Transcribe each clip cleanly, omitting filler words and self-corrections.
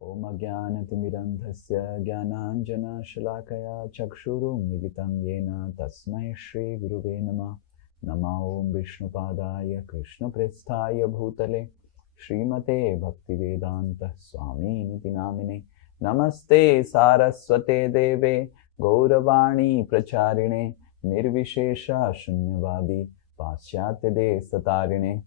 Om Ajnanatimirandhasya Jnananjana-shalakaya Chakshurum-militam Yena Tasmai Shri Guruve Namah. Nama Om Vishnupadaya Krishna-prestaya Bhutale Srimate Bhaktivedanta Swami Niti Namine. Namaste Saraswate Deve Gauravani Pracharine Nirvishesha Shunyavadi Paschatya De Satarine.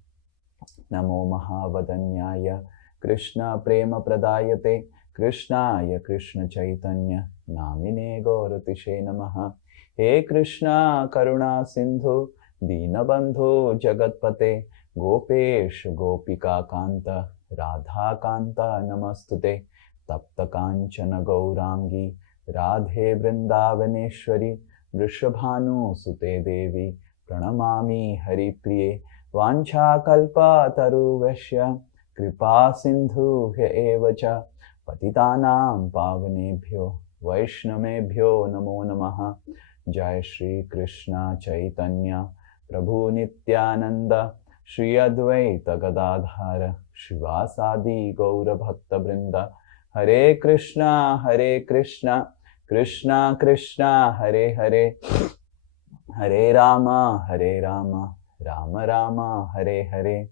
Namo Mahavadanyaya Krishna Prema Pradayate Krishnaya Krishna Chaitanya Namine Gauratishe Namaha. He Krishna Karuna Sindhu Dinabandhu Jagatpate Gopesh Gopika Kanta Radha Kanta Namastute Tapta Kanchana Gaurangi Radhe Vrindavaneshwari Vrishabhanu Sute Devi Pranamami Hari Priye Vancha kalpa taruvashya kripa sindhu eva cha patitanam pavanebhyo vaishnamebhyo namo namaha. Jai Shri Krishna Chaitanya Prabhu Nityananda Shri Advaita Gadadhara Shivasadi Gaura Bhakta Brinda. Hare Krishna Krishna Krishna Hare Hare, Hare Rama Rama Rama Hare Hare.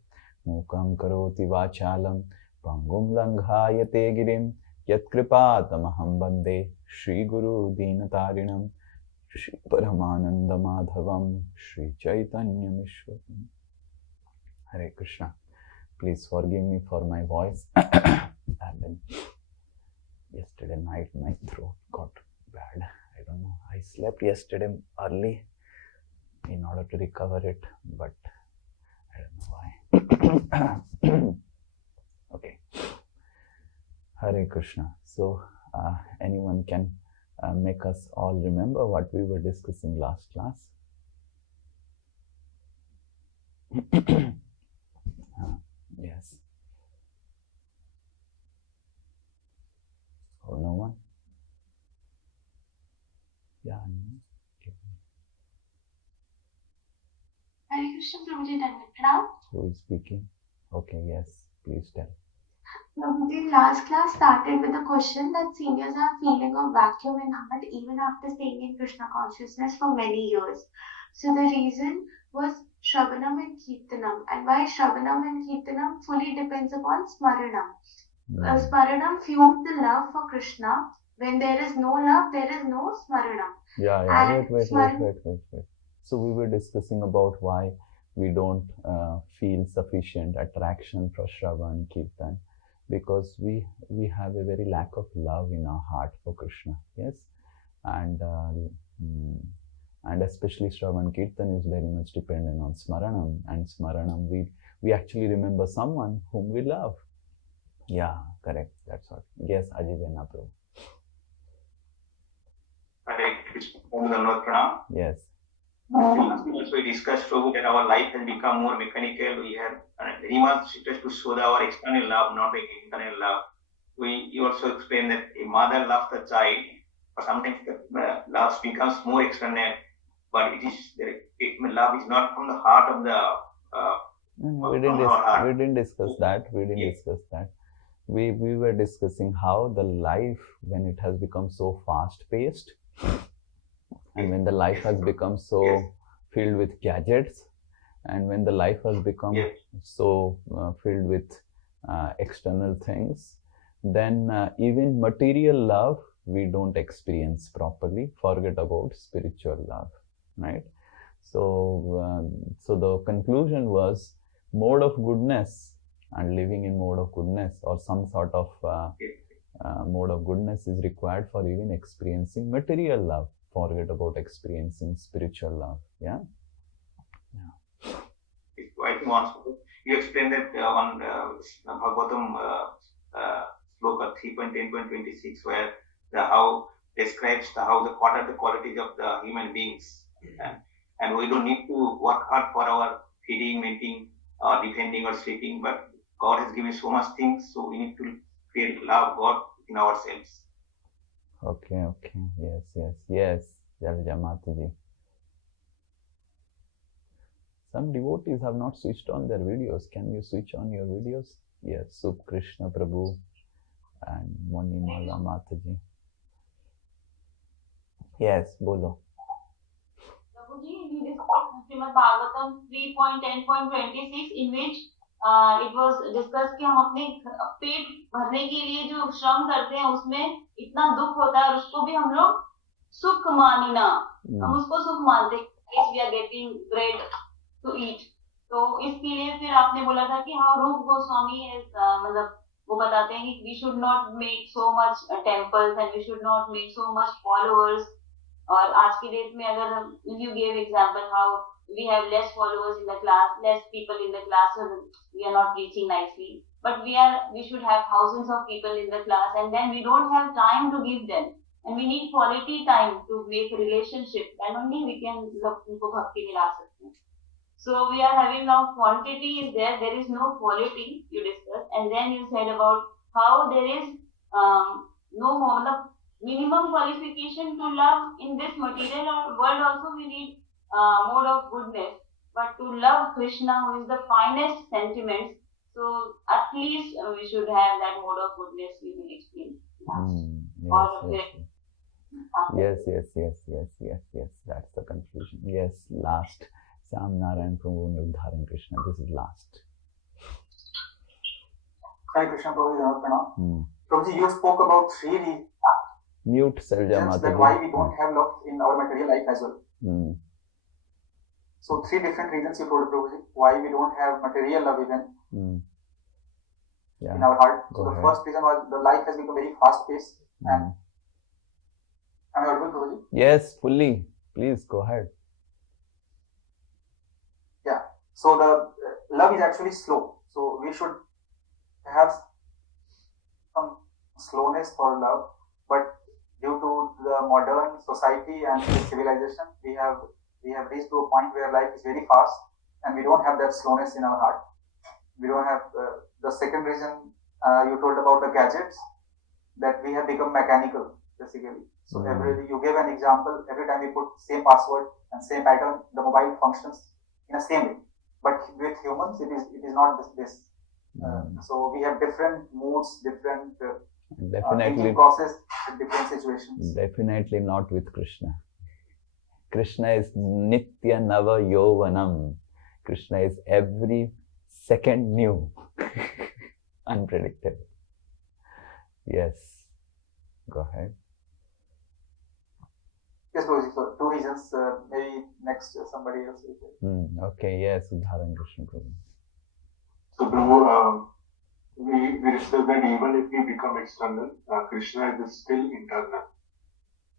Mukam karoti vachalam pangum langhayate girim yat kripatamaham bande Shri Guru Dinatarinam Shri Paramananda Madhavam Shri Chaitanya Mishwaram. Hare Krishna. Please forgive me for my voice. Yesterday night my throat got bad. I don't know. I slept yesterday early in order to recover it, but I don't know why. Okay. Hare Krishna. So, anyone can make us all remember what we were discussing last class? Yes. Oh, no one? Yeah. Hare Krishna, Prabhuji, Dandavat. Who is speaking? Okay, yes, please tell. Prabhuji, last class started with the question that seniors have feeling of vacuum in heart even after staying in Krishna consciousness for many years. So the reason was Shravanam and Kirtanam, and why Shravanam and Kirtanam fully depends upon Smaranam. Smaranam fuels the love for Krishna. When there is no love, there is no Smaranam. Yeah. Wait. So we were discussing about why we don't feel sufficient attraction for Shravan Kirtan, because we have a very lack of love in our heart for Krishna. Yes, and especially Shravan Kirtan is very much dependent on Smaranam, and Smaranam we actually remember someone whom we love. Yeah, correct. That's what. Yes, Ajivena Prabhu. Yes. Also, we discussed, Prabhu, that our life has become more mechanical. We have very much interest to show our external love, not the internal love. You also explained that a mother loves the child, but sometimes the love becomes more external. But love is not from the heart of the. We didn't discuss that. We were discussing how the life, when it has become so fast-paced, and when the life has become so filled with gadgets, and when the life has become so filled with external things, then even material love we don't experience properly. Forget about spiritual love, right? So, so the conclusion was mode of goodness and living in mode of goodness, or some sort of mode of goodness is required for even experiencing material love. Forget about experiencing spiritual love. Yeah. You explained that on Bhagavatam sloka 3.10.26, where how describes what are the qualities of the human beings, and we don't need to work hard for our feeding, mating, defending, or sleeping, but God has given so much things, so we need to create love God in ourselves. Okay. Yes. Jalja Mataji. Some devotees have not switched on their videos. Can you switch on your videos? Yes, Sub Krishna Prabhu. and Monimala Mataji. Yes, bolo. Prabhuji, we discussed Srimad Bhagavatam 3.10.26 in which it was discussed कि हम अपने पेट भरने के लिए जो श्रम करते हैं उसमें इतना दुख होता है और उसको भी हम लोग सुख मानना, हम उसको सुख मानते हैं if we are getting bread to eat. तो इसके लिए फिर आपने बोला था कि हाँ रूप गोस्वामी मतलब वो बताते हैं कि we should not make so much temples and we should not make so much followers. और आज की डेट में अगर हम you gave example how we have less followers in the class, less people in the class, so we are not reaching nicely. But we should have thousands of people in the class, and then we don't have time to give them, and we need quality time to make a relationship. Then only we can उनको भक्ति मिला सकते हैं. So we are having now quantity is there is no quality you discussed, and then you said about how there is no more minimum qualification to love in this material world. Also we need mode of goodness, but to love Krishna, who is the finest sentiments, so at least we should have that mode of goodness we will experience. Yes. That's the conclusion. Yes, last. Sam Narayan Prabhu Nirdharan Krishna. This is last. Hi Krishna Prabhu. Prabhuji, you spoke about three reasons Mute Selja that Mataji. why we don't have love in our material life as well. So three different reasons you told Prabhuji why we don't have material love even in our heart. So the first reason was the life has become very fast paced. And am I audible, Prabhuji? Yes, fully. Please go ahead. Yeah. So the love is actually slow. So we should have some slowness for love, but due to the modern society and the civilization, we have reached to a point where life is very fast, and we don't have that slowness in our heart. We don't have the second reason you told about the gadgets, that we have become mechanical basically. So you gave an example. Every time we put same password and same pattern, the mobile functions in the same way. But with humans, it is not this. So we have different moods, different thinking process, different situations. Definitely not with Krishna. Krishna is Nitya Nava Yovanam. Krishna is every second new. Unpredictable. Yes. Go ahead. Yes, Prabhuji. So two reasons. Maybe next somebody else will say. Okay. Yes, Udharan Krishna Prabhu. So Prabhu, we discussed that even if we become external, Krishna is still internal.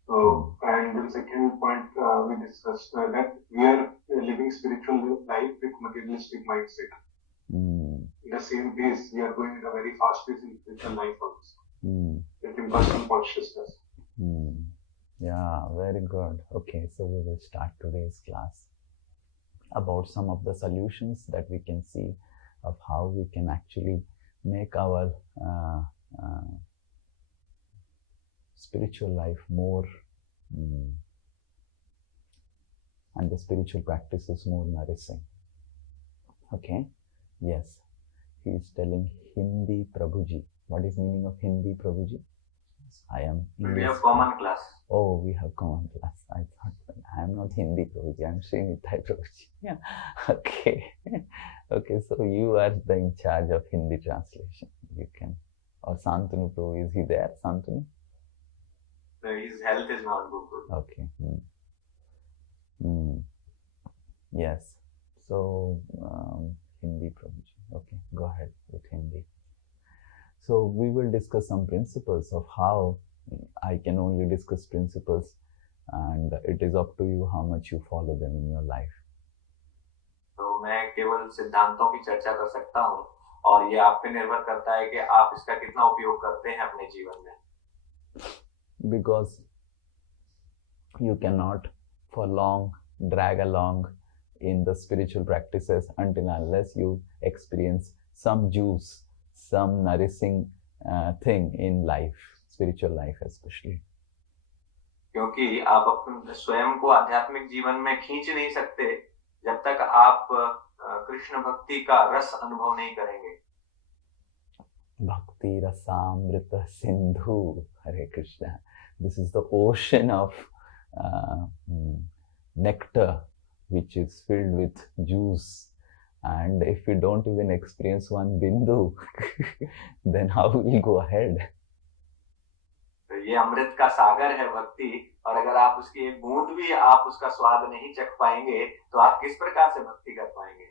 So, and the second point we discussed that we are living spiritual life with materialistic mindset. In the same pace, we are going at a very fast pace in spiritual life also. With impersonal consciousness. Yeah, very good. Okay, so we will start today's class about some of the solutions that we can see of how we can actually make our spiritual life more and the spiritual practices more nourishing. Okay, yes, he is telling Hindi Prabhuji. What is meaning of Hindi Prabhuji? I am English. We have common class. Oh, we have common class. I thought I am not Hindi Prabhuji. I am Sri Nitai Prabhuji. Yeah. Okay. Okay. So you are in charge of Hindi translation. You can. Or Santanu Prabhu, is he there? Santanu? No, his health is not good. Okay. Yes. So Hindi Prabhuji. Okay. Go ahead with Hindi. So we will discuss some principles of how I can only discuss principles, and it is up to you how much you follow them in your life. तो मैं केवल सिद्धांतों की चर्चा कर सकता हूँ और ये आप पे निर्भर करता है कि आप इसका कितना उपयोग करते हैं अपने जीवन में. Because you cannot for long drag along in the spiritual practices until unless you experience some juice, some nourishing thing in life, spiritual life especially. क्योंकि आप अपने स्वयं को आध्यात्मिक जीवन में खींच नहीं सकते जब तक आप कृष्ण भक्ति का रस अनुभव नहीं करेंगे. Bhakti Rasamrita Sindhu. Hare Krishna. This is the ocean of uh, nectar which is filled with juice. And if we don't even experience one bindu, then how will we go ahead? तो ये अमृत का सागर है भक्ति, और अगर आप उसकी एक बूंद भी आप उसका स्वाद नहीं चख पाएंगे तो आप किस प्रकार से भक्ति कर पाएंगे?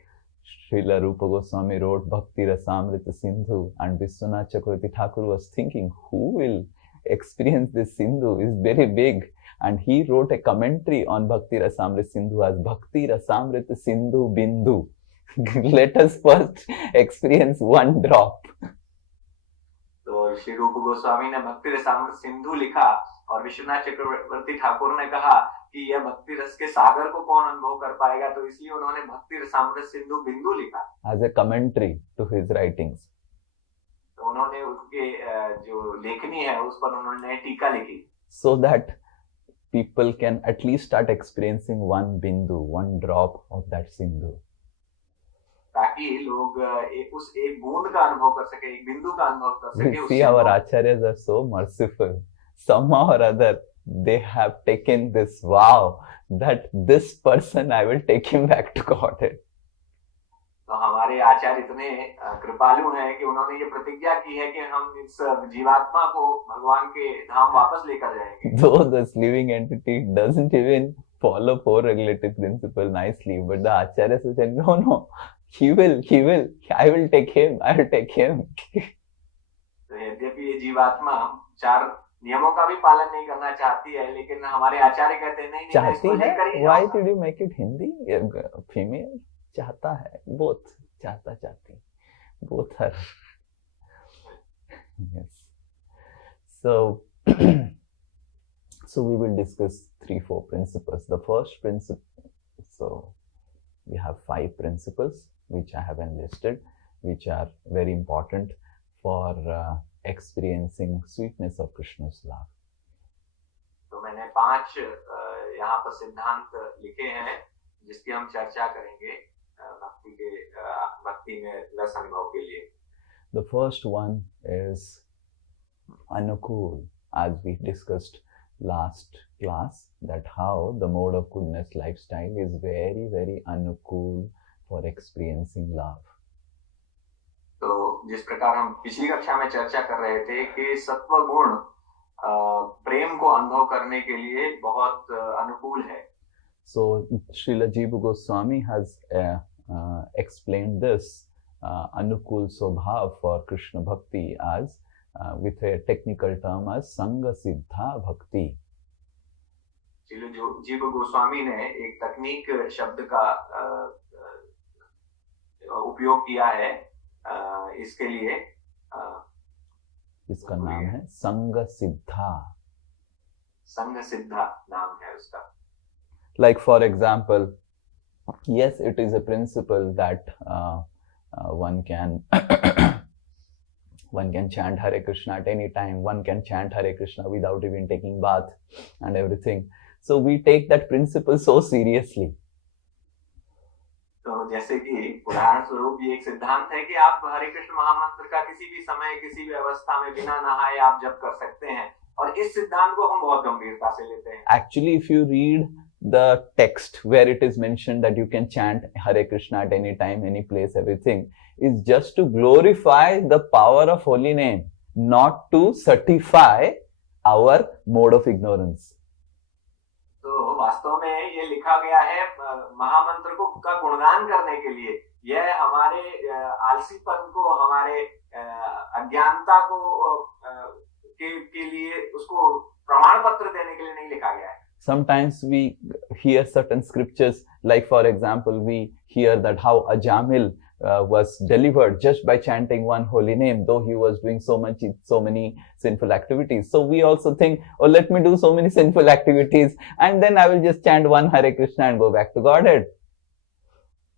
Srila Rupa Goswami wrote Bhakti Rasamrita Sindhu, and Vishwanath Chakravarti Thakur was thinking, who will experience this Sindhu? Is very big. And he wrote a commentary on Bhakti Rasamrita Sindhu as Bhakti Rasamrita Sindhu Bindu. Let us first experience one drop. तो श्री रूप गोस्वामी ने भक्ति रसामृत सिंधु लिखा, और विश्वनाथ चक्रवर्ती ठाकुर ने कहा कि यह भक्ति रस के सागर को कौन अनुभव कर पाएगा, तो इसलिए उन्होंने भक्ति रसामृत सिंधु बिंदु लिखा as a commentary to his writings. तो उन्होंने उसके जो लेखनी है उस पर उन्होंने टीका लिखी, so that people can at least start experiencing one bindu, one drop of that Sindhu. ताकि लोग उस एक बूंद का अनुभव कर सके, एक बिंदु का अनुभव कर सके। We see our acharyas are so merciful. Somehow or other, they have taken this vow that this person, I will take him back to Godhead. तो हमारे आचार्य इतने कृपालु हैं कि उन्होंने ये प्रतिज्ञा की है कि हम इस जीवात्मा को भगवान के धाम वापस लेकर जाएंगे। Though this living entity doesn't even follow four regulative principle nicely, but the acharyas said, no, he will, I will take him. तो यद्यपि ये जीवात्मा चार नियमों का भी पालन नहीं करना चाहती है, लेकिन हमारे आचार्य कहते हैं नहीं, चाहती इसको लेकर ही है? Why did you make it Hindi? Female? चाहता है, both चाहती, both are. Yes. So we will discuss 3-4 principles. The first principle, so we have 5 principles which I have enlisted, which are very important for experiencing sweetness of Krishna's love. तो मैंने 5 यहाँ पर सिद्धांत लिखे हैं जिसकी हम चर्चा करेंगे भक्ति में रस अनुभव के लिए। The first one is Anukul, as we discussed last class, that how the mode of goodness lifestyle is very, very Anukul for experiencing love. तो जिस प्रकार हम पिछली कक्षा में चर्चा कर रहे थे कि सत्व गुण प्रेम को अनुभव करने के लिए बहुत अनुकूल है। So Srila Jiva Goswami has explained this Anukul Swabhav for Krishna Bhakti as with a technical term as Sangha Siddha Bhakti. जीव गोस्वामी ने एक तकनीक शब्द का उपयोग किया है इसके लिए, इसका नाम है संग सिद्धा। संग सिद्धा नाम है उसका। Like for example, yes, it is a principle that one can one can chant Hare Krishna at any time. One can chant Hare Krishna without even taking bath and everything. So we take that principle so seriously. तो जैसे कि उदाहरण स्वरूप ये एक सिद्धांत है कि आप हरे कृष्ण महामंत्र का किसी भी समय किसी भी अवस्था में बिना नहाए आप जप कर सकते हैं, और इस सिद्धांत को हम बहुत गंभीरता से लेते हैं। Actually, if you read the text where it is mentioned that you can chant Hare Krishna at any time, any place, everything is just to glorify the power of holy name, not to certify our mode of ignorance. तो वास्तव में ये लिखा गया है महामंत्र को का गुणगान करने के लिए, यह हमारे आलसीपन को, हमारे अज्ञानता को के लिए उसको प्रमाण पत्र देने के लिए नहीं लिखा गया है। Sometimes we hear certain scriptures, like for example, we hear that how Ajamil was delivered just by chanting one holy name, though he was doing so many sinful activities. So we also think, oh, let me do so many sinful activities, and then I will just chant one Hare Krishna and go back to Godhead.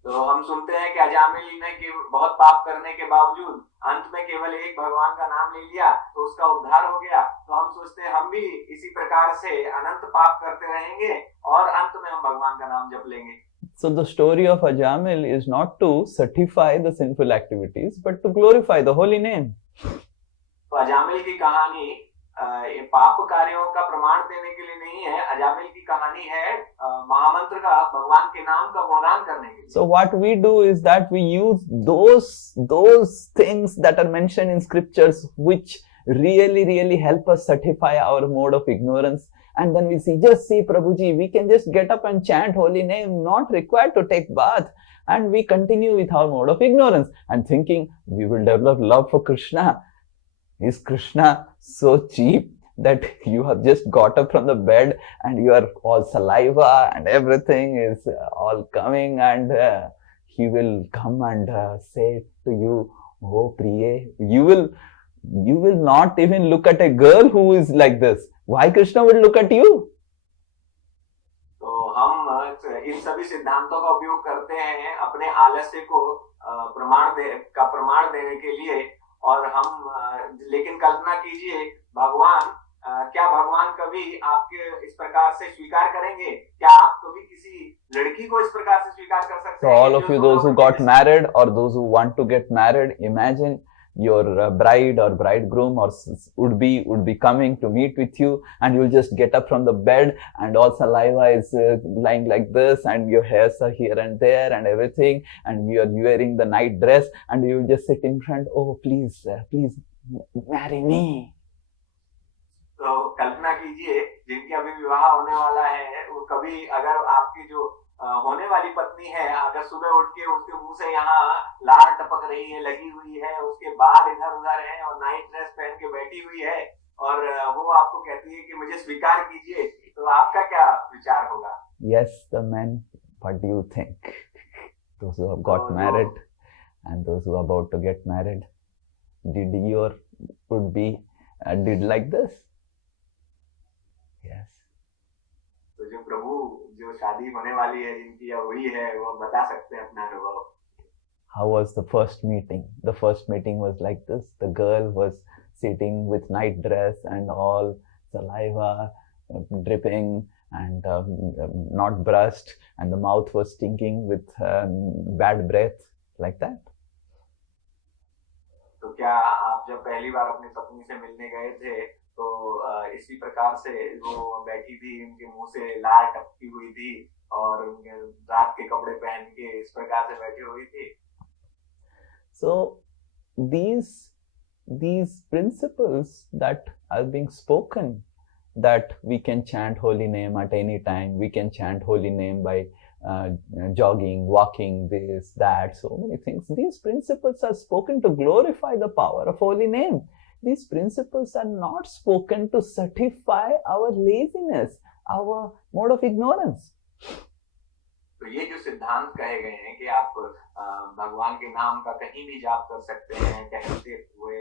तो हम सुनते हैं कि अजामिल ने बहुत पाप करने के बावजूद अंत में केवल एक भगवान का नाम ले लिया तो उसका उद्धार हो गया। तो हम सोचते हैं हम भी इसी प्रकार से अनंत पाप करते रहेंगे और अंत में हम भगवान का नाम जप लेंगे। So the story of Ajamil is not to certify the sinful activities, but to glorify the holy name. तो अजामिल की कहानी ये पाप कार्यों का प्रमाण देने के लिए नहीं है। अजामिल की कहानी है महामंत्र का, भगवान के नाम का गुणगान करने के लिए। So what we do is that we use those things that are mentioned in scriptures which really help us certify our mode of ignorance. And then we just see Prabhuji, we can just get up and chant holy name, not required to take bath. And we continue with our mode of ignorance and thinking we will develop love for Krishna. Is Krishna so cheap that you have just got up from the bed and you are all saliva and everything is all coming, and he will come and say to you, oh Priye, you will not even look at a girl who is like this. Why Krishna will look at you? तो हम इन सभी सिद्धांतों का उपयोग करते हैं अपने आलस्य को प्रमाण देने के लिए, और हम लेकिन कल्पना कीजिए क्या भगवान कभी आपके इस प्रकार से स्वीकार करेंगे? क्या आप कभी किसी लड़की को इस प्रकार से स्वीकार कर सकते हैं? So all of you, those who got married or those who want to get married, imagine your bride or bridegroom or would be coming to meet with you, and you'll just get up from the bed and all saliva is lying like this, and your hairs are here and there and everything, and you are wearing the night dress, and you'll just sit in front, oh please marry me. तो कल्पना कीजिए जिनके अभी विवाह होने वाला है, वो कभी अगर आपकी जो होने वाली पत्नी है, अगर सुबह उठ के उसके मुंह से यहाँ लार टपक रही है, लगी हुई है, उसके बाल इधर उधर हैं और नाइट ड्रेस पहन के बैठी हुई है, और वो आपको कहती है कि मुझे स्वीकार कीजिए, तो आपका क्या विचार होगा? Yes, the men, what do you think? Those who have got married and those who are about to get married, did your would be did like this? Yes. तो जो प्रभु जो शादी होने वाली है जिनकी या हुई है, वो बता सकते हैं अपना अनुभव। How was the first meeting? The first meeting was like this. The girl was sitting with night dress and all saliva dripping and not brushed, and the mouth was stinking with bad breath, like that. तो क्या आप जब पहली बार अपनी पत्नी से मिलने गए थे तो इसी प्रकार से वो बैठी थी, उनके मुंह से लार टपकी हुई थी और रात के कपड़े पहन के इस प्रकार से बैठी हुई थी? So these principles that are being spoken, that we can chant holy name at any time, we can chant holy name by jogging, walking, this, that, so many things. These principles are spoken to glorify the power of holy name. These principles are not spoken to certify our laziness, our mode of ignorance. तो ये जो सिद्धांत कहे गए हैं कि आप भगवान के नाम का कहीं भी जाप कर सकते हैं, टहलते हुए,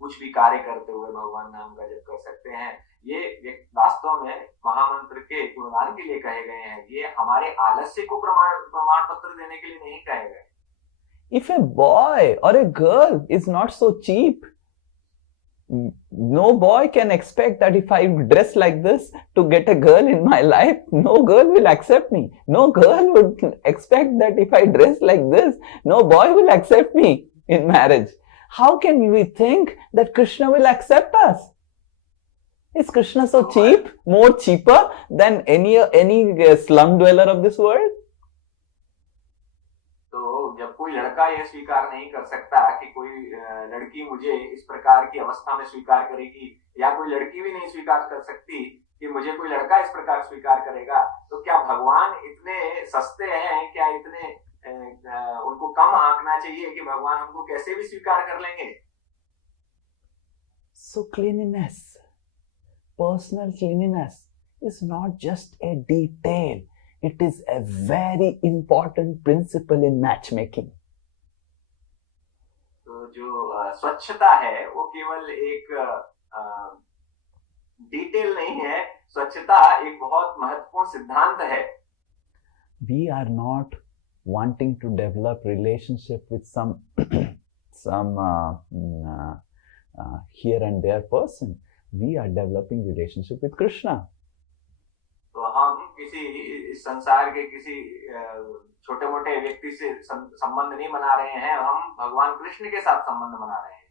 कुछ भी कार्य करते हुए भगवान नाम का जप कर सकते हैं, ये वास्तव में महामंत्र के गुणगान के लिए कहे गए हैं। ये हमारे आलस्य को प्रमाण पत्र देने के लिए नहीं कहे गए। If a boy or a girl is not so cheap, no boy can expect that if I dress like this to get a girl in my life, no girl will accept me. No girl would expect that if I dress like this, no boy will accept me in marriage. How can we think that Krishna will accept us? Is Krishna so cheap, more cheaper than any slum dweller of this world? तो जब कोई लड़का यह स्वीकार नहीं कर सकता कि कोई लड़की मुझे इस प्रकार की अवस्था में स्वीकार करेगी, या कोई लड़की भी नहीं स्वीकार कर सकती कि मुझे कोई लड़का इस प्रकार स्वीकार करेगा, तो क्या भगवान इतने सस्ते हैं? क्या इतने उनको कम आंकना चाहिए कि भगवान हमको कैसे भी स्वीकार कर लेंगे? So cleanliness, personal cleanliness is not just a detail. It is a very important principle in matchmaking. तो जो स्वच्छता है वो केवल एक डिटेल नहीं है, स्वच्छता एक बहुत महत्वपूर्ण सिद्धांत है। We are not wanting to develop relationship with some here and there person. We are developing relationship with Krishna. तो हम किसी इस संसार के किसी छोटे मोटे व्यक्ति से संबंध नहीं बना रहे हैं, हम भगवान कृष्ण के साथ संबंध बना रहे हैं.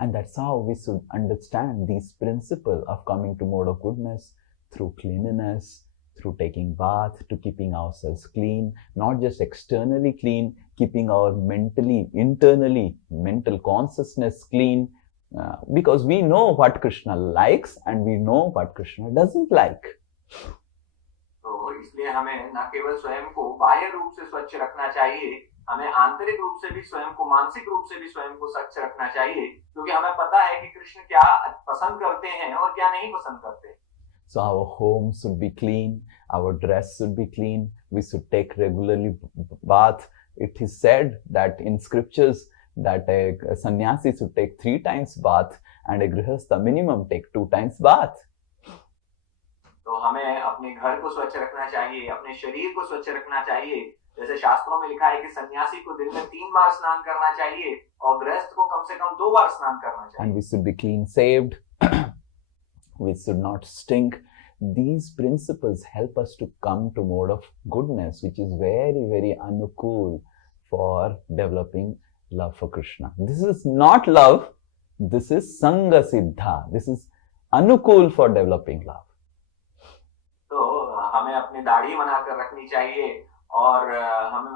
And that's how we should understand these principles of coming to mode of goodness through cleanliness, through taking bath, to keeping ourselves clean, not just externally clean, keeping our internally, mental consciousness clean, because we know what Krishna likes and we know what Krishna doesn't like. तो इसलिए हमें न केवल स्वयं को बाह्य रूप से स्वच्छ रखना चाहिए, हमें आंतरिक रूप से भी स्वयं को, मानसिक रूप से भी स्वयं को स्वच्छ रखना चाहिए, क्योंकि हमें पता है कि कृष्ण क्या पसंद करते हैं और क्या नहीं पसंद करते. So our home should be clean, our dress should be clean, we should take regularly bath. It is said that in scriptures that a sannyasi should take 3 times bath and a grihastha minimum take 2 times bath. तो हमें अपने घर को स्वच्छ रखना चाहिए, अपने शरीर को स्वच्छ रखना चाहिए. जैसे शास्त्रों में लिखा है कि सन्यासी को दिन में 3 बार स्नान करना चाहिए और गृहस्थ को कम से कम 2 बार स्नान करना चाहिए. And we should be clean saved. We should not stink. These principles help us to come to mode of goodness, which is very, very anukul for developing love for Krishna. This is not love. This is sanga siddha. This is anukul for developing love. तो हमें अपनी दाढ़ी बनाकर रखनी चाहिए और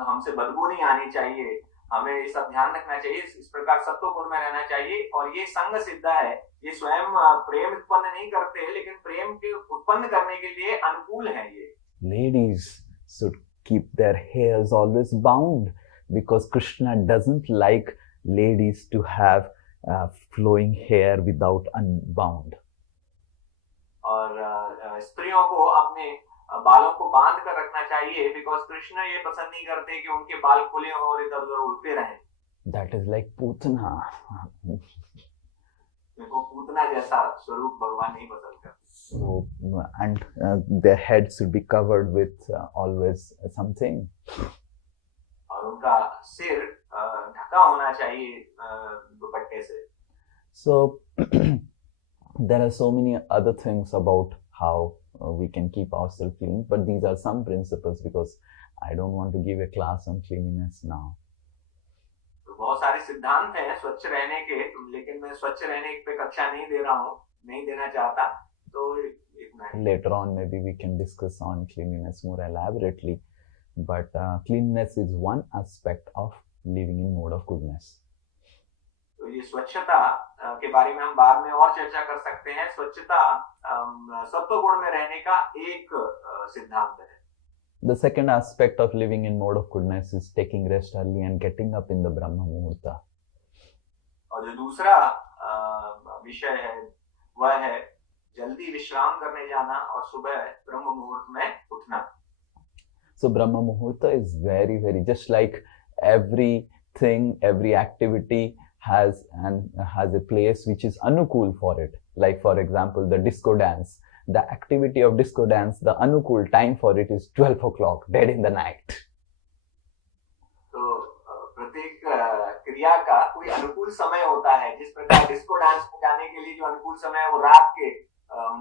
हमसे बदबू नहीं आनी चाहिए. हमें ये सब ध्यान रखना चाहिए. इस प्रकार सत्व गुण में रहना चाहिए और ये संग सिद्धा है. ये स्वयं प्रेम उत्पन्न नहीं करते, लेकिन प्रेम के उत्पन्न करने के लिए अनुकूल है ये. Ladies should keep their hairs always bound because Krishna doesn't like ladies to have flowing hair without unbound. और स्त्रियों को अपने बालों को बांध कर रखना चाहिए, बिकॉज कृष्ण ये पसंद नहीं करते कि उनके बाल खुले हों और इधर उधर उड़ते रहें. That is like Putana. देखो पूतना जैसा स्वरूप भगवान नहीं पसंद करते. So, and their heads should be covered with always something. और उनका सिर ढका होना चाहिए दुपट्टे से. So there are so many other things about how we can keep ourselves clean, but these are some principles because I don't want to give a class on cleanliness now. तो बहुत सारे सिद्धांत हैं स्वच्छ रहने के, लेकिन मैं स्वच्छ रहने पे कक्षा नहीं दे रहा हूँ, नहीं देना चाहता. तो इतना है. Later on maybe we can discuss on cleanliness more elaborately, but cleanliness is one aspect of living in mode of goodness. तो ये स्वच्छता के बारे में हम बाद में और चर्चा कर सकते हैं. स्वच्छता सत्व गुण में रहने का एक सिद्धांत है. The second aspect of living in mode of goodness is taking rest early and getting up in the Brahma Muhurta. और जो दूसरा विषय है वह है जल्दी विश्राम करने जाना और सुबह ब्रह्म मुहूर्त में उठना. So Brahma Muhurta is very, very, just like everything, every activity has a place which is anukul for it. Like for example, the disco dance. The activity of disco dance, the anukul time for it is 12 o'clock, dead in the night. तो प्रत्येक क्रिया का कोई अनुकूल समय होता है. जिस प्रकार डिस्को डांस में जाने के लिए जो अनुकूल समय है वो रात के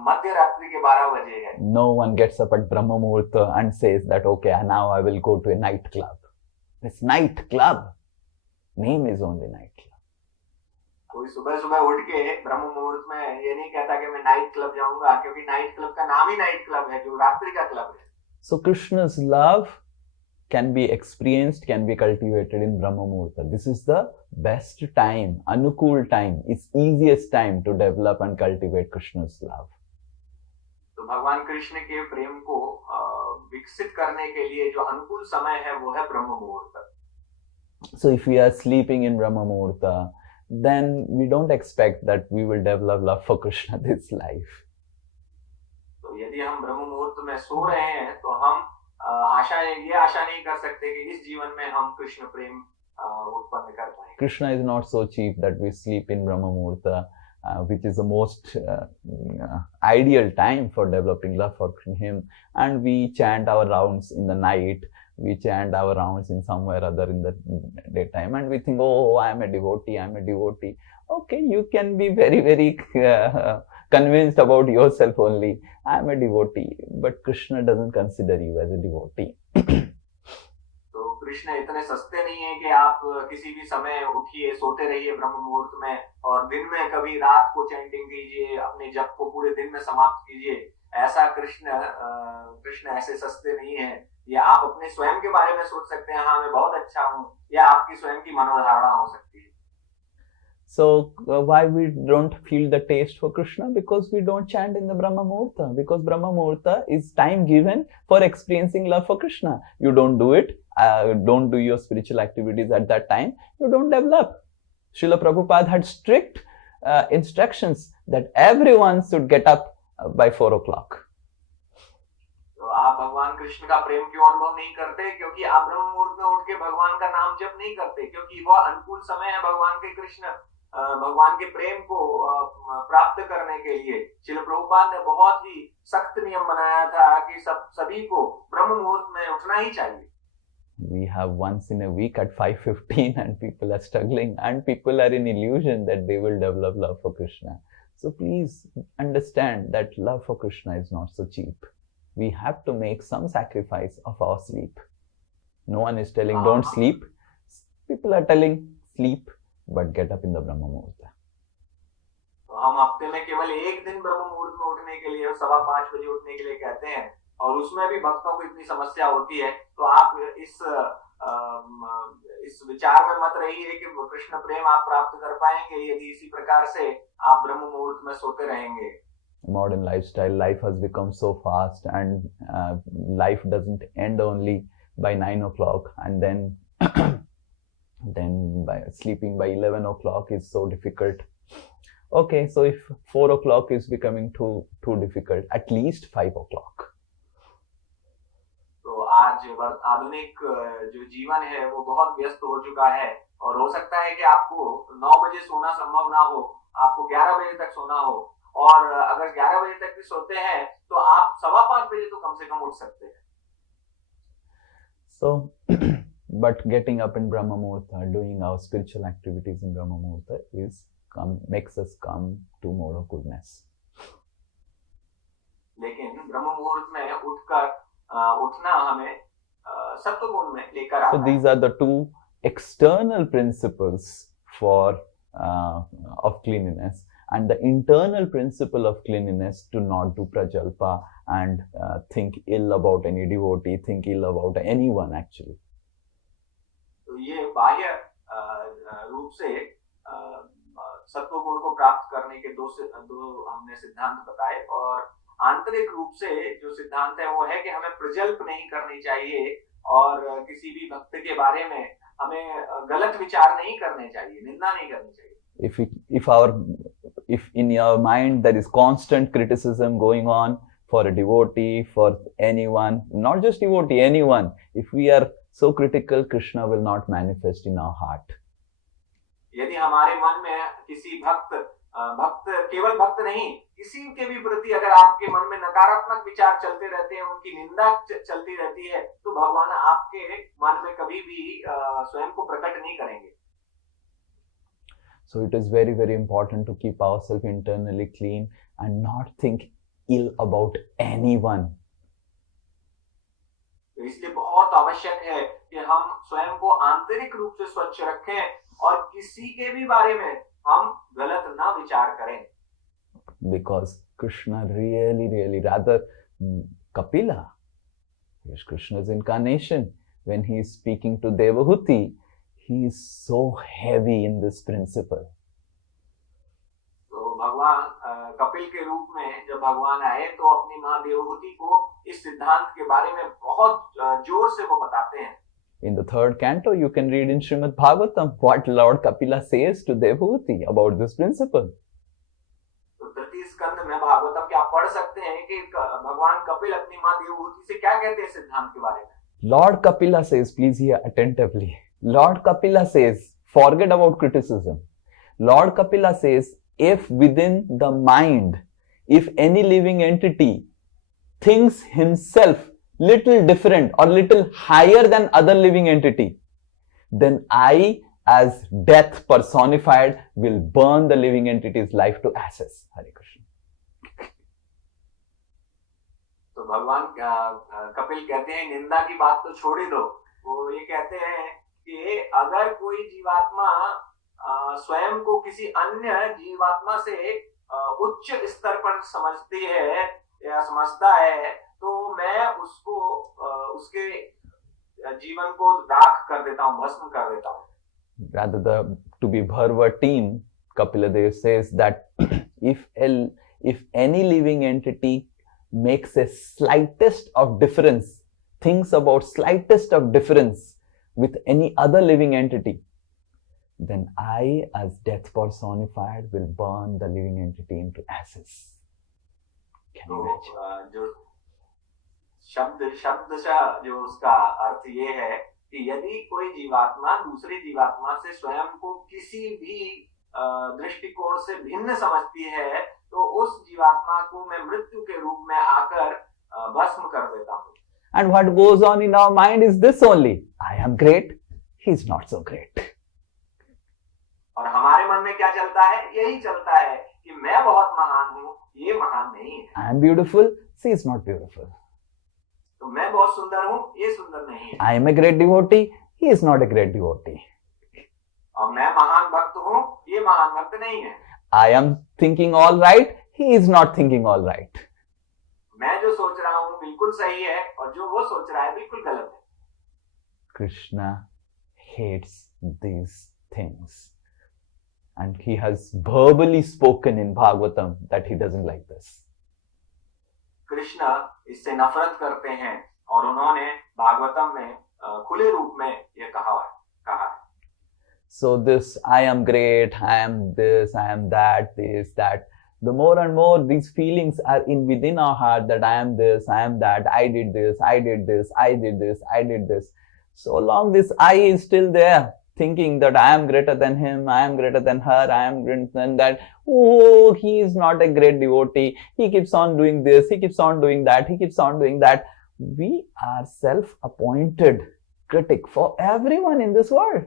मध्य रात्रि के 12 बजे है. No one gets up at Brahma Muhurta and says that okay, now I will go to a night club. It's night club. Name is only night club. कोई सुबह सुबह उठ के ब्रह्म मुहूर्त में ये नहीं कहता कि मैं नाइट क्लब जाऊंगा, क्योंकि नाइट क्लब का नाम ही नाइट क्लब है, जो रात्रि का क्लब है. So Krishna's love can be experienced, can be cultivated in Brahma Muhurta. This is the best time, anukul time. It's easiest time to develop and cultivate Krishna's love. तो भगवान कृष्ण के प्रेम को विकसित करने के लिए जो अनुकूल समय है वो है ब्रह्म मुहूर्त. So if we are sleeping in Brahma Muhurta, then we don't expect that we will develop love for Krishna this life. तो यदि हम ब्रह्म मुहूर्त में सो रहे हैं तो हम ये आशा नहीं कर सकते कि इस जीवन में हम कृष्ण प्रेम उत्पन्न कर पाएंगे. Krishna is not so cheap that we sleep in Brahma Muhurta, which is the most ideal time for developing love for him, and we chant our rounds in the night. We chant our rounds in somewhere other in the daytime, and we think, oh, I am a devotee, I am a devotee. Okay, you can be very, very convinced about yourself only. I am a devotee, but Krishna doesn't consider you as a devotee. तो कृष्ण इतने सस्ते नहीं है कि आप किसी भी समय उठिए, सोते रहिए ब्रह्म मुहूर्त में, और दिन में कभी रात को चैंटिंग कीजिए, अपने जप को पूरे दिन में समाप्त कीजिए। ऐसा कृष्ण ऐसे सस्ते नहीं है। या आप अपने स्वयं के बारे में सोच सकते हैं, हाँ मैं बहुत अच्छा हूँ, या आपकी स्वयं की मनोधारणा हो सकती है। So why we don't feel the taste for Krishna? Because we don't chant in the Brahma Muhurta. Because Brahma Muhurta is time given for experiencing love for Krishna. You don't do it, don't do your spiritual activities at that time, you don't develop. Srila Prabhupada had strict instructions that everyone should get up by 4 o'clock. तो आप भगवान कृष्ण का प्रेम क्यों अनुभव नहीं करते? क्योंकि आप ब्रह्म मुहूर्त में उठ के भगवान का नाम जप नहीं करते, क्योंकि वह अनुकूल समय है भगवान के कृष्ण भगवान के प्रेम को प्राप्त करने के लिए। श्रील प्रभुपाद ने बहुत ही सख्त नियम बनाया था कि सभी को ब्रह्म मुहूर्त में उठना ही चाहिए। We have once in a week at 5:15 and people are struggling and people are in illusion that they will develop love for Krishna. So please understand that love for Krishna is not so cheap. We have to make some sacrifice of our sleep. No one is telling don't sleep. People are telling sleep, but get up in the Brahma Muhurta. तो हम हफ्ते में केवल एक दिन ब्रह्म मुहूर्त में उठने के लिए 5:15 बजे उठने के लिए कहते हैं, और उसमें भी भक्तों को इतनी समस्या होती है। तो आप इस विचार में मत रहिए कि कृष्ण प्रेम आप प्राप्त कर पाएंगे यदि इसी प्रकार से आप ब्रह्म मुहूर्त में सोते रहेंगे। Modern lifestyle, life has become so fast, and life doesn't end only by 9 o'clock, and then by sleeping by 11 o'clock is so difficult. Okay, so if 4 o'clock is becoming too difficult, at least 5 o'clock. तो आज आधुनिक जो जीवन है वो बहुत व्यस्त हो चुका है, और हो सकता है कि आपको 9 बजे सोना संभव ना हो, आपको 11 बजे तक सोना हो, और अगर 11 बजे तक भी सोते हैं तो आप 5:15 बजे तो कम से कम उठ सकते हैं। So but getting up in Brahma Muhurta, doing our spiritual activities in Brahma Muhurta makes us come to more of goodness. लेकिन ब्रह्म मुहूर्त में उठना हमें सत्व गुण में लेकर आता है। So these are the two external principles for of cleanliness, and the internal principle of cleanliness to not do prajalpa and think ill about any devotee, think ill about anyone actually. तो ये बाह्य रूप से सत्व गुण को प्राप्त करने के दो हमने सिद्धांत बताए, और आंतरिक रूप से जो सिद्धांत है वो है कि हमें प्रजल्प नहीं करनी चाहिए, और किसी भी भक्त के बारे में हमें गलत विचार नहीं करने चाहिए, निंदा नहीं करनी चाहिए। If in your mind there is constant criticism going on for a devotee, for anyone, not just devotee, anyone, if we are so critical, Krishna will not manifest in our heart. यदि हमारे मन में किसी भक्त केवल भक्त नहीं, किसी के भी प्रति अगर आपके मन में नकारात्मक विचार चलते रहते हैं, उनकी निंदा चलती रहती है, तो भगवान आपके मन में कभी भी स्वयं को प्रकट नहीं करेंगे। So it is very, very important to keep ourselves internally clean and not think ill about anyone. तो इसलिए बहुत आवश्यक है कि हम स्वयं को आंतरिक रूप से स्वच्छ रखें, और किसी के भी बारे में हम गलत ना विचार करें। Because Krishna really, rather Kapila, is Krishna's incarnation. When he is speaking to Devahuti, he is so heavy in this principle. तो भगवान कपिल के रूप में जब भगवान आए तो अपनी माँ देवहूति को इस सिद्धांत के बारे में बहुत जोर से वो बताते हैं। In the 3rd canto, you can read in Srimad Bhagavatam what Lord Kapila says to Devahuti about this principle. तो 3rd स्कंद में भागवतम के आप पढ़ सकते हैं कि भगवान कपिल अपनी माँ देवहूति से क्या कहते हैं सिद्धांत के बारे में। Lord Kapila says, please hear attentively. Lord Kapila says, forget about criticism. Lord Kapila says, if within the mind, if any living entity thinks himself little different or little higher than other living entity, then I, as death personified, will burn the living entity's life to ashes. Hare Krishna. तो भगवान कपिल कहते हैं निंदा की बात तो छोड़ ही दो। वो ये कहते हैं कि अगर कोई जीवात्मा स्वयं को किसी अन्य जीवात्मा से उच्च स्तर पर समझती है या समझता है, तो मैं उसको उसके जीवन को राख कर देता हूँ, भस्म कर देता हूँ। Rather to be verbatim, Kapiladev says that if any living entity makes a slightest of difference, thinks about slightest of difference with any other living entity, then I, as death personified, will burn the living entity into ashes. Can you imagine? जो शब्दशः जो उसका अर्थ ये है कि यदि कोई जीवात्मा दूसरी जीवात्मा से स्वयं को किसी भी दृष्टिकोण से भिन्न समझती है, तो उस जीवात्मा को मैं मृत्यु के रूप में आकर भस्म कर देता हूँ। And what goes on in our mind is this only: I am great, he is not so great. और हमारे मन में क्या चलता है? यही चलता है कि मैं बहुत महान हूँ, ये महान नहीं है। I am beautiful, she is not beautiful. तो मैं बहुत सुंदर हूँ, ये सुंदर नहीं है। I am a great devotee, he is not a great devotee. और मैं महान भक्त हूँ, ये महान भक्त नहीं है। I am thinking all right, he is not thinking all right. मैं जो सोच रहा हूँ बिल्कुल सही है और जो वो सोच रहा है बिल्कुल गलत है। Krishna hates these things, and he has verbally spoken in Bhagavatam that he doesn't like this. Krishna इससे नफरत करते हैं और उन्होंने भागवतम में खुले रूप में ये कहा है। So this I am great, I am this, I am that, this, that. The more and more these feelings are in within our heart that I am this, I am that, I did this, I did this, I did this, I did this. So long this I is still there, thinking that I am greater than him, I am greater than her, I am greater than that. Oh, he is not a great devotee. He keeps on doing this, he keeps on doing that, he keeps on doing that. We are self-appointed critic for everyone in this world.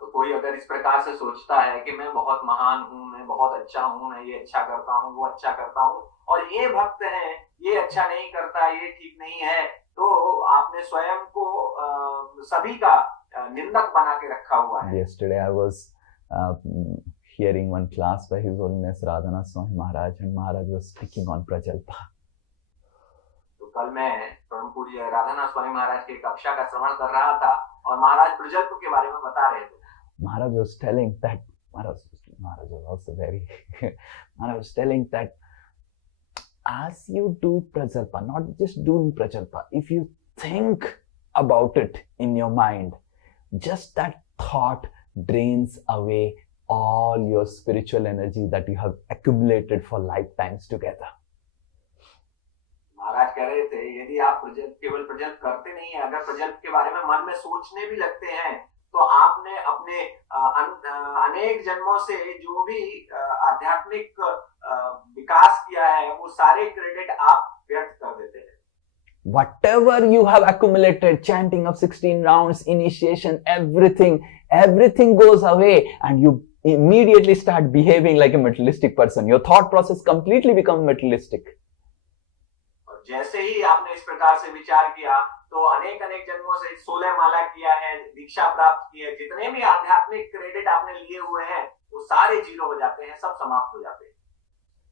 तो कोई अगर इस प्रकार से सोचता है कि मैं बहुत महान हूँ, मैं बहुत अच्छा हूँ, मैं ये अच्छा करता हूँ, वो अच्छा करता हूँ, और ये भक्त है, ये अच्छा नहीं करता, ये ठीक नहीं है, तो आपने स्वयं को सभी का निंदक बना के रखा हुआ है। Yesterday I was hearing one class by His Holiness Radhana Swami Maharaj, and Maharaj was speaking on Prajalpa. तो कल मैं परम पूज्य राधानाथ स्वामी महाराज की कक्षा का श्रवण कर रहा था और महाराज प्रजल्प के बारे में बता रहे थे। Maharaj was telling that Maharaj was also very Maharaj was telling that as you do Prajalpa, not just doing Prajalpa, if you think about it in your mind, just that thought drains away all your spiritual energy that you have accumulated for lifetimes together. महाराज कह रहे थे यदि आप केवल प्रजल्प करते नहीं है, अगर प्रजल्प के बारे में मन में सोचने भी लगते हैं, तो आपने अपने अनेक जन्मों से जो भी आध्यात्मिक विकास किया है, वो सारे क्रेडिट आप व्यर्थ कर देते हैं। Whatever you have accumulated, chanting of 16 rounds, initiation, everything goes away, and you immediately start behaving like a materialistic person. Your thought process completely becomes materialistic. और जैसे ही आपने इस प्रकार से विचार किया, तो अनेक जन्मों से 16 माला किया है, दीक्षा प्राप्त की है, जितने भी आध्यात्मिक क्रेडिट आपने लिए हुए हैं, वो सारे जीरो हो जाते हैं, सब समाप्त हो जाते हैं,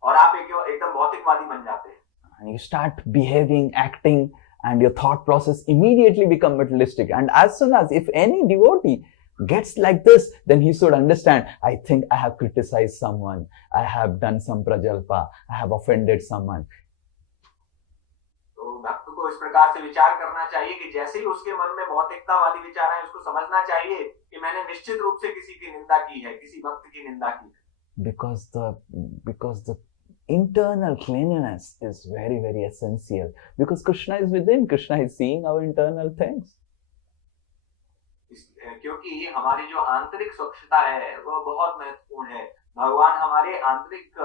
और आप एकदम भौतिकवादी बन जाते हैं। And you start behaving, acting, and your thought process immediately become materialistic. And as soon as if any devotee gets like this, then he should understand, I think I have criticized someone, I have done some prajalpa, I have offended someone. तो भक्त को इस प्रकार से विचार करना चाहिए कि जैसे ही उसके मन में भौतिकतावादी विचार आए, उसको समझना चाहिए कि मैंने निश्चित रूप से किसी की निंदा की है, किसी भक्त की निंदा की है। Because the internal cleanliness is very, very essential. Because Krishna is within, Krishna is seeing our internal things. क्योंकि हमारी जो आंतरिक स्वच्छता है वो बहुत महत्वपूर्ण है। भगवान हमारे आंतरिक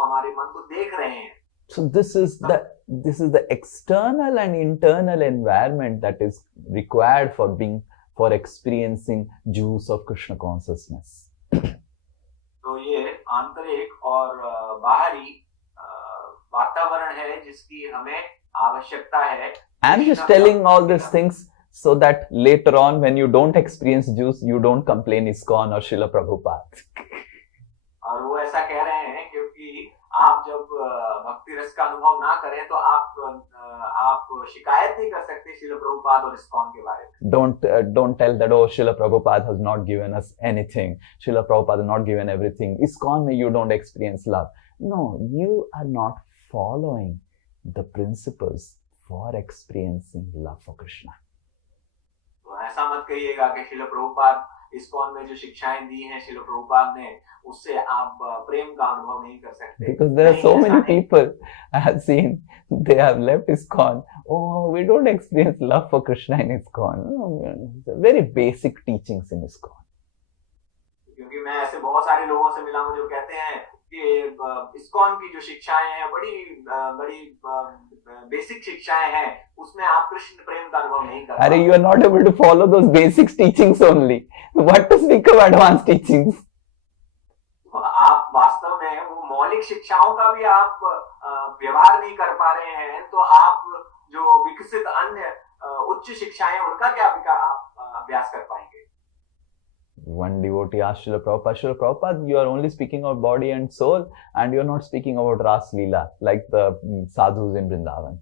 हमारे मन को देख रहे हैं। So this is the external and internal environment that is required for experiencing juice of Krishna consciousness. तो ये आंतरिक और बाहरी वातावरण है जिसकी हमें आवश्यकता है. I'm just telling all these things so that later on when you don't experience juice, you don't complain ISKCON or Srila Prabhupada. और वो ऐसा कह रहे हैं क्योंकि आप जब भक्ति रस का अनुभव ना करें तो आप शिकायत नहीं कर सकते श्रील प्रभुपाद और ISKCON के बारे में. Don't tell that, oh, Srila Prabhupada has not given us anything. Srila Prabhupada has not given everything. ISKCON में you don't experience love. No, you are not following the principles for experiencing love for Krishna. तो ऐसा मत कहिएगा कि Srila Prabhupada ISKCON में जो शिक्षाएं दी हैं श्रील प्रभुपाद ने उससे आप प्रेम का अनुभव नहीं कर सकते. Because there are so many people I have seen, they have left ISKCON. Oh, we don't experience love for Krishna in ISKCON. No, very basic teachings in ISKCON. क्योंकि मैं ऐसे बहुत सारे लोगों से मिला हूं जो कहते हैं कि ISKCON की जो शिक्षाएं हैं बड़ी बेसिक शिक्षाएं हैं, उसमें आप कृष्ण प्रेम का अनुभव नहीं कर पाते. You are not able to follow those basic teachings only. What to speak of advanced teachings? आप वास्तव में वो मौलिक शिक्षाओं का भी आप व्यवहार नहीं कर पा रहे हैं, तो आप जो विकसित अन्य उच्च शिक्षाएं उनका क्या अभ्यास कर पाएंगे. One devotee asked Srila Prabhupada, you are only speaking about body and soul and you are not speaking about Ras Leela like the sadhus in Vrindavan.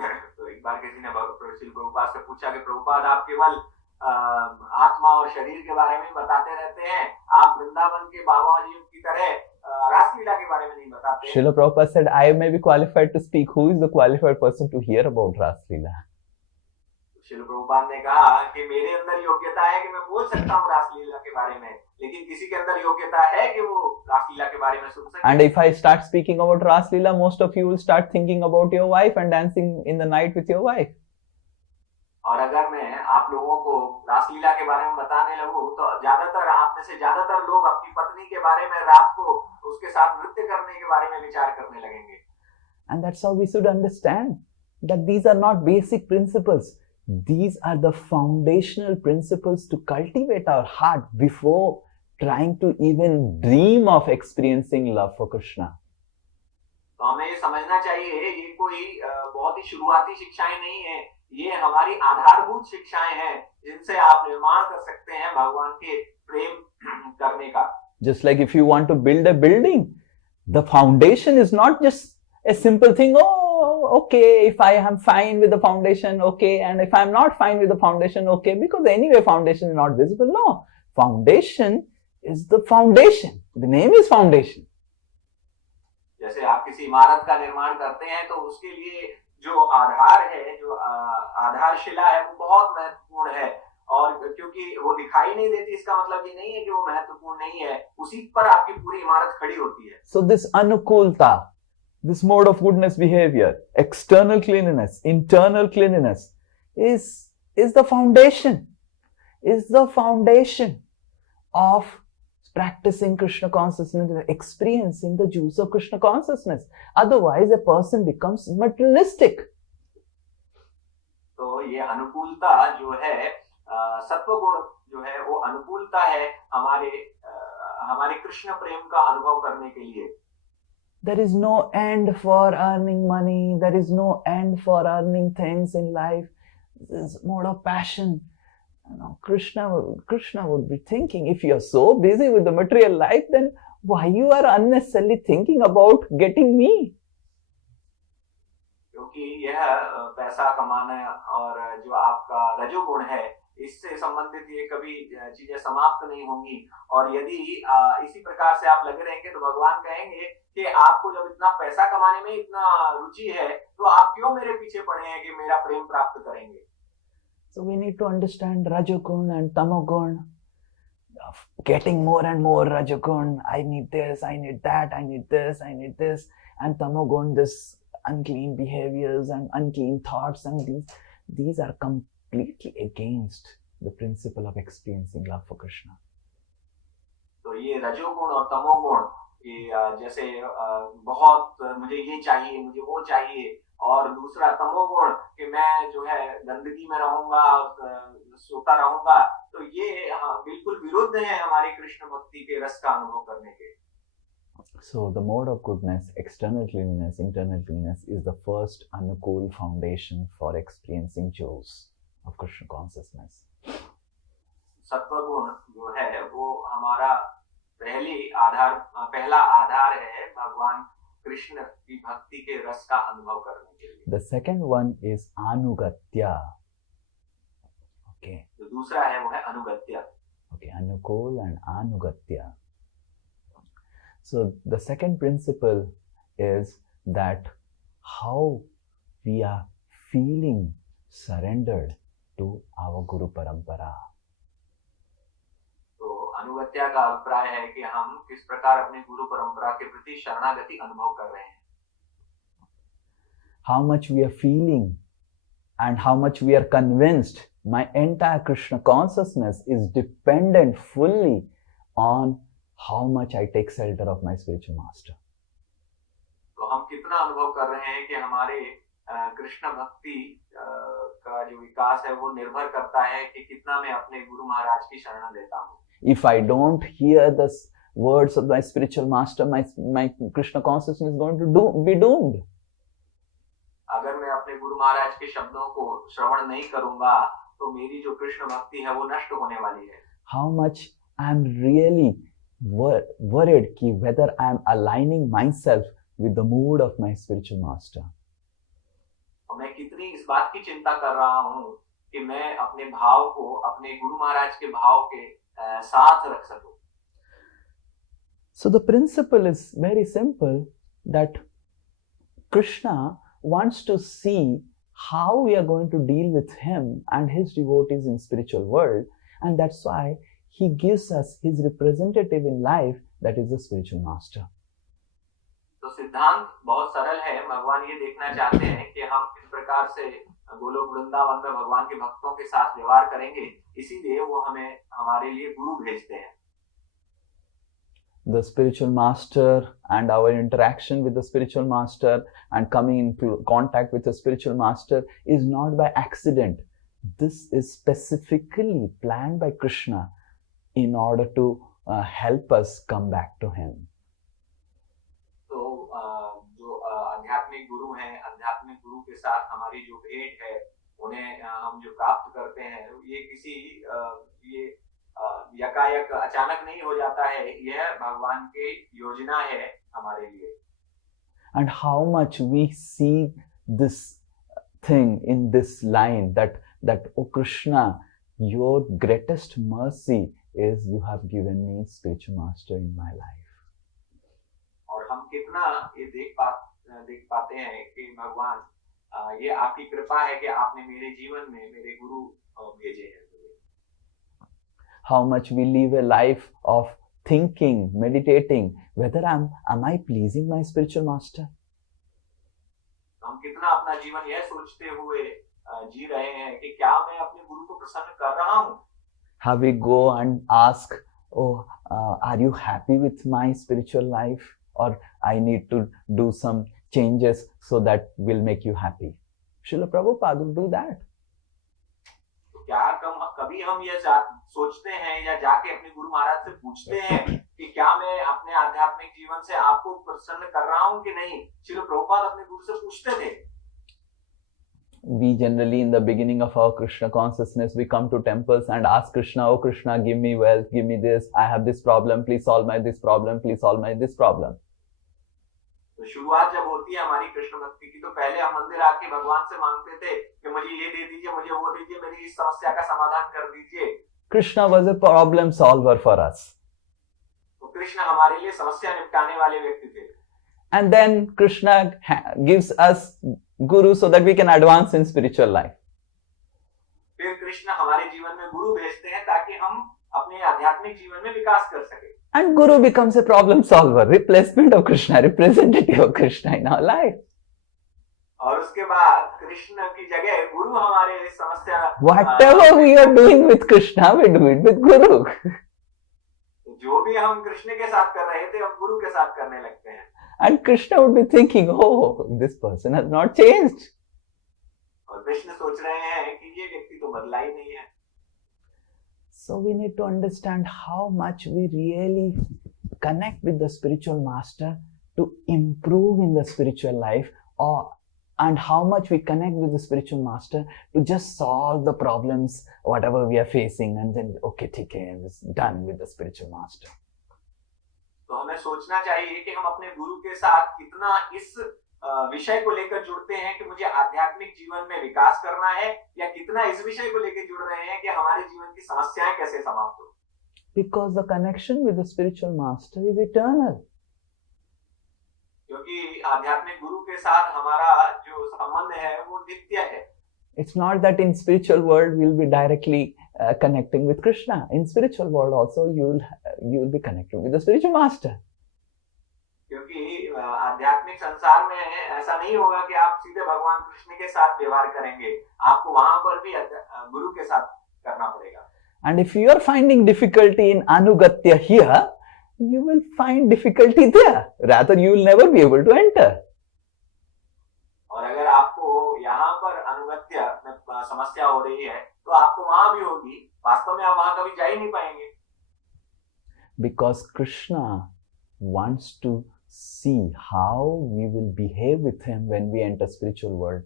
तो एक बार किसी ने श्री प्रभुपाद से पूछा कि प्रभुपाद आप केवल आत्मा और शरीर के बारे में बताते रहते हैं, आप वृंदावन के बाबा जी की तरह रास लीला के बारे में नहीं बताते. Srila Prabhupada said, I may be qualified to speak. Who is the qualified person to hear about Ras Leela? Shri Prabhupada ने कहा कि मेरे अंदर योग्यता है कि मैं बोल सकता हूँ रास लीला के बारे में, लेकिन किसी के अंदर योग्यता है कि वो रास लीला के बारे में सुन सके. And if I start speaking about Ras Leela, most of you will start thinking about your wife and dancing in the night with your wife. और अगर मैं आप लोगों को रास लीला के बारे में बताने लगूं तो ज्यादातर आप में से ज्यादातर लोग अपनी पत्नी के बारे में रात को उसके साथ नृत्य करने के बारे में विचार करने लगेंगे. And that's how we should understand that these are not basic principles. These are the foundational principles to cultivate our heart before trying to even dream of experiencing love for Krishna. तो हमें ये समझना चाहिए ये कोई बहुत ही शुरुआती शिक्षाएं नहीं है, ये हमारी आधारभूत शिक्षाएं हैं जिनसे आप निर्माण कर सकते हैं भगवान के प्रेम करने का. Just like if you want to build a building, the foundation is not just a simple thing. Oh, okay, if I am fine with the foundation, okay, and if I am not fine with the foundation, okay, because anyway foundation is not visible. No, foundation is the foundation. The name is foundation. जैसे आप किसी इमारत का निर्माण करते हैं तो उसके लिए जो आधार है, जो आधारशिला है, वो बहुत महत्वपूर्ण है. और क्योंकि वो दिखाई नहीं देती इसका मतलब ये नहीं है कि वो महत्वपूर्ण नहीं है, उसी पर आपकी पूरी इमारत खड़ी होती है. So this anukulta, this mode of goodness behavior, external cleanliness, internal cleanliness is the foundation of practicing Krishna consciousness, experiencing the juice of Krishna consciousness. Otherwise, a person becomes materialistic. तो ये अनुकूलता जो है, सत्व गुण जो है, वो अनुकूलता है हमारे कृष्ण प्रेम का अनुभव करने के लिए. There is no end for earning money. There is no end for earning things in life. This mode of passion. You know, Krishna would be thinking, if you are so busy with the material life, then why you are unnecessarily thinking about getting me? क्योंकि यह पैसा कमाना और जो आपका रजोगुण है, इससे संबंधित ये कभी चीजें समाप्त नहीं होंगी. और यदि इसी प्रकार से आप लगे रहेंगे तो भगवान कहेंगे कि आपको जब इतना पैसा कमाने में इतना रुचि है तो आप क्यों मेरे पीछे पड़े हैं कि मेरा प्रेम प्राप्त करेंगे. So we need to understand Rajagun and Tamagun. Getting more and more Rajagun. I need this, I need that, I need this, I need this. And Tamagun, this unclean behaviors and unclean thoughts, and these are completely against the principle of experiencing love for Krishna. तो ये रजोगुण और तमोगुण, ये जैसे बहुत मुझे ये चाहिए, मुझे वो चाहिए, और दूसरा तमोगुण कि मैं जो है गंदगी में रहूंगा, सोता रहूंगा, तो ये बिल्कुल विरुद्ध है हमारी कृष्ण भक्ति के रस का अनुभव करने के. So the mode of goodness, external cleanliness, internal cleanliness is the first anukul foundation for experiencing joys of Krishna consciousness. सत्व गुण जो है वो हमारा पहला आधार है भगवान कृष्ण की भक्ति के रस का अनुभव करने के लिए. The second one is anugatya. Okay. जो दूसरा है वो है अनुगत्य. Okay, anukul and anugatya. So the second principle is that how we are feeling surrendered to our Guru Parampara. तो अनुगत्या का अभिप्राय है कि हम किस प्रकार अपने गुरु परंपरा के प्रति शरणागति अनुभव कर रहे हैं. How much we are feeling and how much we are convinced my entire Krishna consciousness is dependent fully on how much I take shelter of my spiritual master. तो हम कितना अनुभव कर रहे हैं कि हमारे कृष्ण भक्ति का जो विकास है वो निर्भर करता है कि कितना मैं अपने गुरु महाराज की शरण लेता हूँ. If I don't hear the words of my spiritual master, my Krishna consciousness is going to be doomed. अगर मैं अपने गुरु महाराज के शब्दों को श्रवण नहीं करूंगा तो मेरी जो कृष्ण भक्ति है वो नष्ट होने वाली है. How much I'm really worried कि whether I'm aligning myself with the mood of my spiritual master. और मैं कितनी इस बात की चिंता कर रहा हूँ कि मैं अपने भाव को अपने गुरु महाराज के भाव के साथ रख सकूं. So the principle is very simple, that Krishna wants to see how we are going to deal with him and his devotees in spiritual world, and that's why he gives us his representative in life, that is the spiritual master. तो सिद्धांत बहुत सरल है. भगवान ये देखना चाहते हैं कि हम किस प्रकार से गोलोक वृंदावन में भगवान के भक्तों के साथ व्यवहार करेंगे, इसीलिए वो हमें हमारे लिए गुरु भेजते हैं. The spiritual master and our interaction with the spiritual master and coming into contact with the spiritual master is not by accident. This is specifically planned by Krishna in order to help us come back to him. तो जो आध्यात्मिक गुरु हैं, आध्यात्मिक गुरु के साथ हमारी जो भेंट है, उन्हें हम जो प्राप्त करते हैं, ये किसी ये यकायक अचानक नहीं हो जाता है. यह भगवान की योजना है हमारे लिए. And how much we see this thing in this line, that oh Krishna, your greatest mercy is you have given me spiritual master in my life. और हम कितना ये देख पाते हैं कि भगवान ये आपकी कृपा है कि आपने मेरे जीवन में मेरे गुरु भेजे हैं. How much we live a life of thinking, meditating, whether am I pleasing my spiritual master? हम कितना अपना जीवन यह सोचते हुए जी रहे हैं कि क्या मैं अपने गुरु को प्रसन्न कर रहा हूँ. How we go and ask, oh, are you happy with my spiritual life? Or I need to do some changes so that will make you happy. Srila Prabhupada will do that. क्या कभी हम ये सोचते हैं या जाके अपने गुरु महाराज से पूछते हैं कि क्या मैं अपने आध्यात्मिक जीवन से आपको प्रसन्न कर रहा हूँ कि नहीं. श्रील प्रभुपाद अपने गुरु से पूछते थे. We generally in the beginning of our Krishna consciousness, we come to temples and ask Krishna, oh Krishna, give me wealth, give me this, I have this problem, please solve my this problem, please solve my this problem. तो शुरुआत जब होती है हमारी कृष्ण भक्ति की, तो पहले हम मंदिर आके भगवान से मांगते थे कि मुझे ये दे दीजिए, मुझे वो दीजिए, मेरी इस समस्या का समाधान कर दीजिए. Krishna was a problem solver for us. तो कृष्ण हमारे लिए समस्या निपटाने वाले व्यक्ति थे. And then Krishna gives us Guru so that we can advance in spiritual life. फिर कृष्ण हमारे जीवन में गुरु भेजते हैं ताकि हम अपने आध्यात्मिक जीवन में विकास कर सके. And Guru becomes a problem solver, replacement of Krishna, representative of Krishna in our life. और उसके बाद कृष्ण की जगह गुरु हमारे समस्या. Whatever we are doing with Krishna, we do it with Guru. जो भी हम कृष्ण के साथ कर रहे थे, हम गुरु के साथ करने लगते हैं. And Krishna would be thinking, oh, this person has not changed. और कृष्ण सोच रहे हैं कि ये व्यक्ति तो बदला ही नहीं है. So we need to understand how much we really connect with the spiritual master to improve in the spiritual life, and how much we connect with the spiritual master to just solve the problems, whatever we are facing, and then, okay, ठीक है, it's done with the spiritual master. तो हमें सोचना चाहिए कि हम अपने गुरु के साथ कितना इस विषय को लेकर जुड़ते हैं कि मुझे आध्यात्मिक जीवन में विकास करना है, या कितना इस विषय को लेकर जुड़ रहे हैं कि हमारे जीवन की समस्याएं कैसे समाप्त हो. Because the connection with the spiritual master is eternal. क्योंकि आध्यात्मिक गुरु के साथ हमारा जो संबंध है वो नित्य है. It's not that in spiritual world we'll be directly connecting with Krishna. In spiritual world also you'll be connecting with the spiritual master. क्योंकि आध्यात्मिक संसार में ऐसा नहीं होगा कि आप सीधे भगवान कृष्ण के साथ व्यवहार करेंगे, आपको वहां पर भी गुरु के साथ करना पड़ेगा. And if you are finding difficulty in anugatya here, you will find difficulty there. Rather, you will never be able to enter. और अगर आपको यहाँ पर अनुगत्य में समस्या हो रही है, तो आपको वहां भी होगी. वास्तव में आप वहां कभी जा ही नहीं पाएंगे. Because Krishna wants to see how we will behave with him when we enter spiritual world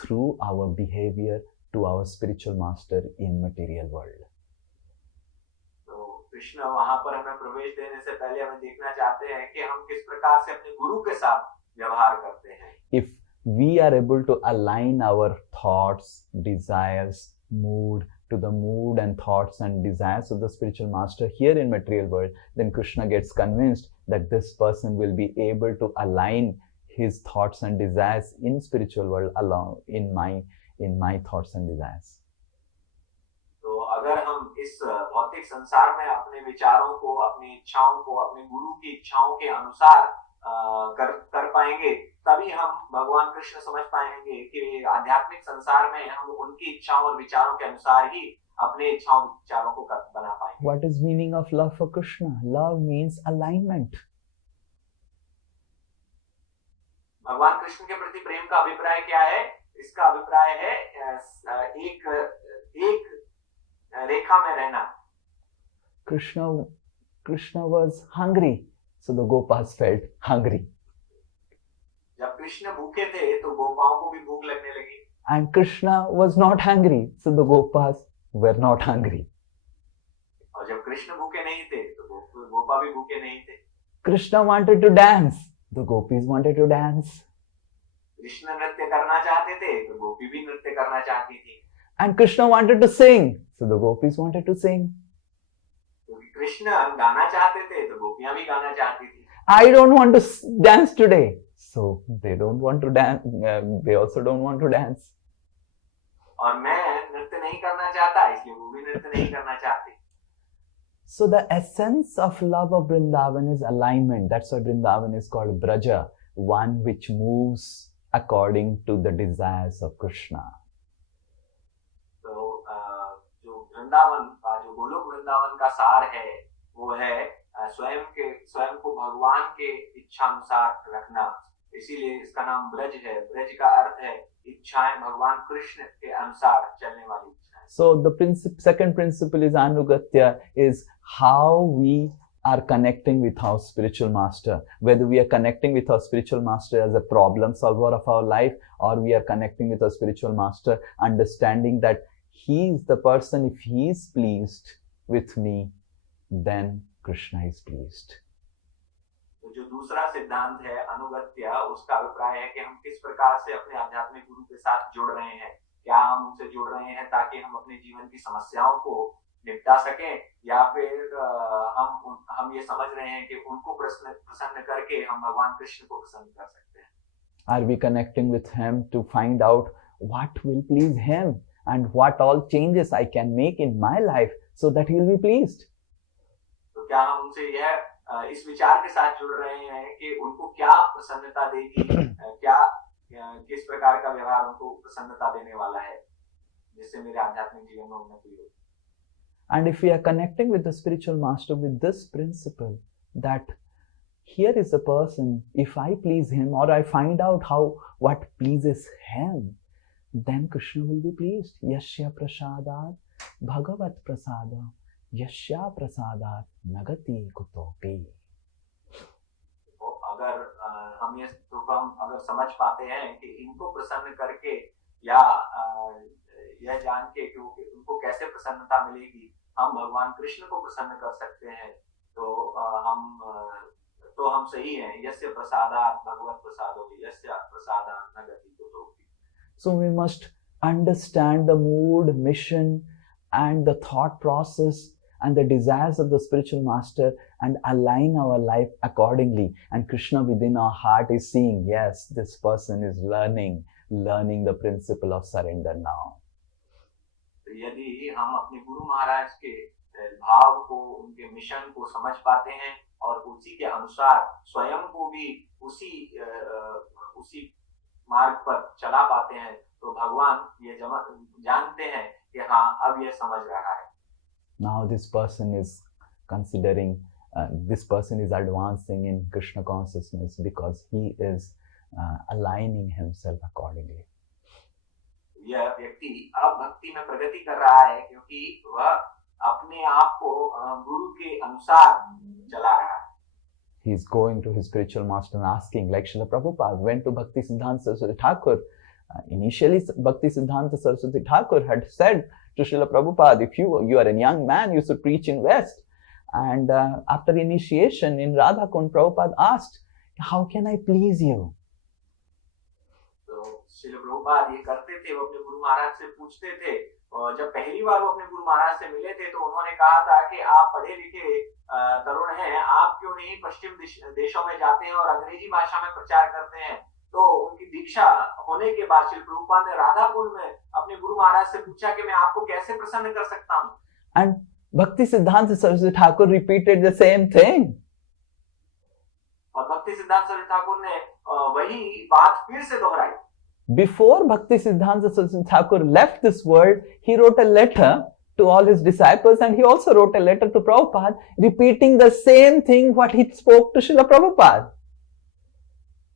through our behavior to our spiritual master in material world. तो कृष्ण वहां पर हमें प्रवेश देने से पहले हमें देखना चाहते हैं कि हम किस प्रकार से अपने गुरु के साथ व्यवहार करते हैं. If we are able to align our thoughts, desires, mood to the mood and thoughts and desires of the spiritual master here in material world, then Krishna gets convinced that this person will be able to align his thoughts and desires in spiritual world along in my thoughts and desires. तो अगर हम इस भौतिक संसार में अपने विचारों को, अपनी इच्छाओं को अपने गुरु की इच्छाओं के अनुसार कर पाएंगे, तभी हम भगवान कृष्ण समझ पाएंगे कि आध्यात्मिक संसार में हम उनकी इच्छाओं और विचारों के अनुसार ही अपने इच्छाओं विचारों को बना पाएंगे. What is meaning of love for Krishna? Love means alignment. भगवान कृष्ण के प्रति प्रेम का अभिप्राय क्या है? इसका अभिप्राय है एक रेखा में रहना. Krishna was hungry, so the Gopas felt hungry. जब कृष्ण भूखे थे तो गोपाओं को भी भूख लगने लगी. And Krishna was not hungry, so the Gopas were not hungry. और जब कृष्ण भूखे नहीं थे तो गोपा भी भूखे नहीं थे. Krishna wanted to dance, the gopis wanted to dance. Krishna नृत्य करना चाहते थे तो गोपी भी नृत्य करना चाहती थी. And Krishna wanted to sing, so the gopis wanted to sing. क्योंकि कृष्ण गाना चाहते थे तो गोपियां भी गाना चाहती थी. I don't want to dance today, so they don't want to dance. They also don't want to dance. और मैं नृत्य नहीं करना चाहता, इसलिए वो भी नृत्य नहीं करना चाहती. So the essence of love of Vrindavan is alignment. That's why Vrindavan is called Braja, one which moves according to the desires of Krishna. तो जो वृंदावन का, जो गोलोक वृंदावन का सार है, वो है स्वयं को भगवान के इच्छा अनुसार रखना. इसीलिए इसका नाम ब्रज है. ब्रज का अर्थ है इच्छाएं भगवान कृष्ण के अनुसार चलने वाली इच्छाएं. So the second principle is Anugatya, is how we are connecting with our spiritual master. Whether we are connecting with our spiritual master as a problem solver of our life, or we are connecting with our spiritual master understanding that he is the person, if he is pleased with me, then Krishna is pleased. तो जो दूसरा सिद्धांत है अनुगत्य, उसका अभिप्राय है कि हम किस प्रकार से अपने आध्यात्मिक गुरु के साथ जुड़ रहे हैं. क्या हम उनसे जुड़ रहे हैं ताकि हम अपने जीवन की समस्याओं को निपटा सकें, या फिर हम ये समझ रहे हैं कि उनको प्रसन्न करके हम भगवान कृष्ण को प्रसन्न कर सकते हैं. Are we connecting with him to find out what will please him and what all changes I can make in my life so that he will be pleased? तो क्या हम उनसे यह इस विचार के साथ जुड़ रहे हैं कि उनको क्या प्रसन्नता देगी, किस प्रकार का व्यवहार उनको प्रसन्नता देने वाला है जिससे मेरे आध्यात्मिक जीवन में उन्नति हो. And if we are connecting with the spiritual master with this principle, that here is a person, if I please him or I find out what pleases him, then Krishna will be pleased. Yashya prasadat bhagavat prasada, yashya prasadat nagati kutopi. अगर हम अगर समझ पाते हैं कि इनको प्रसन्न करके या यह जान के कि उनको कैसे प्रसन्नता मिलेगी, हम भगवान कृष्ण को प्रसन्न कर सकते हैं, तो हम सही हैं। यस्य प्रसादात् भगवत प्रसादो यस्य प्रसादात् न गति कुतोऽपि। So we must understand the mood, mission, and the thought process and the desires of the spiritual master and align our life accordingly. And Krishna within our heart is seeing, yes, this person is learning the principle of surrender now. यदि हम अपने गुरु महाराज के भाव को, उनके mission को समझ पाते हैं और उसी के अनुसार स्वयं को भी उसी मार्ग पर चला पाते हैं, तो भगवान ये जानते हैं कि हाँ, अब ये समझ रहा है। Now this person is considering, this person is advancing in Krishna consciousness because he is aligning himself accordingly. यह व्यक्ति अब भक्ति में प्रगति कर रहा है क्योंकि वह अपने आप को गुरु के अनुसार चला रहा है। He is going to his spiritual master and asking, like Srila Prabhupada went to Bhakti Siddhanta Saraswati Thakur. Initially, Bhakti Siddhanta Saraswati Thakur had said to Srila Prabhupada, if you are a young man, you should preach in West. And after initiation in Radha Kund, Prabhupada asked, how can I please you? Srila Prabhupada ये करते थे, वो अपने गुरु महाराज से पूछते थे, और जब पहली बार वो अपने गुरु महाराज से मिले थे तो उन्होंने कहा था कि आप पढ़े लिखे तरुण हैं, आप क्यों नहीं पश्चिम देशों में जाते हैं और अंग्रेजी भाषा में प्रचार करते हैं। तो उनकी दीक्षा होने के बाद श्रील प्रभुपाद ने राधा कुंड में अपने गुरु महाराज से पूछा कि मैं आपको कैसे प्रसन्न कर सकता हूँ। And Bhakti Siddhanta Saraswati Thakur repeated the same thing. और भक्ति सिद्धांत सरस्वती ठाकुर ने वही बात फिर से दोहराई। Before Bhakti Siddhanta Saraswati Thakur left this world, he wrote a letter to all his disciples and he also wrote a letter to Prabhupada repeating the same thing what he spoke to Srila Prabhupada.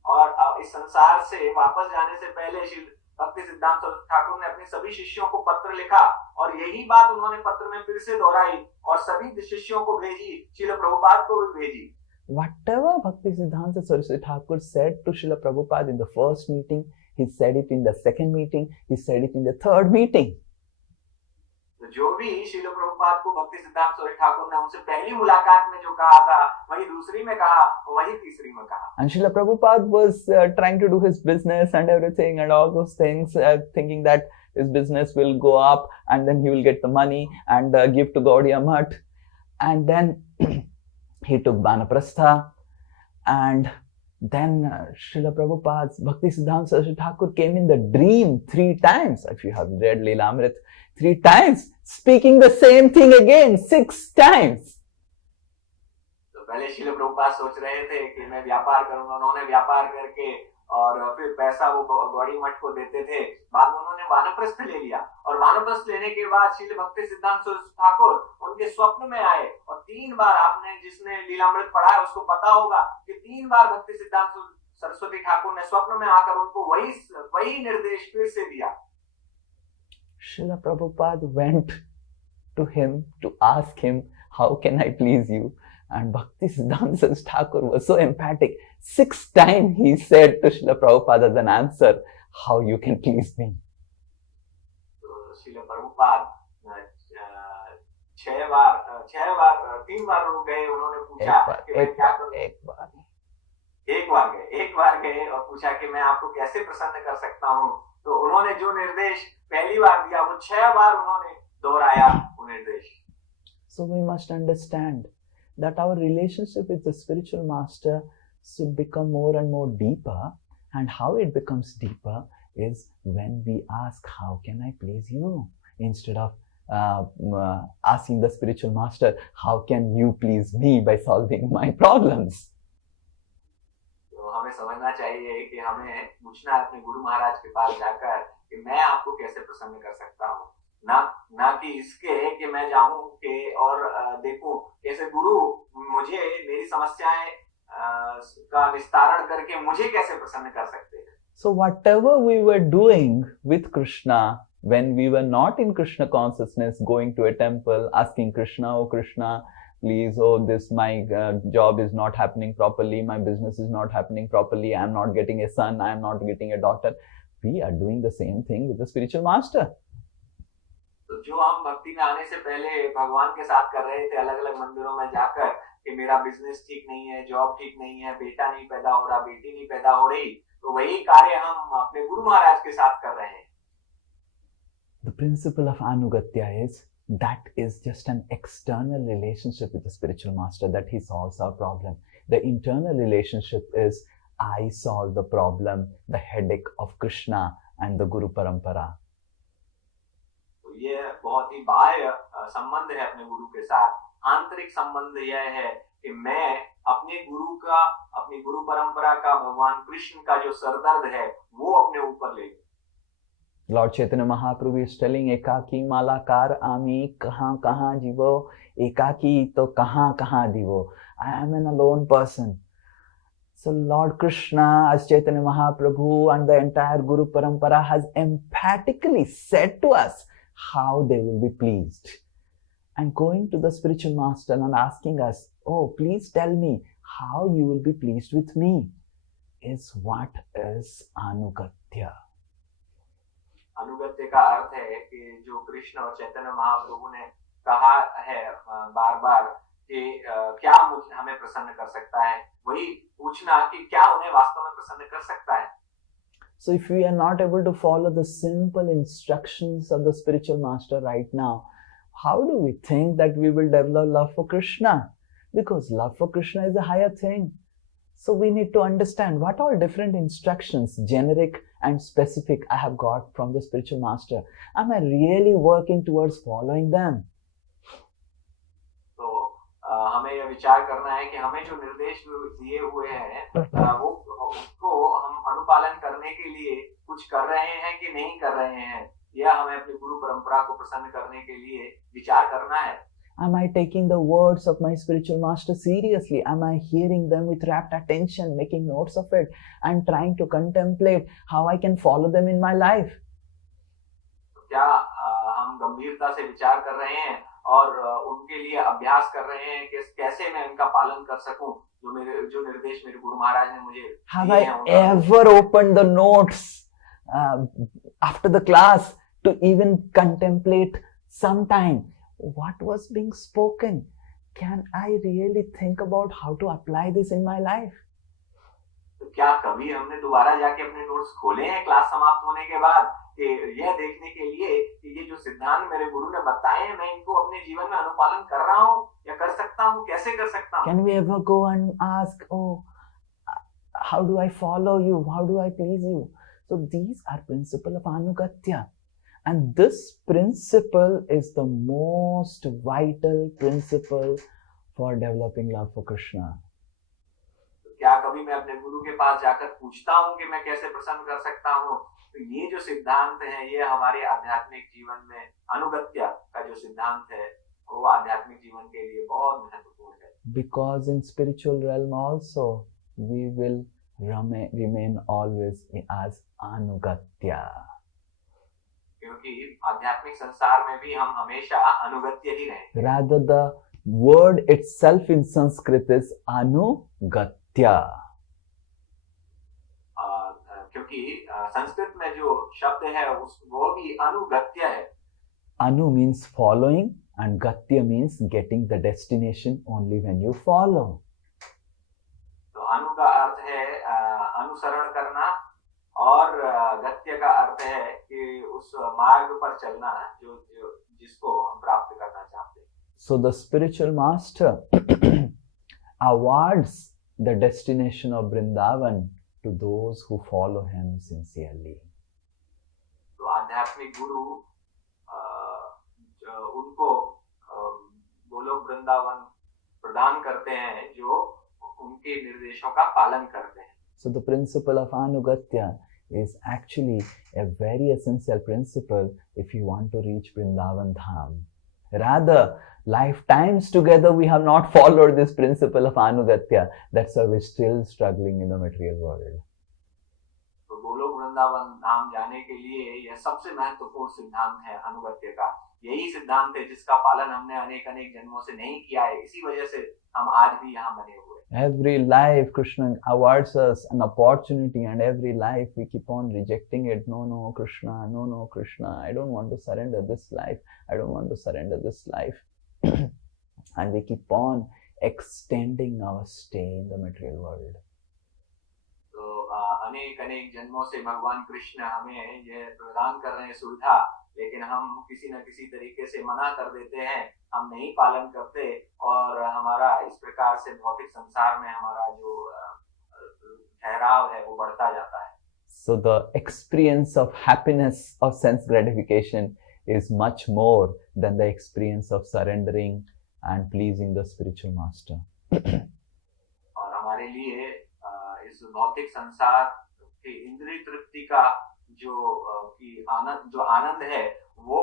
और इस संसार से वापस जाने से पहले श्री भक्ति सिद्धांत सरस्वती ठाकुर ने अपने सभी शिष्यों को पत्र लिखा और यही बात उन्होंने पत्र में फिर से दोहराई और सभी शिष्यों को भेजी, श्रील प्रभुपाद को भी भेजी। Whatever Bhakti Siddhanta Saraswati Thakur said to Srila Prabhupada in the first meeting, he said it in the second meeting, he said it in the third meeting. तो जो भी श्रील प्रभुपाद को भक्ति सिद्धांत सरस्वती ठाकुर ने उनसे पहली मुलाकात में जो कहा था, वही दूसरी में कहा, वही तीसरी में कहा। And Srila Prabhupada was trying to do his business and everything and all those things, thinking that his business will go up and then he will get the money and give to Gaudiya Math. And then he took Banaprastha, and then Srila Prabhupada's Bhakti Siddhanta Saraswati Thakur came in the dream 3 times. If you have read Leelamrit, 3 times, speaking the same thing again 6 times. तो पहले श्रील प्रभुपाद सोच रहे थे कि मैं व्यापार करूंगा, उन्होंने व्यापार करके और फिर पैसा वो गौड़ी मठ को देते थे। बाद में उन्होंने वानप्रस्थ ले लिया और वानप्रस्थ लेने के बाद श्रील भक्ति सिद्धांत सरस्वती ठाकुर उनके स्वप्न में आए और 3 बार, आपने जिसने लीलामृत पढ़ा है उसको पता होगा कि 3 बार भक्ति सिद्धांत सरस्वती ठाकुर ने स्वप्न में आकर उनको वही निर्देश फिर से दिया। Srila Prabhupada went to him to ask him, how can I please you? And Bhakti Siddhanta Saraswati Thakur was so emphatic. 6 times he said to Srila Prabhupada as an answer, how you can please me. तो श्रील प्रभुपाद 3 बार रुक गए, उन्होंने पूछा कि मैं क्या करूं। एक बार गए और पूछा कि मैं आपको कैसे प्रसन्न कर सकता हूँ। तो उन्होंने जो निर्देश पहली बार दिया वो 6 बार उन्होंने दोहराया वो निर्देश। So we must understand that our relationship with the spiritual master should become more and more deeper, and how it becomes deeper is when we ask, how can I please you? Instead of asking the spiritual master, how can you please me by solving my problems? तो हमें समझना चाहिए कि हमें पूछना है अपने गुरु महाराज के पास जाकर कि मैं आपको कैसे प्रसन्न कर सकता हूँ, ना कि इसके कि मैं जाऊं कि और देखूं कैसे गुरु मुझे मेरी समस्याएं का निस्तारण करके मुझे कैसे प्रसन्न कर सकते हैं। So whatever we were doing with Krishna when we were not in Krishna consciousness, going to a temple, asking Krishna, oh Krishna, please, oh, this my job is not happening properly, my business is not happening properly, I am not getting a son, I am not getting a daughter. We are doing the same thing with the spiritual master. तो जो हम भक्ति में आने से पहले भगवान के साथ कर रहे थे अलग अलग मंदिरों में जाकर कि मेरा बिजनेस ठीक नहीं है, जॉब ठीक नहीं है, बेटा नहीं पैदा हो रहा, बेटी नहीं पैदा हो रही, तो वही कार्य हम अपने गुरु महाराज के साथ कर रहे हैं. The principle of anugatya is that is just an external relationship with the spiritual master, that he solves our problem. The internal relationship is I solve the problem, the headache of Krishna and the Guru Parampara. तो ये बहुत ही बाह्य संबंध है अपने गुरु के साथ. आंतरिक संबंध यह है कि मैं अपने गुरु का, अपनी गुरु परंपरा का, भगवान कृष्ण का जो सरदर्द है वो अपने ऊपर ले. Lord Chaitanya Mahaprabhu is telling ekaki malakar ami kahan kahan jivo, ekaki to kahan kahan divo. I am an alone person. So Lord Krishna as Chaitanya Mahaprabhu and the entire Guru Parampara has emphatically said to us how they will be pleased. And going to the spiritual master and asking us, oh, please tell me how you will be pleased with me, is what is anugatya. अनुगत्य का अर्थ है कि जो कृष्ण और चैतन्य महाप्रभु ने कहा है बार बार कि क्या हमें प्रसन्न कर सकता है, वही पूछना कि क्या उन्हें वास्तव में प्रसन्न कर सकता है. So if we are not able to follow the simple instructions of the spiritual master right now, how do we think that we will develop love for Krishna? Because love for Krishna is a higher thing. So we need to understand what all different instructions, generic and specific, I have got from the spiritual master. Am I really working towards following them? तो हमें यह विचार करना है कि हमें जो निर्देश दिए हुए हैं वो उसको हम अनुपालन करने के लिए कुछ कर रहे हैं कि नहीं कर रहे हैं, या हमें अपनी गुरु परंपरा को प्रसन्न करने के लिए विचार करना है. Am I taking the words of my spiritual master seriously? Am I hearing them with rapt attention, making notes of it and trying to contemplate how I can follow them in my life? क्या हम गंभीरता से विचार कर रहे हैं और उनके लिए अभ्यास कर रहे हैं कि कैसे मैं इनका पालन कर सकूं, जो निर्देश मेरे गुरु महाराज ने मुझे दिए हैं. Have I ever opened the notes after the class to even contemplate sometime what was being spoken? Can I really think about how to apply this in my life? तो क्या कभी हमने दोबारा जाके अपने नोट्स खोले हैं क्लास समाप्त होने के बाद कि यह देखने के लिए कि ये जो सिद्धांत मेरे गुरु ने बताए हैं मैं इनको अपने जीवन में अनुपालन कर रहा हूँ या कर सकता हूँ, कैसे कर सकता हूँ? Can we ever go and ask, oh, how do I follow you? How do I please you? So these are principle of anugatya. And this principle is the most vital principle for developing love for Krishna. क्या कभी मैं अपने गुरु के पास जाकर पूछता हूँ कि मैं कैसे प्रसन्न कर सकता हूँ? तो ये जो सिद्धांत है ये हमारे आध्यात्मिक जीवन में अनुगत्य का जो सिद्धांत है वो आध्यात्मिक जीवन के लिए बहुत महत्वपूर्ण है. Because in spiritual realm also we will remain always as anugatya. क्योंकि आध्यात्मिक संसार में भी हम हमेशा अनुगत्य ही रहें. Rather the word itself in Sanskrit is anugatya. क्योंकि संस्कृत में जो शब्द है वो भी अनुगत्य है. Anu means following and gatya means getting the destination only when you follow. तो अनु का अर्थ है अनुसरण करना और गत्य का अर्थ है कि उस मार्ग पर चलना जो जिसको हम प्राप्त करना चाहते हैं. So the spiritual master awards the destination of Vrindavan to those who follow him sincerely. तो आध्यात्मिक गुरु उनको गोलोक वृंदावन प्रदान करते हैं जो उनके निर्देशों का पालन करते हैं. So the principle of anugatya is actually a very essential principle if you want to reach Vrindavan Dham. Rather, lifetimes together we have not followed this principle of anugatya. That's why we're still struggling in the material world. तो गोलोक वृंदावन धाम जाने के लिए यह सबसे महत्वपूर्ण सिद्धांत है अनुगत्य का. यही सिद्धांत है जिसका पालन हमने अनेक अनेक जन्मों से नहीं किया है, इसी वजह से हम आज भी यहाँ बने हुए हैं। Every life Krishna awards us an opportunity, and every life we keep on rejecting it. No, no, Krishna, no, no, Krishna, I don't want to surrender this life. I don't want to surrender this life. And we keep on extending our stay in the material world. तो अनेक अनेक जन्मों से भगवान कृष्ण हमें ये प्रदान कर रहे हैं सुविधा, लेकिन हम किसी न किसी तरीके से मना कर देते हैं, हम नहीं पालन करते, और हमारा इस प्रकार से भौतिक संसार में हमारा जो ठहराव है वो बढ़ता जाता है। So the experience of happiness of sense gratification is much more than the experience of surrendering and pleasing the spiritual master. और हमारे लिए इस भौतिक संसार की इंद्रिय तृप्ति का जो आनंद है वो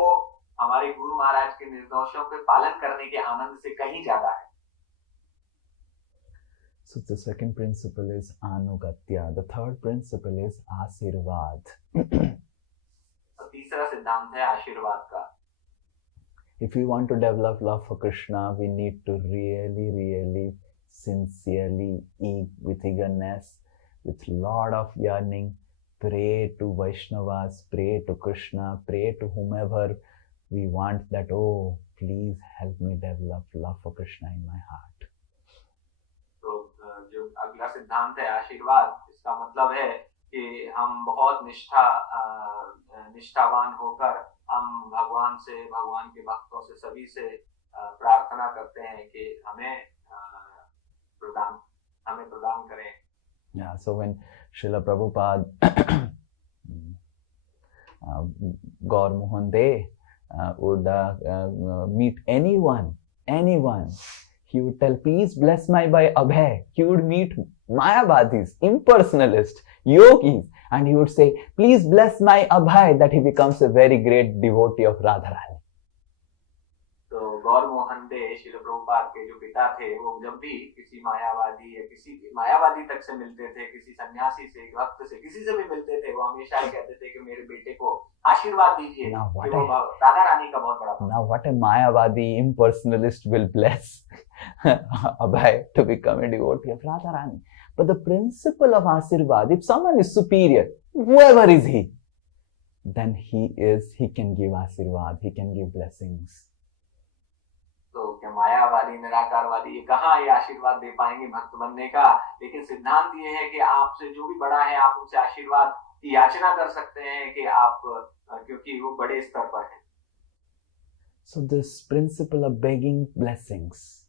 हमारे गुरु महाराज के निर्देशों के पालन करने के आनंद से कहीं ज्यादा है। So the second principle is anugatya. The third principle is asirvad. और तीसरा सिद्धांत है आशीर्वाद का। If we want to develop love for Krishna, we need to really sincerely, with eagerness, with lot of yearning, pray to Vaishnavas, pray to Krishna, pray to whomever we want that, oh, please help me develop love for Krishna in my heart. तो जो अगला सिद्धांत है आशीर्वाद, इसका मतलब है कि हम बहुत निष्ठावान होकर हम भगवान से, भगवान के भक्तों से, सभी से प्रार्थना करते हैं कि हमें प्रदान करें। Yeah, so when Srila Prabhupada Gaur Mohan De would meet anyone, he would tell, please bless my boy Abhay. He would meet Mayavadis, impersonalists, yogis, and he would say, please bless my Abhay, that he becomes a very great devotee of Radharani. तो गौर मोहन दे श्रील प्रभुपाद के जो पिता थे, वो जब भी किसी मायावादी या किसी मायावादी तक से मिलते थे, किसी सन्यासी से, भक्त से, किसी से भी मिलते थे, वो हमेशा ही कहते थे कि मेरे बेटे को आशीर्वाद दीजिए कि वो राधा रानी का बहुत बड़ा। Now what a Mayavadi impersonalist will bless Abhay to become a devotee of Radharani. But the principle of Asirvad, if someone is superior, whoever is he, then he can give Asirvad, he can give blessings. तो क्या मायावादी, निराकारवादी ये कहाँ ये आशीर्वाद दे पाएंगे भक्त बनने का? लेकिन सिद्धांत ये है कि आपसे जो भी बड़ा है, आप उनसे आशीर्वाद की याचना कर सकते हैं कि आप, क्योंकि वो बड़े स्तर पर हैं। So this principle of begging blessings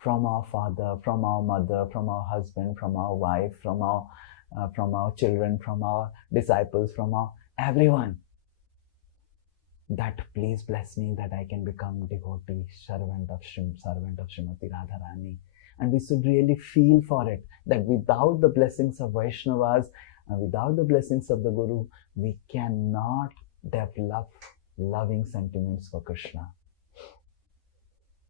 from our father, from our mother, from our husband, from our wife, from our children, from our disciples, from our everyone, that please bless me that I can become devotee, servant of Srimati Radharani. And we should really feel for it, that without the blessings of Vaishnavas and without the blessings of the Guru, we cannot develop loving sentiments for Krishna.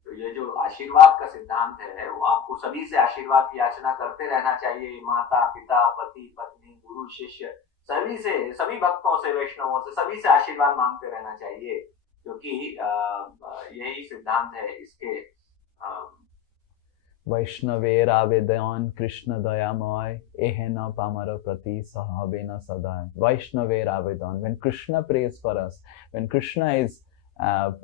तो ये जो आशीर्वाद का सिद्धांत है, वो आपको सभी से आशीर्वाद की याचना करते रहना चाहिए। माता, पिता, पति, पत्नी, गुरु, शिष्य, सभी से, सभी भक्तों से, वैष्णवों से, सभी से आशीर्वाद मांगते रहना चाहिए, क्योंकि यही सिद्धांत है इसके। वैष्णवेर आवेदन कृष्ण दयामय एहेन पामर प्रति सहबेन सदा। Vaishnaver आवेदन, when Krishna prays for us, when Krishna is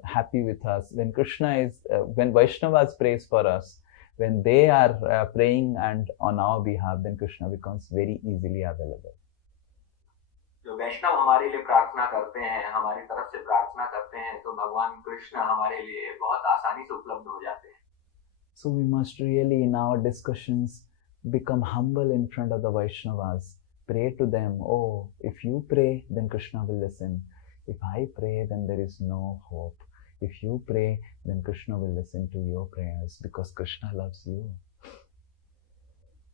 happy with us, when Vaishnavas prays for us, when they are praying and on our behalf, then Krishna becomes very easily available. जो वैष्णव हमारे लिए प्रार्थना करते हैं, हमारी तरफ से प्रार्थना करते हैं, तो भगवान कृष्ण हमारे लिए बहुत आसानी से उपलब्ध हो जाते हैं। So we must really in our discussions become humble in front of the Vaishnavas. Pray to them, oh, if you pray, then Krishna will listen. If I pray, then there is no hope. If you pray, then Krishna will listen to your prayers because Krishna loves you.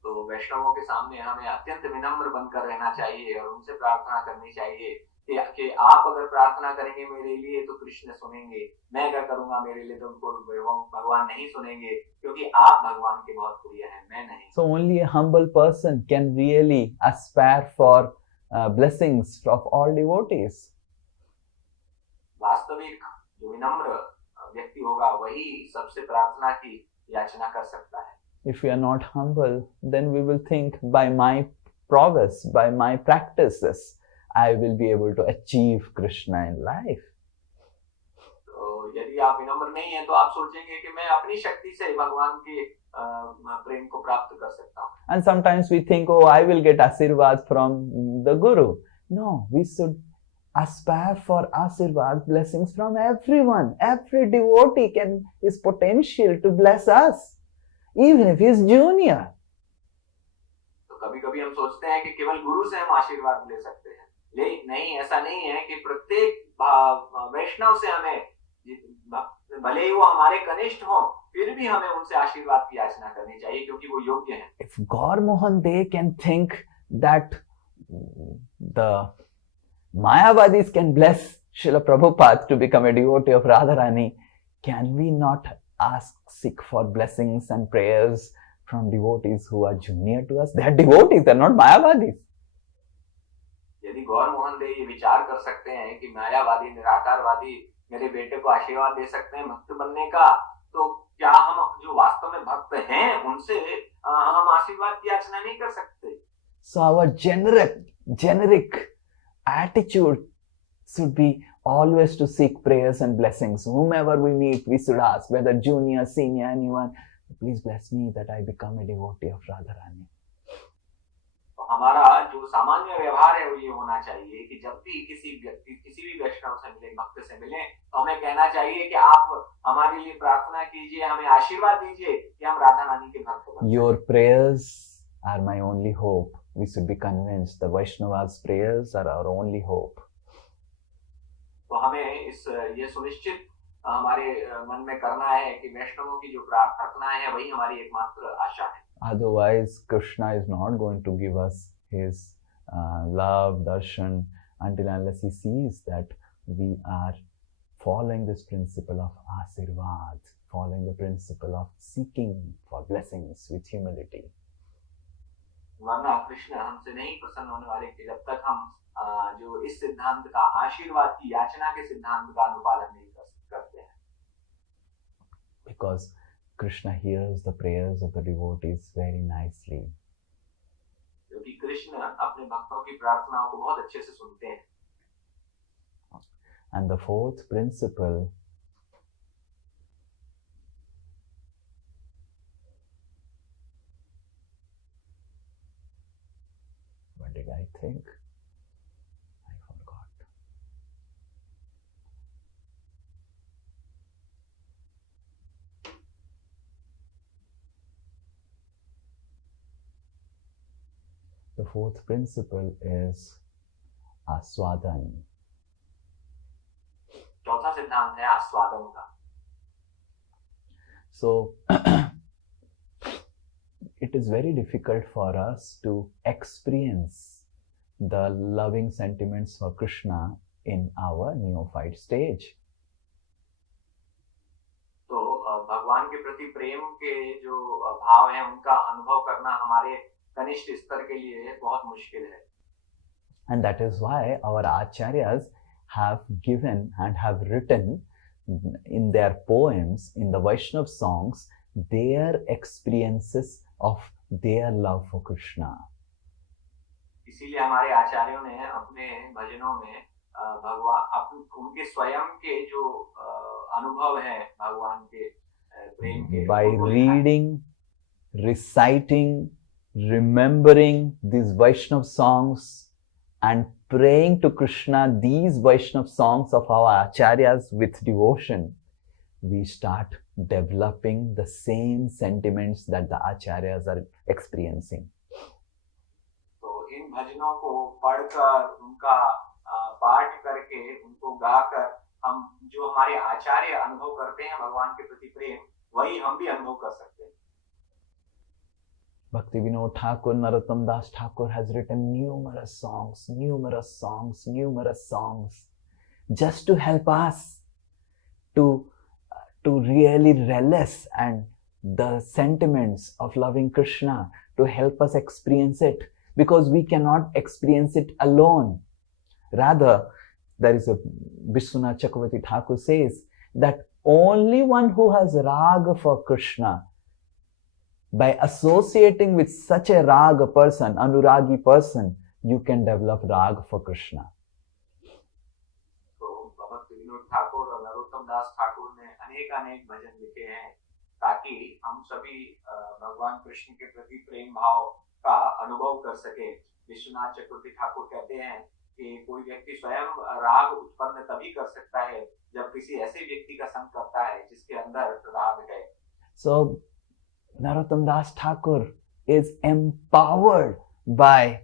तो वैष्णवों के सामने हमें अत्यंत विनम्र बनकर रहना चाहिए और उनसे प्रार्थना करनी चाहिए कि आप अगर प्रार्थना करेंगे मेरे लिए तो कृष्ण सुनेंगे, मैं अगर करूंगा मेरे लिए तो उनको भगवान नहीं सुनेंगे, क्योंकि आप भगवान के बहुत प्रिय हैं, मैं नहीं। So only a humble person can really aspire for blessings of all devotees. वास्तविक जो विनम्र व्यक्ति होगा वही सबसे प्रार्थना की याचना कर सकता है. If we are not humble, then we will think by my prowess, by my practices, I will be able to achieve Krishna in life. तो यदि आप विनम्र नहीं है तो आप सोचेंगे कि मैं अपनी शक्ति से भगवान के प्रेम को प्राप्त कर सकता हूँ. And sometimes we think, oh, I will get Asirvad from the Guru. No, we should aspire for Asirvad, blessings from everyone. Every devotee is potential to bless us, even if he is junior. तो कभी कभी हम सोचते हैं कि केवल गुरु से हम आशीर्वाद ले सकते हैं, लेकिन नहीं, ऐसा नहीं है कि प्रत्येक वैष्णव से हमें, भले ही वो हमारे कनिष्ठ हों, फिर भी हमें उनसे आशीर्वाद की याचना करनी चाहिए क्योंकि वो योग्य हैं. If Gaur Mohan they can think that the Mayavadis can bless Srila Prabhupada to become a devotee of Radharani, can we not seek for blessings and prayers from devotees who are junior to us? They are devotees, they are not Mayavadis. यदि गौर मोहन दे ये विचार कर सकते हैं कि मायावादी निराकारवादी मेरे बेटे को आशीर्वाद दे सकते हैं भक्त बनने का, तो क्या हम जो वास्तव में भक्त हैं उनसे हम आशीर्वाद की याचना नहीं कर सकते? So our generic attitude should be always to seek prayers and blessings. Whomever we meet, we should ask, whether junior, senior, anyone, please bless me that I become a devotee of Radharani. तो हमारा जो सामान्य व्यवहार है वो ये होना चाहिए कि जब भी किसी व्यक्ति, किसी भी वैष्णव से मिले, भक्त से मिले, तो हमें कहना चाहिए कि आप हमारे लिए प्रार्थना कीजिए, हमें आशीर्वाद दीजिए कि हम राधा रानी के भक्त बन जाएं. Your prayers are my only hope. We should be convinced the Vaishnavas' prayers are our only hope. तो हमें ये सुनिश्चित हमारे मन में करना है कि वैष्णवों की जो प्रार्थना है वही हमारी एकमात्र आशा है. Otherwise, Krishna is not going to give us his love, darshan, until unless he sees that we are following this principle of Asirvad, following the principle of seeking for blessings with humility. वरना कृष्ण हमसे नहीं प्रसन्न होने वाले कि जब तक हम जो इस सिद्धांत का, आशीर्वाद की याचना के सिद्धांत का अनुपालन नहीं करते हैं. Because Krishna hears the prayers of the devotees very nicely. क्योंकि कृष्ण अपने भक्तों की प्रार्थनाओं को बहुत अच्छे से सुनते हैं. And the fourth principle what did I think? I forgot. The fourth principle is aswadan. चौथा सिद्धांत है आस्वादन का. So it is very difficult for us to experience the loving sentiments for Krishna in our neophyte stage. तो भगवान के प्रति प्रेम के जो भाव हैं उनका अनुभव करना हमारे कनिष्ठ स्तर के लिए बहुत मुश्किल है. And that is why our acharyas have given and have written in their poems, in the Vaishnav songs, their experiences of their love for Krishna. इसीलिए हमारे आचार्यों ने अपने भजनों में भगवान उनके स्वयं के जो अनुभव है भगवान के प्रेम के, by reading, reciting, remembering these Vaishnav songs and praying to Krishna these Vaishnav songs of our acharyas with devotion, we start developing the same sentiments that the acharyas are experiencing. तो इन भजनों को पढ़कर, उनका पाठ करके, उनको गाकर हम जो हमारे आचार्य अनुभव करते हैं भगवान के प्रति प्रेम, वही हम भी अनुभव कर सकते हैं. Bhakti Vinod Thakur, Narottam Das Thakur has written numerous songs just to help us to really relish and the sentiments of loving Krishna, to help us experience it, because we cannot experience it alone. Rather, there is a Vishwanath Chakravarti Thakur says that only one who has raga for Krishna, by associating with such a raga person, anuragi person, you can develop raga for Krishna. तो भगत विनोद ठाकुर और नरोत्तम दास ठाकुर ने अनेक भजन लिखे हैं ताकि हम सभी भगवान कृष्ण के प्रति प्रेम भाव का अनुभव कर सके। विश्वनाथ चक्रवर्ती ठाकुर कहते हैं कि कोई व्यक्ति स्वयं राग उत्पन्न तभी कर सकता है जब किसी ऐसे व्यक्ति का संग करता है जिसके अंदर राग है। So Narottam Das Thakur is empowered by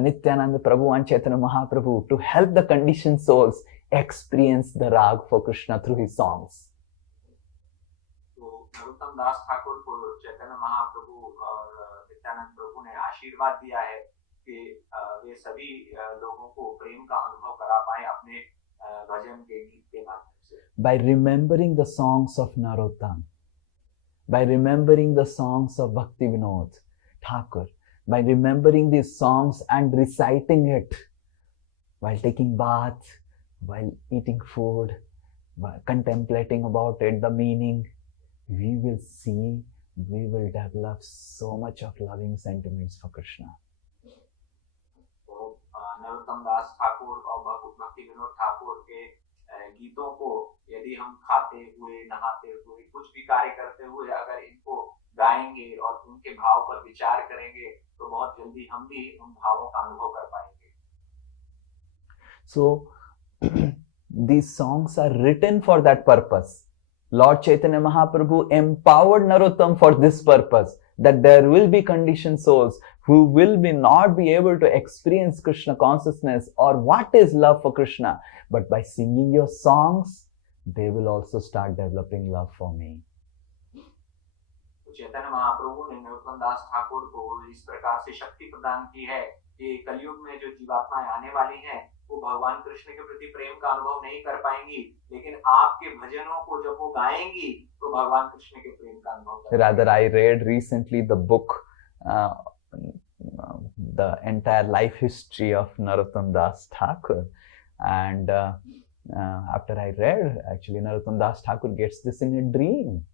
Nityananda Prabhu and Chaitanya Mahaprabhu to help the conditioned souls experience the rag for Krishna through his songs. तो नरोत्तम दास ठाकुर को चैतन्य महाप्रभु और नित्यानंद प्रभु ने आशीर्वाद दिया है कि वे सभी लोगों को प्रेम का अनुभव करा पाए अपने भजन के गीत के माध्यम से। By remembering the songs of Narottam, by remembering the songs of Bhakti Vinod Thakur, by remembering these songs and reciting it while taking bath, while eating food, while contemplating about it, the meaning, we will see, we will develop so much of loving sentiments for Krishna. तो नरोत्तम दास ठाकुर और भक्ति विनोद ठाकुर के गीतों को यदि हम खाते हुए, नहाते हुए, कुछ भी कार्य करते हुए अगर इनको गाएंगे और उनके भाव पर विचार करेंगे तो बहुत जल्दी हम भी उन भावों का अनुभव कर पाएंगे। So these songs are written for that purpose. Lord Chaitanya Mahaprabhu empowered Narottam for this purpose, that there will be conditioned souls who will not be able to experience Krishna consciousness or what is love for Krishna, but by singing your songs, they will also start developing love for me. Chaitanya Mahaprabhu ने नरोत्तम दास ठाकुर को इस प्रकार से शक्ति प्रदान की है कि कलयुग में जो जीवात्माएं आने वाली हैं वो भगवान कृष्ण के प्रति प्रेम का अनुभव नहीं कर पाएंगी, लेकिन आपके भजनों को जब वो गाएंगी तो भगवान कृष्ण के प्रेम का अनुभव करेंगी। Rather, I read recently the book, the entire life history of Narottam Das Thakur, and after I read, actually Narottam Das Thakur gets this in a dream.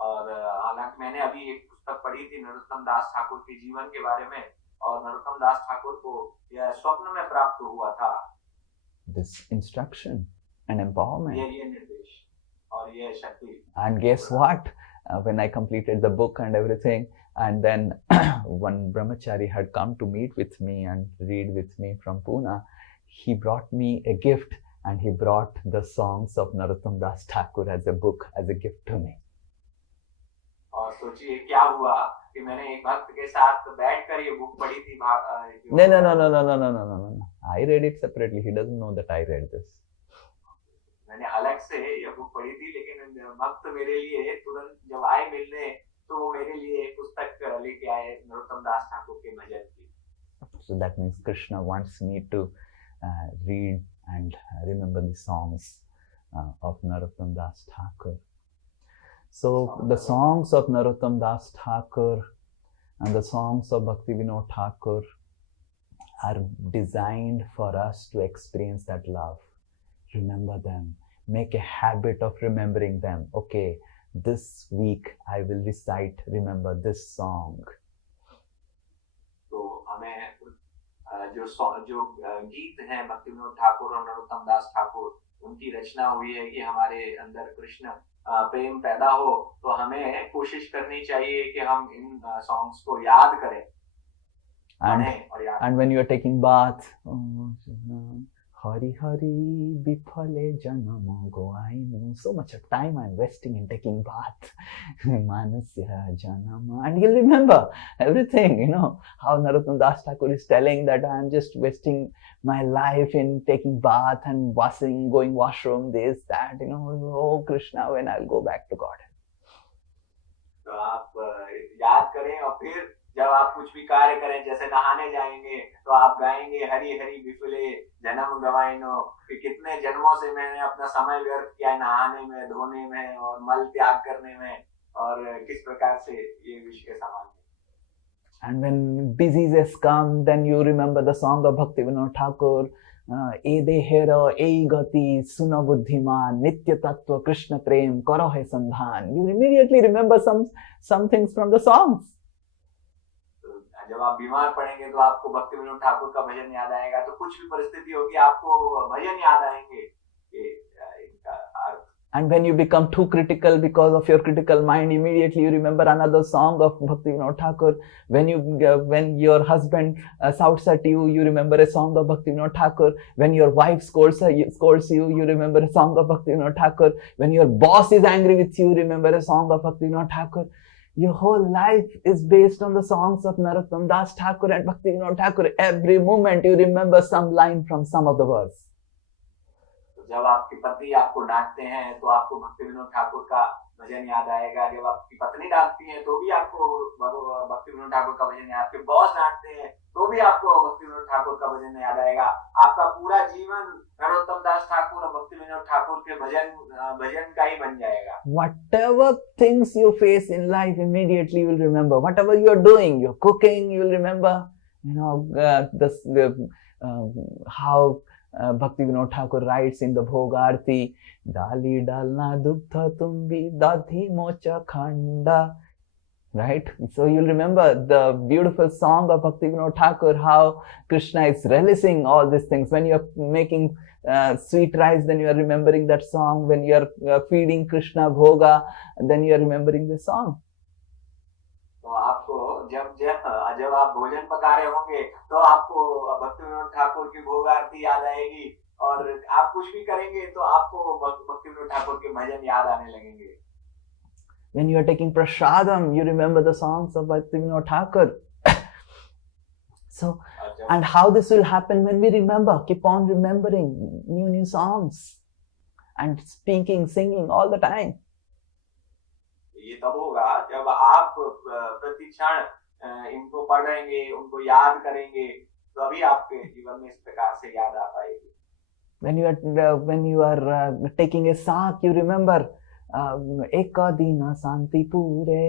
और हालांकि मैंने अभी एक पुस्तक पढ़ी थी नरोत्तम दास ठाकुर के जीवन के बारे में और नरोत्तम दास ठाकुर को यह स्वप्न में प्राप्त हुआ था। This instruction and empowerment. ये निर्देश और ये शक्ति। And guess what? When I completed the book and everything, and then one brahmachari had come to meet with me and read with me from Pune, he brought me a gift and he brought the songs of Narottam Das Thakur as a book, as a gift to me. और सोचिए क्या हुआ कि मैंने एक भक्त के साथ बैठकर ये बुक पढ़ी थी। No. I read it separately. He doesn't know that I read this. मैंने अलग से ये बुक पढ़ी थी, लेकिन भक्त मेरे लिए तुरंत जब आए मिलने तो वो मेरे लिए पुस्तक लेके आए नरोत्तम दास ठाकुर के भजन की। So that means Krishna wants me to read and remember the songs of Narottam Das Thakur. So the songs of Narottam Das Thakur and the songs of Bhakti Vinod Thakur are designed for us to experience that love. Remember them. Make a habit of remembering them. Okay, this week I will remember this song. तो हमें जो गीत हैं भक्ति विनोद ठाकुर और नरोत्तम दास ठाकुर, उनकी रचना हुई है कि हमारे अंदर कृष्ण प्रेम पैदा हो, तो हमें कोशिश करनी चाहिए कि हम इन सॉन्ग्स को याद करें। And when you are taking bath, Hari Hari Bifale Janama Goainu. So much of time I'm wasting in taking bath. Manasya Janama. And you'll remember everything, how Narottam Das Thakur is telling that I'm just wasting my life in taking bath and washing, going washroom, this, that, oh Krishna, when I'll go back to God. तो आप याद करें और फिर जब आप कुछ भी कार्य करें, जैसे नहाने जाएंगे तो आप गाएंगे हरी हरी विफले जन्म गवाइनो, कि कितने जन्मों से मैंने अपना समय व्यर्थ किया नहाने में, धोने में और मल त्याग करने में, और किस प्रकार से ये विश्व के समान है। And when diseases come, then you remember the song of Bhakti Vinod Thakur, ए देहेर ए गति सुन बुद्धिमान नित्य तत्व कृष्ण प्रेम करो है संधान. You immediately remember some things from the songs. जब आप बीमार पड़ेंगे तो आपको भक्ति विनोद ठाकुर का भजन याद आएगा. तो कुछ भी परिस्थिति होगी आपको भजन याद आएंगे. And when you become too critical because of your critical mind, immediately you remember another song of Bhakti Vinod Thakur. When your husband shouts at you, you remember a song of Bhakti Vinod Thakur. When your wife scolds you, you remember a song of Bhakti Vinod Thakur. When your boss is angry with you, remember a song of Bhakti Vinod Thakur. Your whole life is based on the songs of Narottam Das Thakur and Bhakti Vinod Thakur. Every moment you remember some line from some of the verse. जब आपके पति आपको डांटते हैं तो आपको भक्ति विनोद ठाकुर का भजन याद आएगा. जब आपकी पत्नी डांटती है तो भी आपको भक्ति विनोद ठाकुर का भजन याद. आपके बॉस डांटते हैं तो भी आपको भक्ति विनोद ठाकुर का भजन याद आएगा. आपका पूरा जीवन नरोत्तम दास ठाकुर और भक्ति विनोद ठाकुर के भजन का ही बन जाएगा. Whatever things you face in life, immediately you will remember. Whatever you are doing, you're cooking, you will remember. How Bhakti Vinod Thakur writes in the Bhogarti, Dali dalna dugdha tumbi dadhi mocha khanda. Right? So you'll remember the beautiful song of Bhakti Vinod Thakur, how Krishna is relishing all these things. When you're making sweet rice, then you are remembering that song. When you are feeding Krishna bhoga, then you are remembering the song. तो आपको जब आप भोजन पका रहे होंगे तो आपको भक्ति विनोद ठाकुर की भोग आरती याद आएगी. और आप कुछ भी करेंगे तो आपको भक्ति विनोद ठाकुर के भजन याद आने लगेंगे. When you are taking prasadam, you remember the songs of Bhakti Vinod Thakur. So, and how this will happen when we remember, keep on remembering new songs and speaking, singing all the time. ये तब होगा जब आप प्रति क्षण इनको पढ़ेंगे, उनको याद करेंगे, तभी आपके जीवन में इस प्रकार से याद आ पाएगी. When you are taking a sak, you remember एक दिन शांति पूरे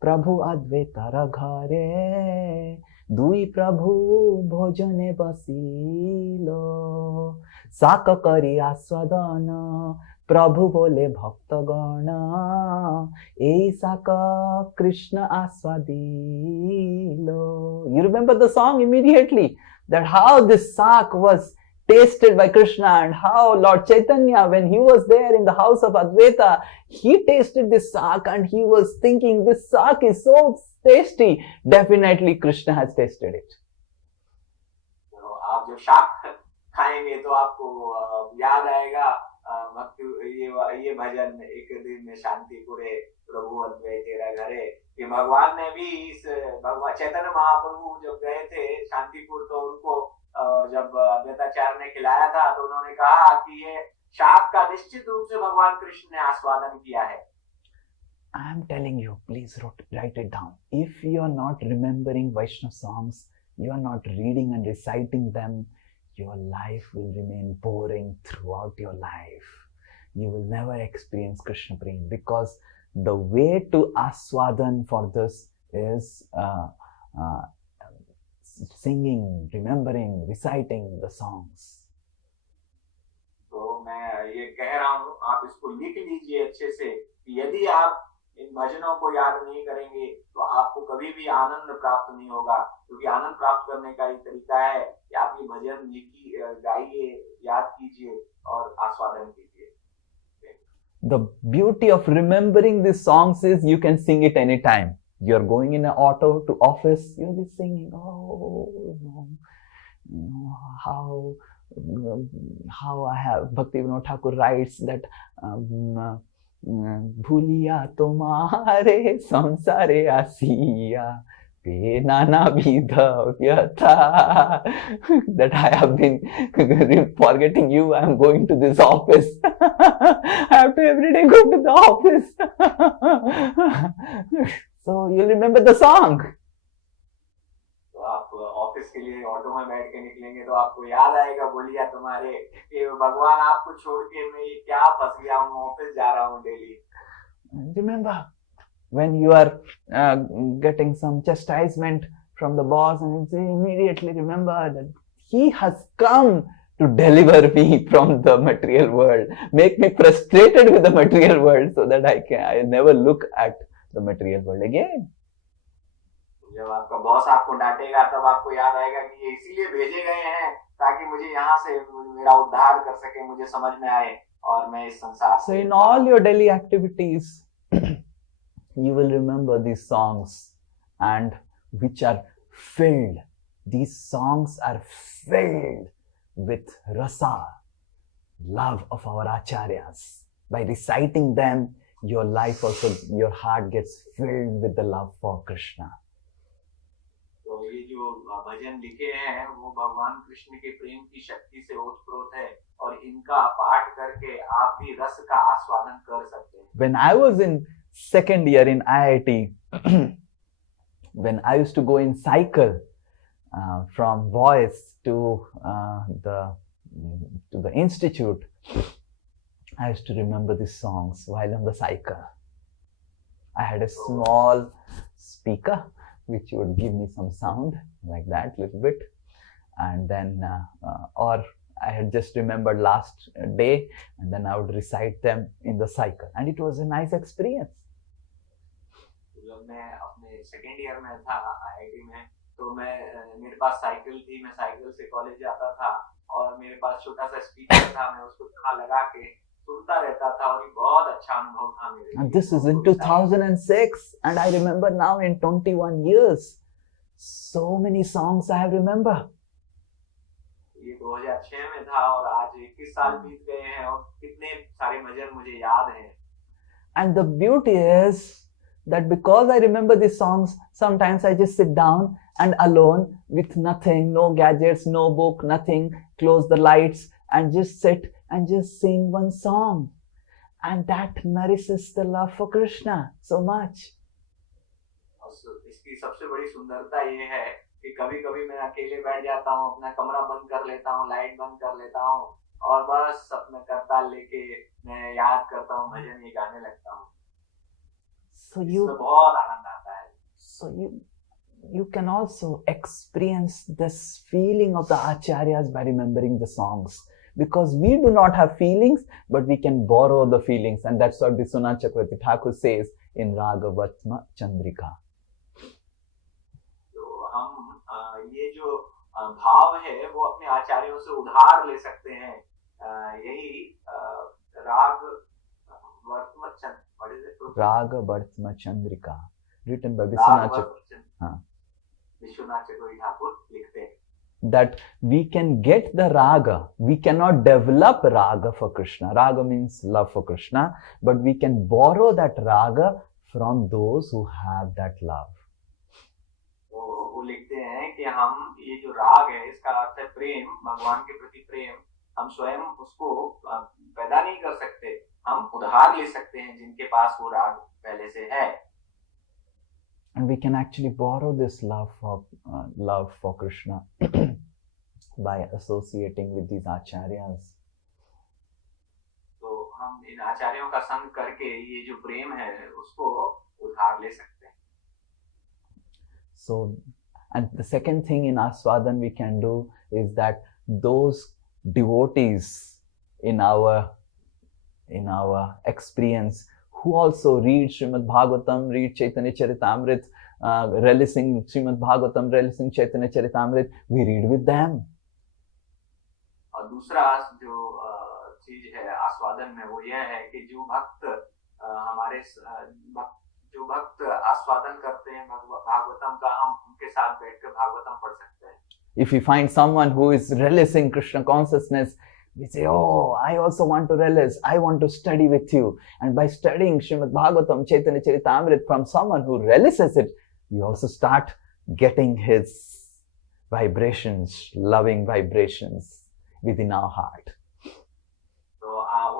प्रभु अद्वैतर घरे दुई प्रभु भोजने बसिलो साक करी आस्वादन प्रभु बोले भक्तगण ए साक Krishna आस्वादिलो. You remember the song immediately, that how this sak was tasted by Krishna, and how Lord Chaitanya, when he was there in the house of Advaita, he tasted this sak and he was thinking, this sak is so tasty. Definitely Krishna has tasted it. तो आप जब शाक खाएंगे तो आपको याद आएगा ये भजन एक दिन में शांति पूरे प्रभु अद्वैत तेरा घरे. कि भगवान ने भी इस भगवान चैतन्य महाप्रभु जब गए थे शांतिपुर तो उनको जब अद्वैताचार्य ने खिलाया था तो उन्होंने कहा कि ये शाक का निश्चित रूप से भगवान कृष्ण ने आस्वादन किया है. I am telling you, please write it down. If you are not remembering Vaishnava songs, you are not reading and reciting them, your life will remain boring throughout your life. You will never experience Krishna Prem, because the way to aswadan for this is singing, remembering, reciting the songs. तो मैं ये कह रहा हूँ, आप इसको लिख लीजिए अच्छे से. यदि आप इन भजनों को याद नहीं करेंगे तो आपको कभी भी आनंद प्राप्त नहीं होगा. क्योंकि आनंद प्राप्त करने का एक तरीका है कि आप ये भजन लिखिए, गाइए, याद कीजिए और आस्वादन कीजिए. The beauty of remembering these songs is you can sing it anytime. You're going in an auto to office, you'll be singing, how I have, Bhakti Vinod Thakur writes that भूलिया तुम्हारे संसारे आसिया पे नाना विध व्यथा. That I have been forgetting you, I am going to this office. I have to every day go to the office. So you remember the song. तो आप office के लिए ऑटो में बैठ के निकलेंगे तो आपको याद आएगा बोलिया तुम्हारे कि भगवान आपको छोड़ के मैं क्या फंस गया हूँ, ऑफिस जा रहा हूँ daily. Remember when you are getting some chastisement from the boss, and you immediately remember that he has come to deliver me from the material world, make me frustrated with the material world so that I never look at the material world again. जब आपका boss आपको डांटेगा तब आपको याद आएगा कि ये इसीलिए भेजे गए हैं ताकि मुझे यहाँ से मेरा उद्धार कर सके, मुझे समझ में आए और मैं इस संसार So in all your daily activities, you will remember these songs, and which are filled. These songs are filled with rasa, love of our acharyas. By reciting them, your life also, your heart gets filled with the love for Krishna. तो ये जो भजन लिखे हैं वो भगवान कृष्ण के प्रेम की शक्ति से ओतप्रोत है और इनका पाठ करके आप भी रस का आस्वादन कर सकते हैं. When I was in second year in IIT, when I used to go in cycle from Voice to the institute, I used to remember these songs while on the cycle. I had a small speaker which would give me some sound like that, little bit, and then or I had just remembered last day, and then I would recite them in the cycle, and it was a nice experience. जब मैं अपने second year में था IIT में, तो मेरे पास cycle थी, मैं साइकिल से कॉलेज जाता था और मेरे पास छोटा सा स्पीकर था, मैं उसको कहाँ लगा के सुनता रहता था और ये बहुत अच्छा अनुभव था मेरे लिए. And this is in 2006, and I remember now in 21 years, so many songs I have remember. ये 2006 में था और आज 21 साल बीत गए हैं और कितने सारे भजन मुझे याद हैं. And the beauty is that because I remember these songs, sometimes I just sit down and alone with nothing, no gadgets, no book, nothing, close the lights and just sit and just sing one song. And that nourishes the love for Krishna so much. इसकी सबसे बड़ी सुंदरता ये है कि कभी कभी मैं अकेले बैठ जाता हूँ, अपना कमरा बंद कर लेता हूँ, लाइट बंद कर लेता हूँ और बस अपना करताल लेके मैं याद करता हूँ, भजन ये गाने लगता हूँ. इसमें बहुत आनंद आता है. So you can also experience this feeling of the acharyas by remembering the songs, because we do not have feelings, but we can borrow the feelings, and that's what Vishwanath Chakravarti Thakur says in Ragavatma Chandrika. तो हम ये जो भाव है वो अपने आचार्यों से उधार ले सकते हैं. यही राग Ragavatma Chandrika, written by Vishwanath Chakravarti Thakur लिखते हैं that we can get the raga. We cannot develop raga for Krishna. Raga means love for Krishna, but we can borrow that raga from those who have that love. वो लिखते हैं कि हम ये जो राग है इसका अर्थ है प्रेम, भगवान के प्रति प्रेम. हम स्वयं उसको पैदा नहीं कर सकते, हम उधार ले सकते हैं जिनके पास वो राग पहले से है. And we can actually borrow this love for Krishna by associating with these acharyas. तो हम इन आचार्यों का संग करके ये जो प्रेम है उसको उधार ले सकते हैं. So, and the second thing in Aswadan we can do is that those devotees in our experience who also read Srimad Bhagavatam, read Chaitanya Charitamrit, relishing Srimad Bhagavatam, relishing Chaitanya Charitamrit, we read with them. और दूसरा जो चीज है आस्वादन में वो यह है कि जो भक्त आस्वादन करते हैं भागवतम का, हम उनके साथ बैठकर भागवतम पढ़ सकते हैं. If we find someone who is relishing Krishna consciousness, we say, oh, I also want to relish, I want to study with you. And by studying Srimad Bhagavatam, Chaitanya Charitamrit from someone who relishes it, we also start getting his vibrations, loving vibrations within our heart. तो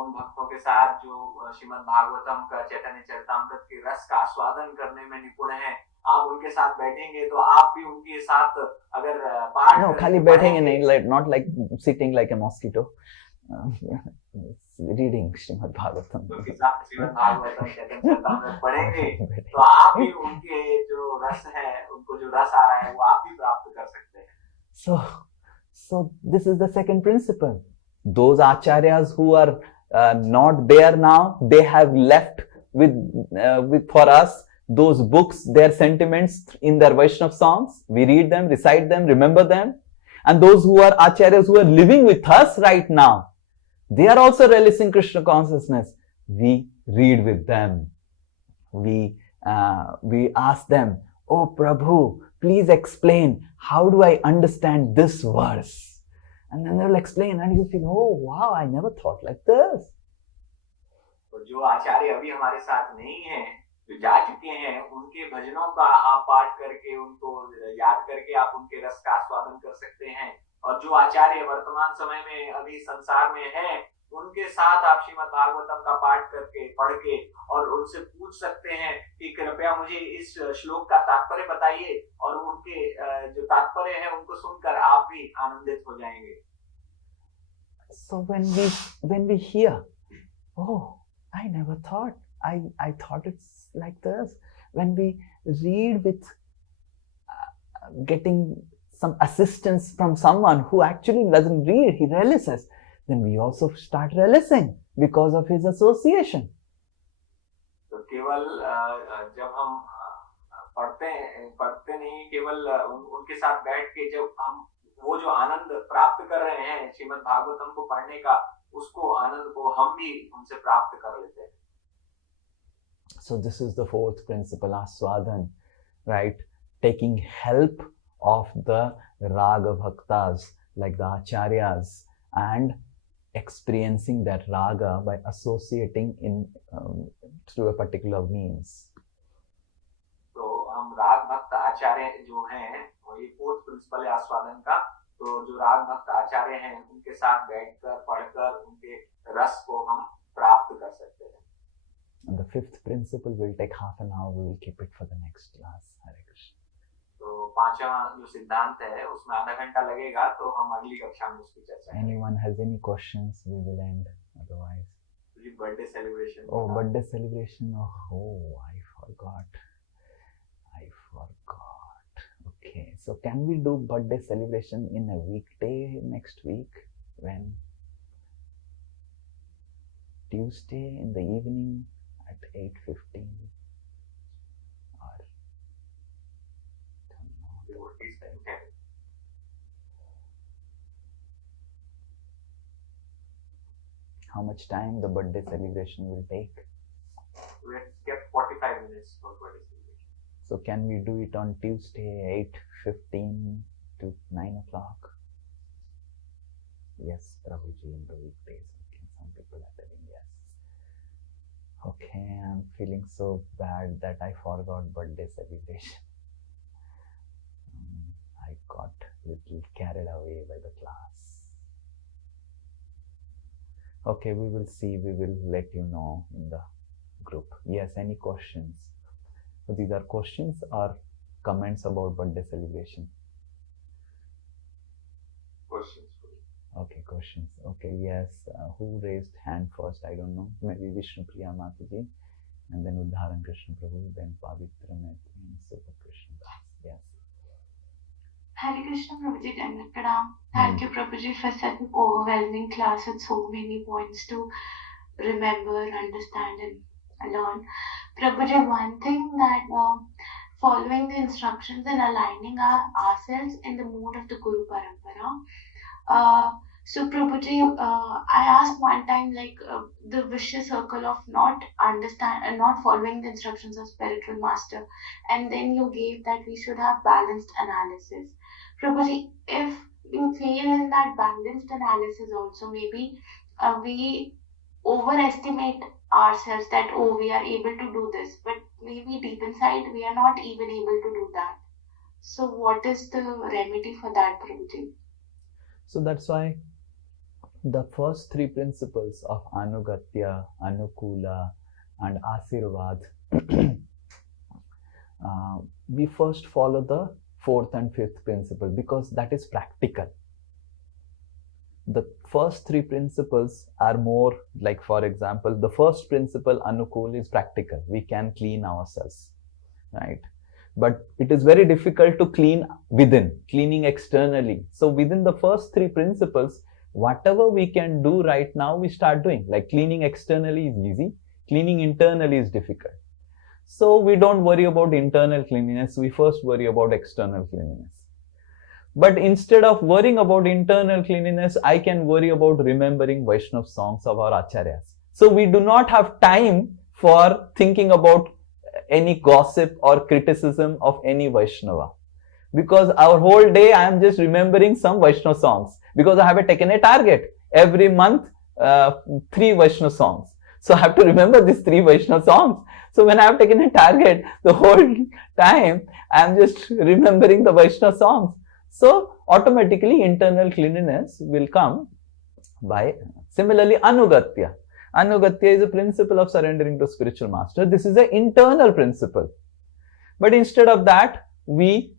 उन भक्तों के साथ जो श्रीमद् भागवतम का, चैतन्य चरितामृत के रस का आस्वादन करने में निपुण हैं, आप उनके साथ बैठेंगे तो आप भी उनके साथ अगर पाठ No, खाली बैठेंगे नहीं, like not like sitting like a mosquito, reading Srimad Bhagavatam. उनके साथ श्रीमद् भागवतम चैतन्य चरितामृत पढ़ेंगे तो आप भी उनके जो रस है, उनको जो रस आ रहा है वो आप भी प्राप्त कर सकते हैं. So this is the second principle. Those acharyas who are not there now, they have left with for us those books, their sentiments in their Vaishnav songs. We read them, recite them, remember them. And those who are acharyas who are living with us right now, they are also relishing Krishna consciousness. We read with them. We ask them, "Oh Prabhu, please explain, how do I understand this verse?" And then they'll explain and you feel, "Oh wow, I never thought like this." तो जो आचार्य अभी हमारे साथ नहीं हैं, जो जा चुके हैं, उनके भजनों का आप पाठ करके, उनको याद करके आप उनके रस का आस्वादन कर सकते हैं। और जो आचार्य वर्तमान समय में अभी संसार में हैं, उनके साथ आप श्रीमद् भागवतम का पाठ करके, पढ़ के, और उनसे पूछ सकते हैं कि कृपया मुझे इस श्लोक का तात्पर्य बताइए, और उनके जो तात्पर्य है उनको सुनकर आप भी आनंदित हो जाएंगे। So when we hear, "Oh, I never thought, I thought it's like this." When we read with getting some assistance from someone who actually doesn't read, he relishes, then we also start relishing because of his association. तो केवल जब हम पढ़ते नहीं, केवल उनके साथ बैठ के जब हम वो जो आनंद प्राप्त कर रहे हैं श्रीमद् भागवतम को पढ़ने का, उसको आनंद को हम भी उनसे प्राप्त कर लेते हैं। So this is the fourth principle, aswadan, right? Taking help of the raga bhaktas, like the acharyas, and experiencing that raga by associating in through a particular means. तो हम राग भक्त आचार्य जो हैं, ये फोर्थ प्रिंसिपल है आस्वादन का। तो जो राग भक्त आचार्य हैं, उनके साथ बैठकर, पढ़कर, उनके रस को हम प्राप्त कर सकते हैं। And the fifth principle will take half an hour. We will keep it for the next class. Hare Krishna. तो पांचवा जो सिद्धांत है, उसमें आधा घंटा लगेगा, तो हम अगली कक्षा में उसकी चर्चा करेंगे। Anyone has any questions? We will end. Otherwise. Birthday celebration. Oh, birthday celebration. Oh, I forgot. Okay, so can we do birthday celebration in a weekday next week? When? Tuesday in the evening at 8:15 or how much time the birthday celebration will take? We kept 45 minutes for birthday celebration. So can we do it on Tuesday 8:15 to 9 o'clock? Yes, Prabhuji, in the weekdays. Okay, some people are telling yes. Okay, I'm feeling so bad that I forgot birthday celebration. I got a little carried away by the class. Okay, we will see. We will let you know in the group. Yes, any questions? So these are questions or comments about birthday celebration? Questions. Okay, questions. Okay, yes. Who raised hand first? I don't know. Maybe Vishnu Priya Mataji, and then Uddharan Krishna Prabhu, then Pavitra Maitri, and Super Krishna Das. Yes. Hare Krishna Prabhuji, Dandapadam. Thank you Prabhuji for such an overwhelming class with so many points to remember, understand and learn. Prabhuji, one thing that following the instructions and aligning ourselves in the mood of the Guru Parampara. So Prabhuji, I asked one time the vicious circle of not following the instructions of spiritual master, and then you gave that we should have balanced analysis. Prabhuji, if we fail in that balanced analysis also, maybe we overestimate ourselves that we are able to do this, but maybe deep inside we are not even able to do that. So what is the remedy for that, Prabhuji? So that's why the first three principles of Anugatya, Anukula and Asirvad, we first follow the fourth and fifth principle because that is practical. The first three principles are more like, for example, the first principle, Anukul, is practical. We can clean ourselves, right? But it is very difficult to clean within, cleaning externally. So within the first three principles, whatever we can do right now, we start doing. Like cleaning externally is easy, cleaning internally is difficult. So we don't worry about internal cleanliness, we first worry about external cleanliness. But instead of worrying about internal cleanliness, I can worry about remembering Vaishnav songs of our acharyas. So we do not have time for thinking about any gossip or criticism of any Vaishnava. Because our whole day I am just remembering some Vaishnav songs. Because I have taken a target. Every month, 3 Vaishnav songs. So I have to remember these 3 Vaishnav songs. So when I have taken a target, the whole time I am just remembering the Vaishnav songs. So automatically internal cleanliness will come by, similarly, Anugatya. Anugatya is a principle of surrendering to spiritual master. This is an internal principle. But instead of that, we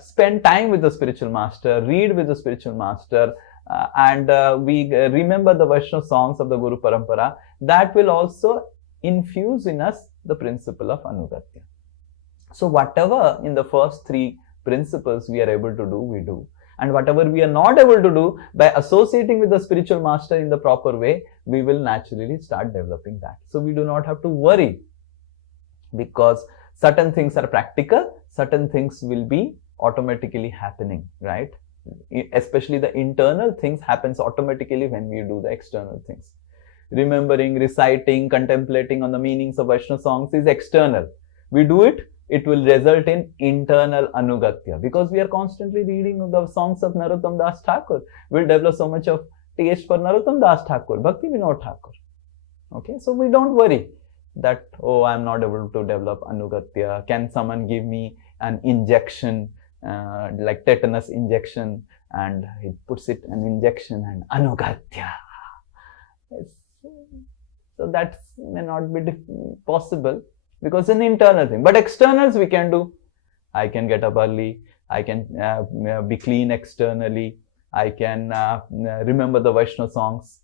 spend time with the spiritual master, read with the spiritual master, and we remember the Vaishnava songs of the Guru Parampara. That will also infuse in us the principle of Anugatya. So whatever in the first 3 principles we are able to do, we do. And whatever we are not able to do, by associating with the spiritual master in the proper way, we will naturally start developing that. So we do not have to worry, because certain things are practical, certain things will be automatically happening, right? Especially the internal things happens automatically when we do the external things. Remembering, reciting, contemplating on the meanings of Vaishnava songs is external. We do it, it will result in internal Anugatya, because we are constantly reading the songs of Narottam Das Thakur. We'll develop so much of taste for Narottam Das Thakur, Bhakti Vinod Thakur. Okay, so we don't worry that, oh, I'm not able to develop Anugatya. Can someone give me an injection, like tetanus injection, and he puts it an injection and Anugatya. So that may not be possible, because it's an internal thing. But externals we can do. I can get up early. I can be clean externally. I can remember the Vaishnava songs.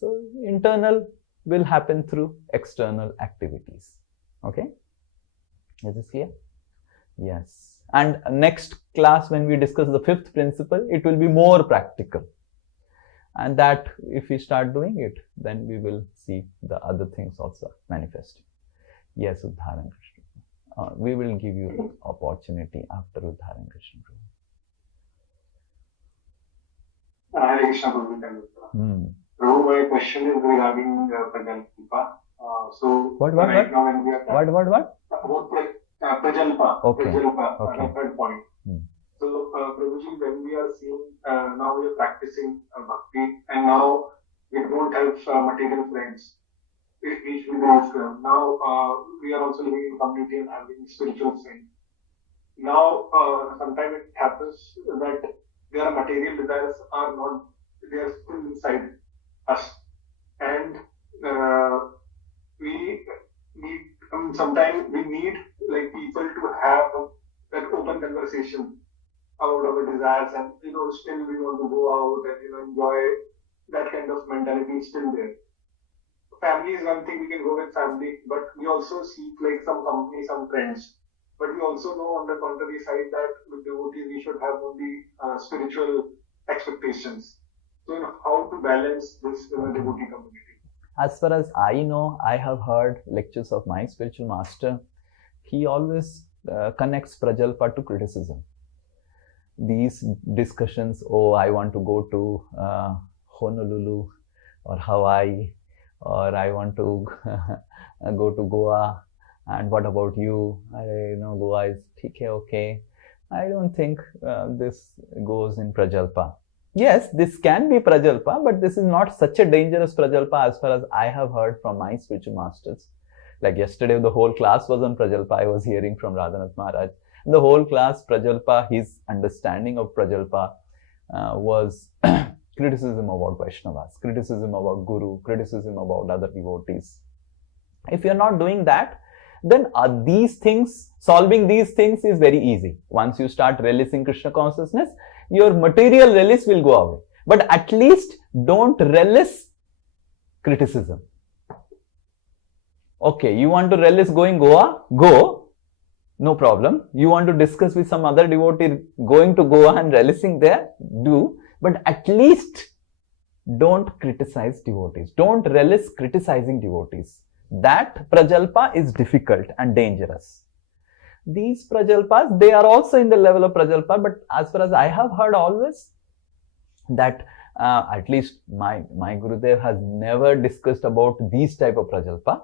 So internal will happen through external activities. Okay? Is this clear? Yes. And next class, when we discuss the 5th principle, it will be more practical. And that, if we start doing it, then we will see the other things also manifesting. Yes, Udharan Krishna. We will give you opportunity after Udharan Krishna. Hare Krishna, Prabhu. Prabhu, my question is regarding Prajalpa. So what? Right now when we are What? About Prajalpa. Okay. Prajalpa, Okay. third point. So, Prabhuji, when we are seeing, now we are practicing bhakti, and now we don't have material friends. Each with his now we are also living in community and having spiritual friends. Now, sometimes it happens that their material desires are not, they are still inside us. And we need, sometimes we need like people to have that open conversation about our desires, and still we want to go out and enjoy. That kind of mentality is still there. Family is one thing, we can go with family, but we also seek like some company, some friends. But we also know on the contrary side that with devotees we should have only spiritual expectations. So how to balance this devotee community? As far as I know, I have heard lectures of my spiritual master. He always connects Prajalpa to criticism. These discussions, oh, I want to go to Honolulu or Hawaii, or I want to go to Goa, and what about you? I know Goa is okay. I don't think this goes in Prajalpa. Yes, this can be Prajalpa, but this is not such a dangerous Prajalpa as far as I have heard from my spiritual masters. Like yesterday, the whole class was on Prajalpa. I was hearing from Radhanath Maharaj. The whole class, Prajalpa, his understanding of Prajalpa was criticism about Vaishnavas, criticism about Guru, criticism about other devotees. If you're not doing that, then these things, solving these things is very easy. Once you start relisting Krishna consciousness, your material relish will go away. But at least don't relish criticism. Okay, you want to relish going Goa? Go. no problem. You want to discuss with some other devotee going to Goa and relishing there, do, but at least don't criticize devotees. Don't relish criticizing devotees. That prajalpa is difficult and dangerous. These prajalpas, they are also in the level of prajalpa, but as far as I have heard always, that at least my Gurudev has never discussed about these type of prajalpa.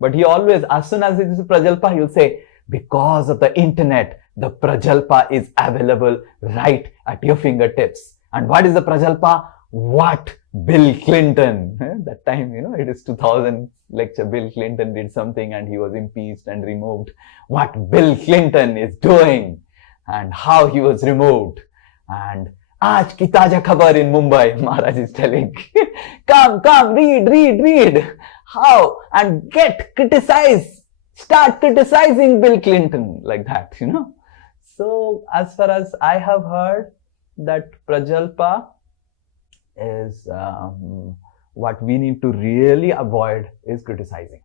But he always, as soon as it is a prajalpa, he will say, because of the internet, the prajalpa is available right at your fingertips. And what is the prajalpa? What Bill Clinton, that time, it is 2000 lecture, Bill Clinton did something and he was impeached and removed. What Bill Clinton is doing and how he was removed. And Aaj ki taja khabar in Mumbai, Maharaj is telling, come, read. How? And start criticizing Bill Clinton, like that, So, as far as I have heard, that prajalpa is what we need to really avoid is criticizing.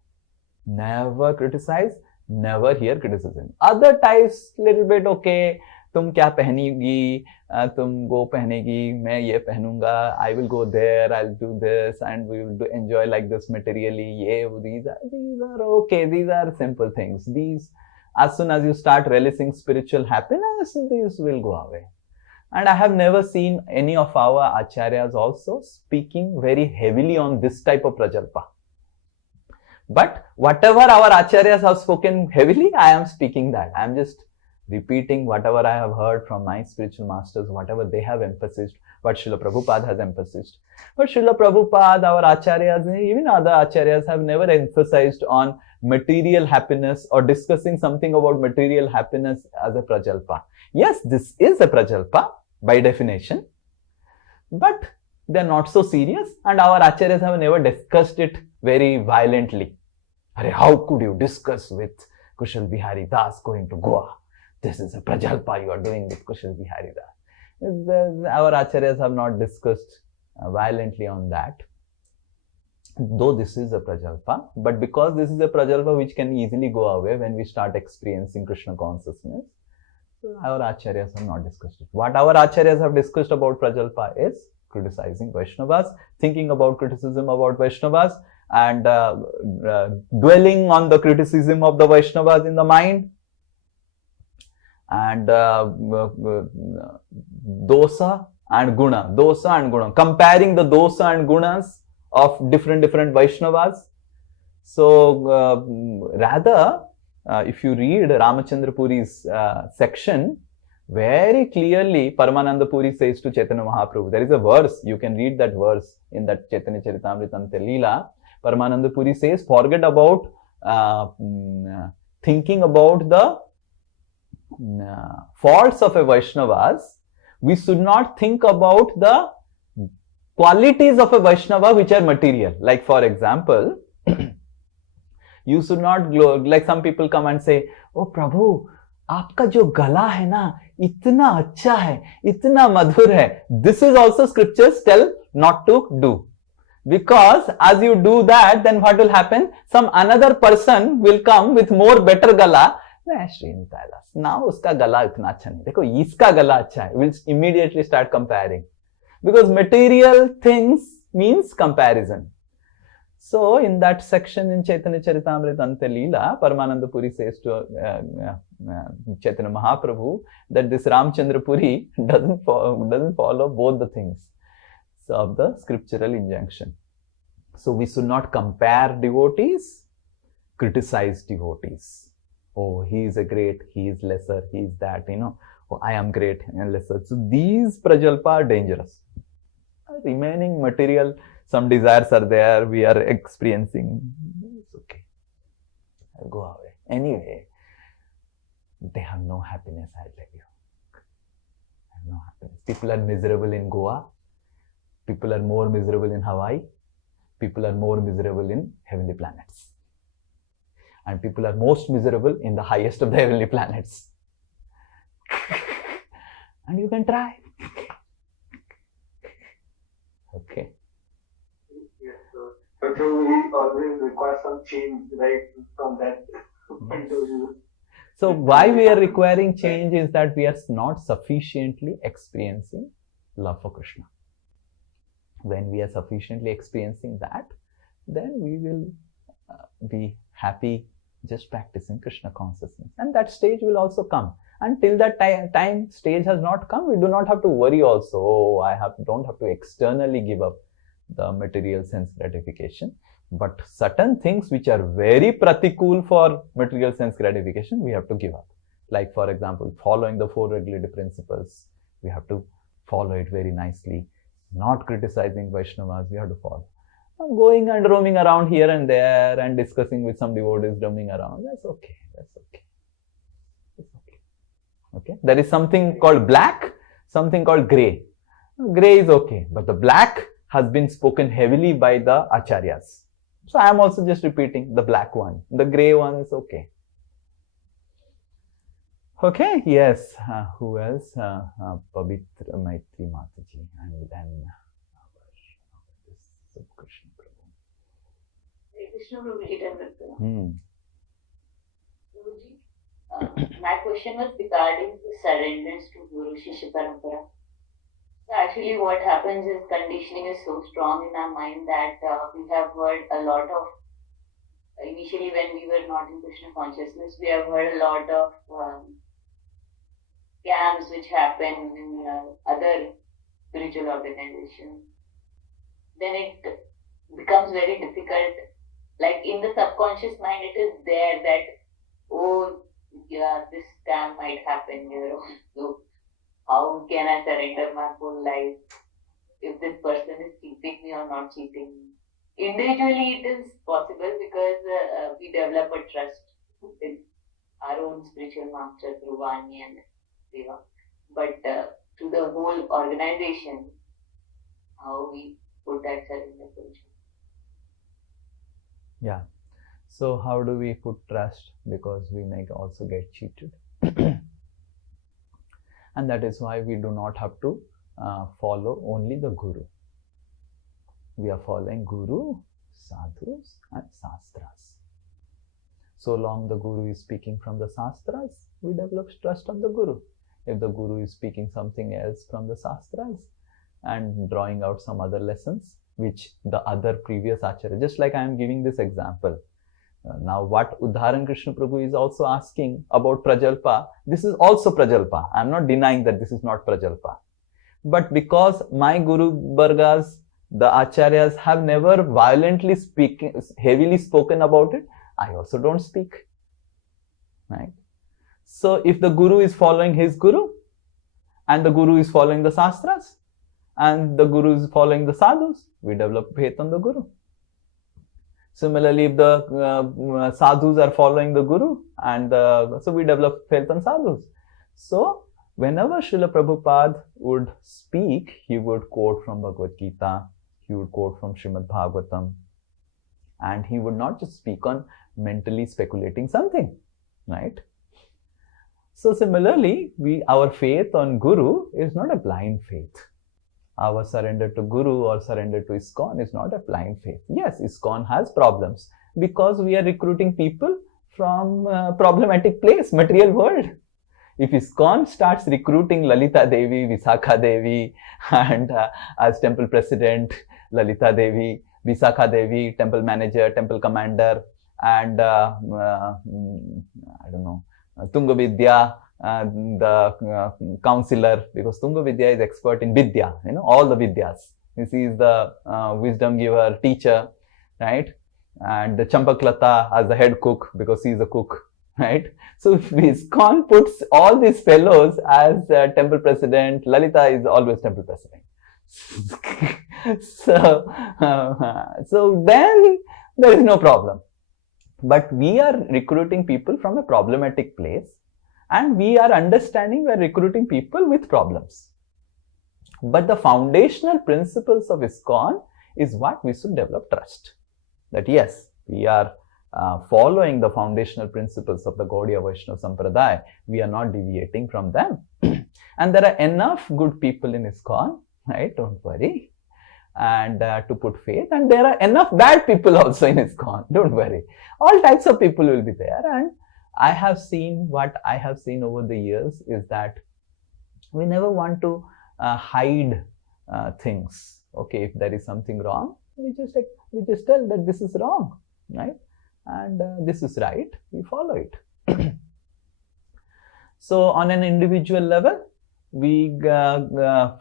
Never criticize, never hear criticism. Other types, little bit okay, तुम क्या पहनेगी, तुम वो पहनेगी, मैं ये पहनूंगा, I will go there, I'll do this, and we will enjoy like this materially. These are okay, these are simple things. These, as soon as you start relishing spiritual happiness, these will go away. And I have never seen any of our acharyas also speaking very heavily on this type of prajalpa. But whatever our acharyas have spoken heavily, I am speaking that. I am just repeating whatever I have heard from my spiritual masters, whatever they have emphasized, what Srila Prabhupada has emphasized. But Srila Prabhupada, our acharyas, even other acharyas have never emphasized on material happiness or discussing something about material happiness as a prajalpa. Yes, this is a prajalpa by definition, but they are not so serious, and our acharyas have never discussed it very violently. How could you discuss with Kushal Bihari Das going to Goa? This is a prajalpa you are doing with Kushal Bihari Das. Our acharyas have not discussed violently on that. Though this is a prajalpa, but because this is a prajalpa which can easily go away when we start experiencing Krishna consciousness, our acharyas have not discussed it. What our acharyas have discussed about prajalpa is criticizing Vaishnavas, thinking about criticism about Vaishnavas, and dwelling on the criticism of the Vaishnavas in the mind, and dosa and guna, comparing the dosa and gunas of different Vaishnavas. So rather, if you read Ramachandra Puri's section, very clearly Paramananda Puri says to Chaitanya Mahaprabhu, there is a verse, you can read that verse in that Chaitanya Charitamrita Leela. Paramananda Puri says, forget about thinking about the faults of a Vaishnavas. We should not think about the qualities of a Vaishnava which are material. Like for example, you should not like some people come and say, oh Prabhu, आपका जो गला है ना इतना अच्छा है, इतना मधुर है. This is also scriptures tell not to do. Because as you do that, then what will happen? Some another person will come with more better gala. Sri Nitai, now uska gala itna अच्छा नहीं, देखो इसका गला अच्छा है. We'll immediately start comparing. Because material things means comparison. So in that section in Chaitanya Charitamrita Ante Leela, Paramananda Puri says to Chaitanya Mahaprabhu that this Ramchandra Puri doesn't follow both the things of the scriptural injunction. So we should not compare devotees, criticize devotees. Oh, he is a great, he is lesser, he is that, oh, I am great and lesser. So these prajalpa are dangerous. Remaining material, some desires are there, we are experiencing. It's okay. I'll go away. Anyway, they have no happiness, I'll tell you. No happiness. People are miserable in Goa. People are more miserable in Hawaii. People are more miserable in heavenly planets. And people are most miserable in the highest of the heavenly planets. And you can try. Okay. Yes, so we always require some change, right, from that point of view. So why we are requiring change is that we are not sufficiently experiencing love for Krishna. When we are sufficiently experiencing that, then we will be happy just practicing Krishna consciousness, and that stage will also come. Until that time stage has not come, we do not have to worry also, oh, don't have to externally give up the material sense gratification. But certain things which are very pratikul for material sense gratification, we have to give up. Like, for example, following the 4 regulative principles, we have to follow it very nicely. Not criticizing Vaishnavas, we have to follow. Going and roaming around here and there and discussing with some devotees roaming around, that's okay. Okay. There is something called black, something called grey. Grey is okay, but the black has been spoken heavily by the acharyas. So I am also just repeating the black one. The grey one is okay. Okay, yes. Who else? Pavitra Maitri Mataji, and then Krishna Prabhu. Krishna Prabhu, my question was regarding the surrenders to Guru Shishya Parampara. So actually what happens is conditioning is so strong in our mind that we have heard a lot of, initially when we were not in Krishna consciousness, we have heard a lot of camps which happen in other spiritual organizations. Then it becomes very difficult. Like in the subconscious mind, it is there that, oh, yeah, this scam might happen here. So how can I surrender my whole life if this person is cheating me or not cheating me? Individually, it is possible because we develop a trust in our own spiritual master through Vani and Deva. But to the whole organization, how we put that surrender position. Yeah. So how do we put trust? Because we may also get cheated. And that is why we do not have to follow only the Guru. We are following Guru, Sadhus and Shastras. So long the Guru is speaking from the Shastras, we develop trust of the Guru. If the Guru is speaking something else from the Shastras and drawing out some other lessons, which the other previous Acharya, just like I am giving this example. Now what Udharan Krishna Prabhu is also asking about Prajalpa, this is also Prajalpa. I am not denying that this is not Prajalpa. But because my Guru Vargas, the Acharyas have never violently heavily spoken about it, I also don't speak. Right? So if the Guru is following his Guru, and the Guru is following the Shastras, and the Guru is following the Sadhus, we develop faith on the Guru. Similarly, if the Sadhus are following the Guru, and so we develop faith on Sadhus. So whenever Srila Prabhupada would speak, he would quote from Bhagavad Gita, he would quote from Srimad Bhagavatam, and he would not just speak on mentally speculating something, right? So similarly, our faith on Guru is not a blind faith. Our surrender to Guru or surrender to ISKCON is not a blind faith. Yes, ISKCON has problems because we are recruiting people from a problematic place, material world. If ISKCON starts recruiting Lalita Devi, Visakha Devi, and as temple president, Lalita Devi, Visakha Devi, temple manager, temple commander, and I don't know, Tunga Vidya, the counselor, because Tunga Vidya is expert in Vidya, all the Vidyas. He is the wisdom giver, teacher, right? And the Champaklata as the head cook, because he is a cook, right? So if ISKCON puts all these fellows as temple president, Lalita is always temple president. So then there is no problem. But we are recruiting people from a problematic place, and we are understanding we are recruiting people with problems. But the foundational principles of ISKCON is what we should develop trust. That yes, we are following the foundational principles of the Gaudiya Vaishnava Sampradaya. We are not deviating from them. And there are enough good people in ISKCON, right? Don't worry. And to put faith, and there are enough bad people also in ISKCON, don't worry. All types of people will be there, and I have seen, what I have seen over the years is that we never want to hide things. Okay, if there is something wrong, we just tell that this is wrong, right? And this is right, we follow it. So on an individual level, we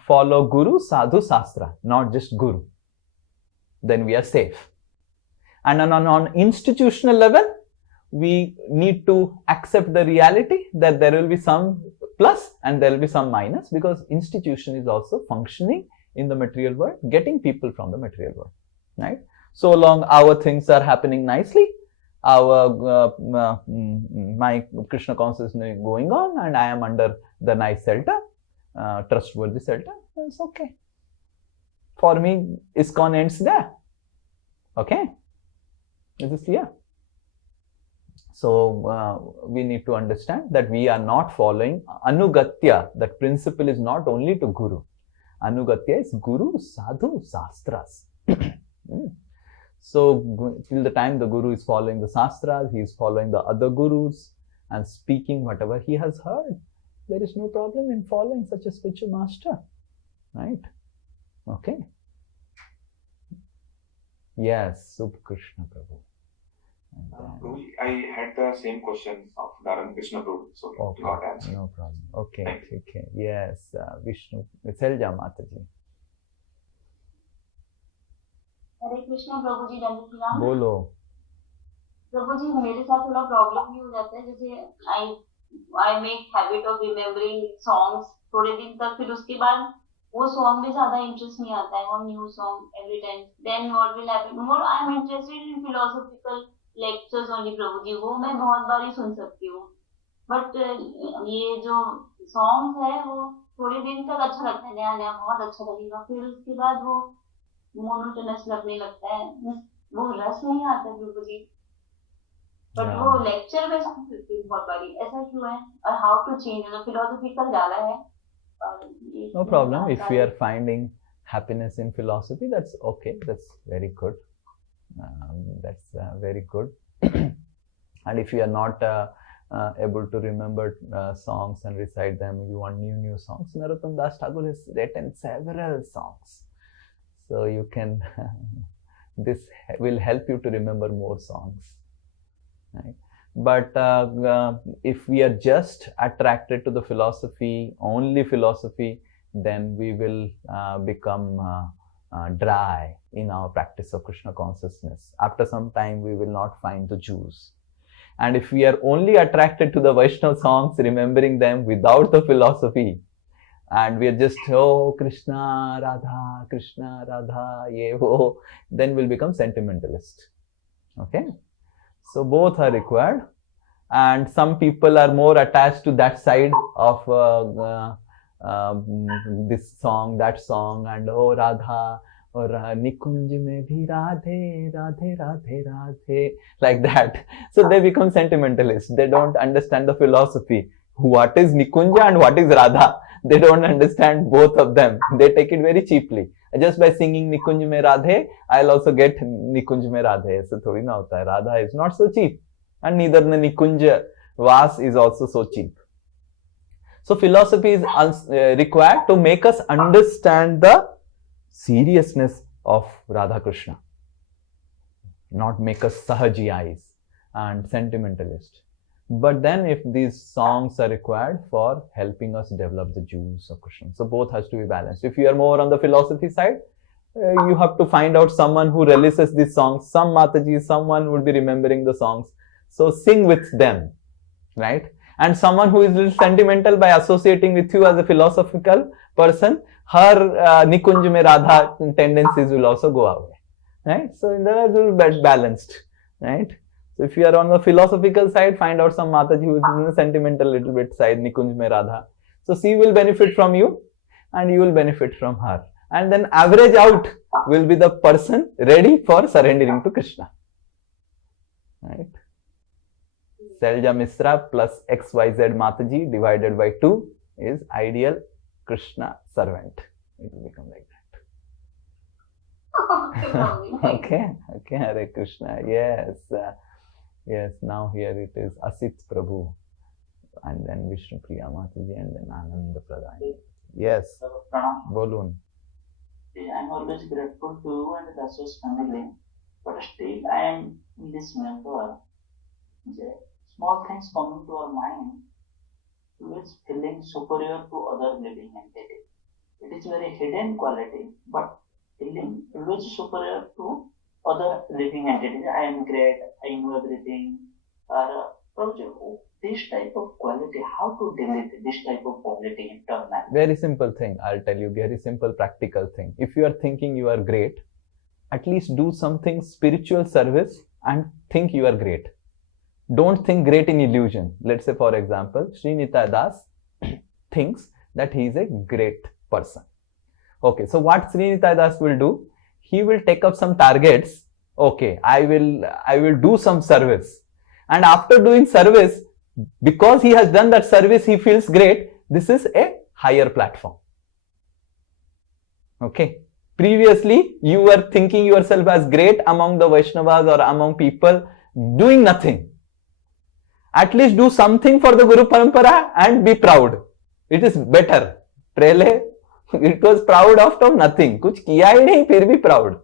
follow Guru, Sadhu, Sastra, not just Guru. Then we are safe. And on institutional level, we need to accept the reality that there will be some plus and there will be some minus, because institution is also functioning in the material world, getting people from the material world, right? So long our things are happening nicely, our my Krishna consciousness is going on, and I am under the nice shelter, trustworthy shelter, it's okay. For me, ISKCON ends there. Okay, is this clear? So we need to understand that we are not following Anugatya. That principle is not only to Guru. Anugatya is Guru, Sadhu, Sastras. So till the time the Guru is following the Sastras, he is following the other Gurus and speaking whatever he has heard, there is no problem in following such a spiritual master, right? Okay. Yes, Subh Krishna Prabhu. I had the same question of Dharan Krishna Prabhu, so Okay, got answered. no problem. Okay, Thank you. okay. Yes, Vishnu. Selja Mataji. हरे कृष्णा प्रभु जी, जय श्री राम। बोलो। प्रभु जी, मेरे साथ थोड़ा problem भी हो जाता है, जैसे I make habit of remembering songs थोड़े दिन तक, फिर उसके बाद वो सॉन्ग में ज्यादा इंटरेस्ट नहीं आता है, वो new song every time. Then what will happen, more I am interested in philosophical lectures only Prabhu ji, वो मैं बहुत बार ही सुन सकती हूँ, बट ये जो सॉन्ग है वो थोड़े दिन तक अच्छा लगता है, नया नया बहुत अच्छा लगेगा, फिर उसके बाद वो मोनोटोनस लगने लगता है, वो रस नहीं आता प्रभु जी। बट वो लेक्चर में सुन सकती हूँ बहुत बारी, ऐसा क्यों है? और हाउ टू चेंज, फिलोसॉफिकल ज्यादा है। No problem. If we are finding happiness in philosophy, that's okay. That's very good. That's very good. And if you are not able to remember songs and recite them, you want new songs. Narottam Das Thakur has written several songs, so you can. This will help you to remember more songs. Right? But if we are just attracted to the philosophy, only philosophy, then we will become dry in our practice of Krishna consciousness. After some time, we will not find the juice. And if we are only attracted to the Vaishnava songs, remembering them without the philosophy, and we are just, oh, Krishna, Radha, ye wo, then we'll become sentimentalist. Okay? So both are required, and some people are more attached to that side of this song, that song, and oh Radha, or Nikunj mein bhi Radhe, Radhe, Radhe, Radhe, like that. So they become sentimentalists. They don't understand the philosophy. What is Nikunja and what is Radha? They don't understand both of them. They take it very cheaply. Just by singing Nikunj mein Radhe, I'll also get Nikunj mein Radhe. So thodi na hota hai. Radha is not so cheap, and neither the Nikunja Vas is also so cheap. So philosophy is required to make us understand the seriousness of Radha Krishna, not make us sahajiyais and sentimentalist. But then if these songs are required for helping us develop the juice of Krishna. So both has to be balanced. If you are more on the philosophy side, you have to find out someone who relishes these songs. Some Mataji, someone would be remembering the songs. So sing with them, right? And someone who is a little sentimental by associating with you as a philosophical person, her Nikunj mein Radha tendencies will also go away, right? So in the will be balanced, right? So if you are on the philosophical side, find out some Mataji who is in the sentimental little bit side, Nikunj mein Radha. So she will benefit from you and you will benefit from her. And then average out will be the person ready for surrendering to Krishna, right? Selja Misra plus XYZ Mataji divided by 2 is ideal Krishna servant. It will become like that. Okay, Hare Krishna. Yes. Yes, now here it is Asit Prabhu, and then Vishnu Priya Mataji, and then Ananda Pradhan. Yes, Bolun. I'm always grateful to you and Rasu's family, but still I am in this member. Small things coming to our mind, always feeling superior to other living entities. It is very hidden quality, but feeling always superior to other living entities. I am great, I know everything. This type of quality, how to delete this type of quality internally? Very simple thing. I'll tell you, very simple practical thing. If you are thinking you are great, at least do something spiritual service and think you are great. Don't think great in illusion. Let's say, for example, Sri Nitai Das thinks that he is a great person. Okay, so what Sri Nitai Das will do? He will take up some targets. Okay, I will do some service. And after doing service, because he has done that service, he feels great. This is a higher platform. Okay. Previously, you were thinking yourself as great among the Vaishnavas or among people doing nothing. At least do something for the Guru Parampara and be proud. It is better. Prele, it was proud of nothing. Kuch kiya hi nahi, phir bhi proud.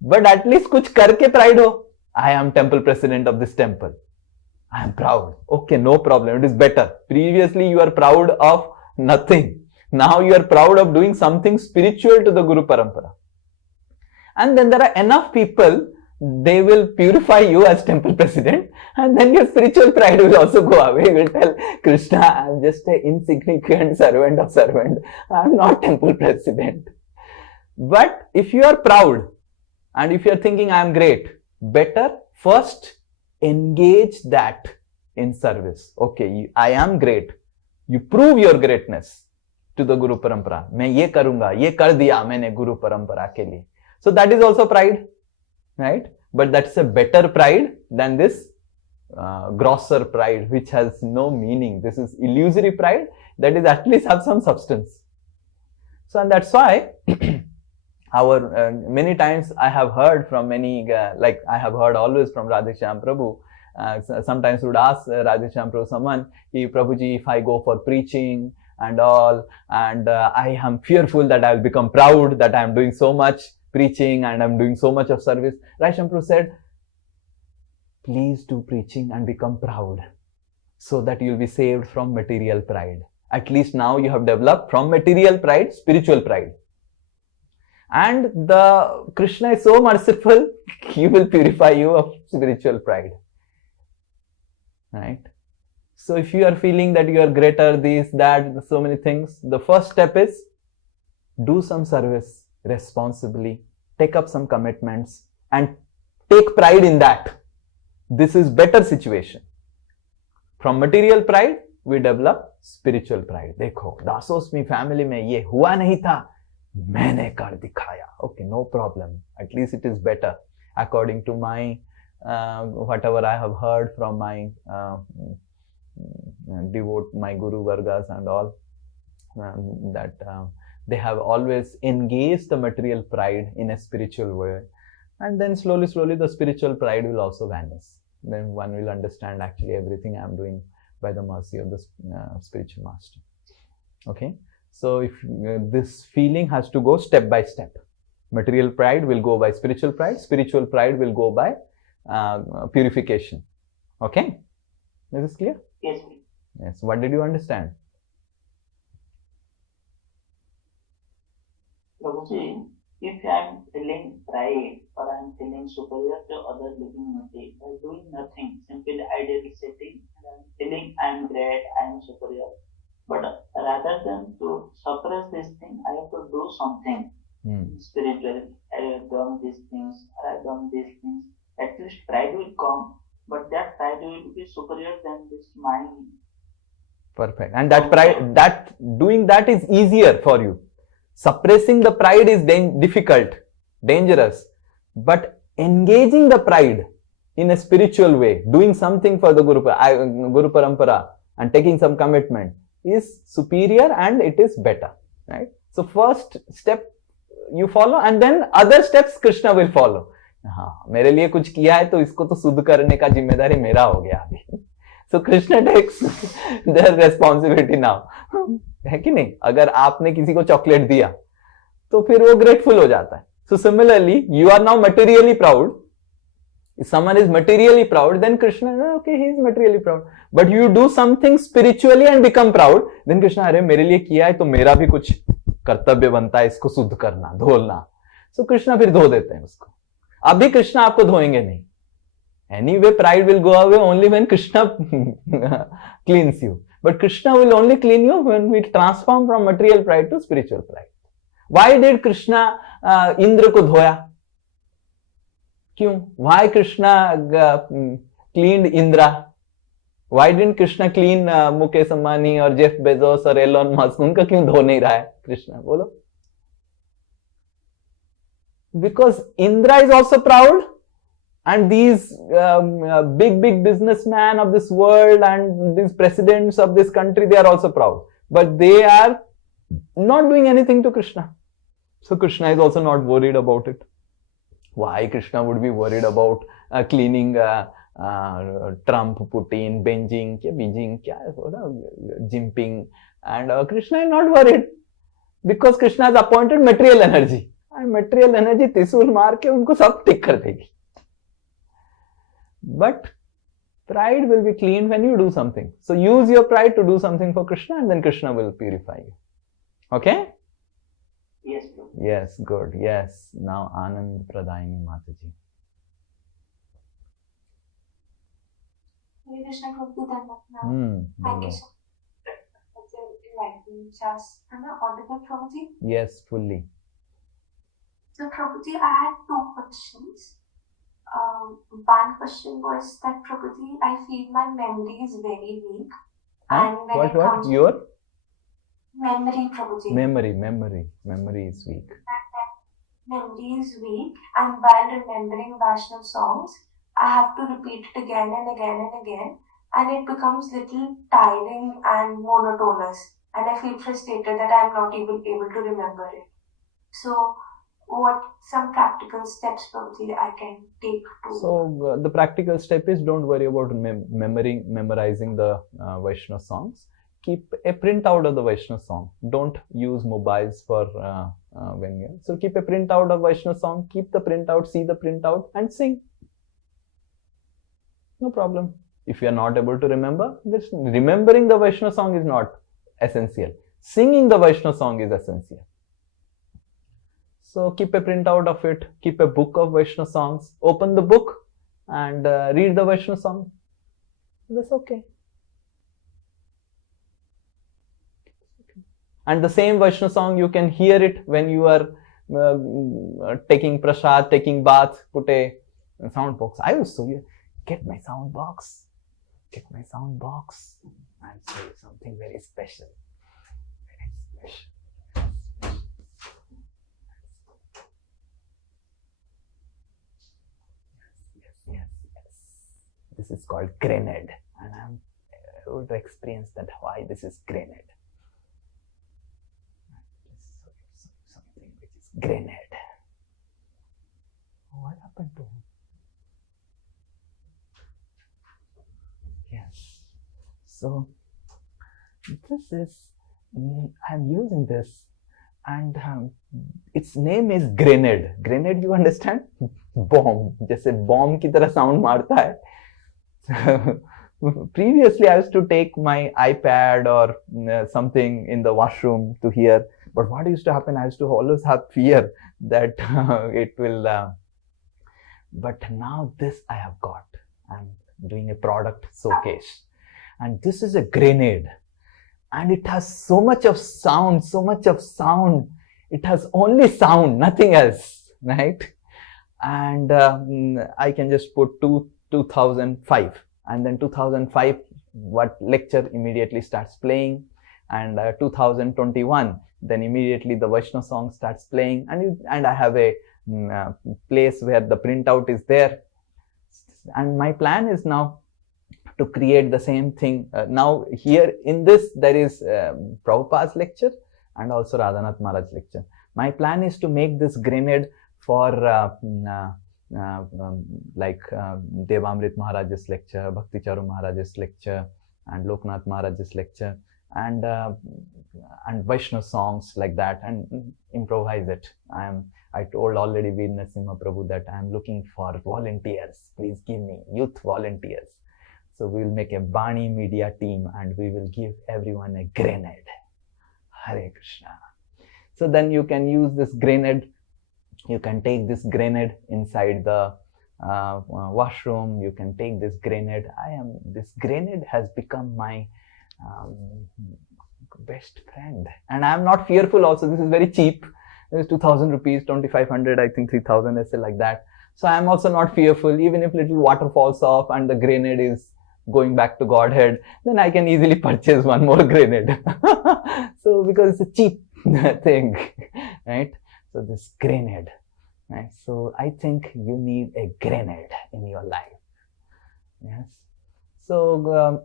But at least kuch karke pride ho. I am temple president of this temple. I am proud. Okay, no problem. It is better. Previously, you are proud of nothing. Now you are proud of doing something spiritual to the Guru Parampara. And then there are enough people, they will purify you as temple president, and then your spiritual pride will also go away. You will tell, Krishna, I am just an insignificant servant of servant. I am not temple president. But if you are proud, and if you are thinking I am great, better first engage that in service. Okay, I am great. You prove your greatness to the Guru Parampara. मैं ये करूँगा, ये कर दिया मैंने Guru Parampara के लिए. So that is also pride, right? But that's a better pride than this grosser pride, which has no meaning. This is illusory pride that is at least have some substance. So, and that's why many times I have heard from many, like I have heard always from Radheshyam Prabhu, sometimes would ask Radheshyam Prabhu someone, Prabhuji, if I go for preaching and all, and I am fearful that I will become proud that I am doing so much preaching and I am doing so much of service. Radheshyam Prabhu said, please do preaching and become proud so that you will be saved from material pride. At least now you have developed from material pride, spiritual pride. And the Krishna is so merciful, he will purify you of spiritual pride. Right? So if you are feeling that you are greater, this, that, so many things, the first step is do some service responsibly, take up some commitments and take pride in that. This is better situation. From material pride, we develop spiritual pride. देखो, दासोस्मी family में ये हुआ नहीं था, मैंने कर दिखाया. Okay, no problem. At least it is better. According to my, whatever I have heard from my my Guru Vargas and all, that they have always engaged the material pride in a spiritual way. And then slowly, slowly the spiritual pride will also vanish. Then one will understand actually everything I am doing by the mercy of the spiritual master. Okay. So if this feeling has to go step by step. Material pride will go by spiritual pride will go by purification. Okay? Is this clear? Yes. Yes. What did you understand? Prabhuji, if I am feeling pride or I am feeling superior to other living entities by doing nothing, simply ideally sitting, and I am feeling I am great, I am superior. But rather than to suppress this thing, I have to do something spiritually. I have done these things, I have done these things. At least pride will come, but that pride will be superior than this mind. Perfect. And that pride, that doing that is easier for you. Suppressing the pride is difficult, dangerous. But engaging the pride in a spiritual way, doing something for the Guru Parampara and taking some commitment is superior and it is better. Right? So first step you follow and then other steps Krishna will follow. हाँ, मेरे लिए कुछ किया है तो इसको तो शुद्ध करने का जिम्मेदारी मेरा हो गया अभी. So Krishna takes their responsibility now. है कि नहीं? अगर आपने किसी को चॉकलेट दिया तो फिर वो ग्रेटफुल हो जाता है. So similarly you are now materially proud. If someone is materially proud, then Krishna, okay, he is materially proud. But you do something spiritually and become proud, then Krishna, अरे मेरे लिए किया है तो मेरा भी कुछ कर्तव्य बनता है इसको शुद्ध करना, धोलना. So कृष्णा फिर धो देते हैं उसको. अभी कृष्णा आपको धोएंगे नहीं. Anyway, pride will go away only when Krishna cleans you. But Krishna will only clean you when we transform from material pride to spiritual pride. Why did Krishna Indra को धोया? क्यों? Why Krishna cleaned Indra? Why didn't Krishna clean Mukesh Ambani और Jeff Bezos और Elon Musk? उनका क्यों धो नहीं रहा है कृष्णा? बोलो. Because Indra is also proud, and these big businessmen of this world and these presidents of this country, they are also proud, but they are not doing anything to Krishna. So Krishna is also not worried about it. Why Krishna would be worried about cleaning Trump, Putin, Beijing, Jinping, and Krishna is not worried because Krishna has appointed material energy, and material energy त्रिशूल मार के उनको सब ठीक कर देगी. But pride will be cleaned when you do something. So use your pride to do something for Krishna, and then Krishna will purify you. Okay? Yes, bro. Yes, good. Yes. Now Anand Pradayini Mataji. Hare Krishna Prabhu Dhanvat. Thank Bolo. you so much. That's enlightening. Just, am I audible, Prabhuji? Yes, fully. So, Prabhuji, I had two questions. One question was that, Prabhuji, I feel my memory is very weak. Huh? And when What? Your? Memory, Prabhuji. Memory is weak. Memory is weak, and while remembering Vaishnav songs, I have to repeat it again and again and again, and it becomes little tiring and monotonous, and I feel frustrated that I am not able to remember it. So, what some practical steps, Prabhuji, I can take to... So, the practical step is don't worry about memorizing the Vaishnav songs. Keep a printout of the Vaishnav song. Don't use mobiles for when you... So, keep a printout of Vaishnav song, keep the printout, see the printout and sing. No problem. If you are not able to remember, this remembering the Vaishnav song is not essential. Singing the Vaishnav song is essential. So keep a printout of it, keep a book of Vaishnav songs, open the book and read the Vaishnav song. That's okay. And the same Vaishnav song, you can hear it when you are taking prasad, taking bath, put a sound box. I also get my sound box. I'll show you something very special. Yes. This is called grenade, and I would experience that why this is grenade. Something which is grenade. What happened to him? Yes. So this is, I'm using this, and its name is grenade. Grenade, you understand? Bomb. जैसे bomb की तरह sound मारता है. Previously, I used to take my iPad or something in the washroom to hear. But what used to happen? I used to always have fear that it will. But now this I have got. I'm doing a product showcase, and this is a grenade, and it has so much of sound. It has only sound, nothing else, right? And I can just put 2005, and then 2005 what lecture immediately starts playing, and 2021 then immediately the Vaishnav song starts playing, and I have a place where the printout is there. And my plan is now to create the same thing. Now here in this there is Prabhupada's lecture and also Radhanath Maharaj's lecture. My plan is to make this grenade for like Devamrit Maharaj's lecture, Bhakti Charu Maharaj's lecture, and Loknath Maharaj's lecture, and Vaishnav songs like that, and improvise it. I told already Veer Narasimha Prabhu that I am looking for volunteers. Please give me youth volunteers. So we will make a Bani media team and we will give everyone a grenade. Hare Krishna. So then you can use this grenade. You can take this grenade inside the washroom. You can take this grenade. This grenade has become my best friend. And I am not fearful also. This is very cheap. It is 2,000 rupees, 2,500, I think 3,000, I say like that. So I am also not fearful. Even if little water falls off and the grenade is going back to Godhead, then I can easily purchase one more grenade. So because it's a cheap thing, right? So this grenade, right? So I think you need a grenade in your life. Yes. So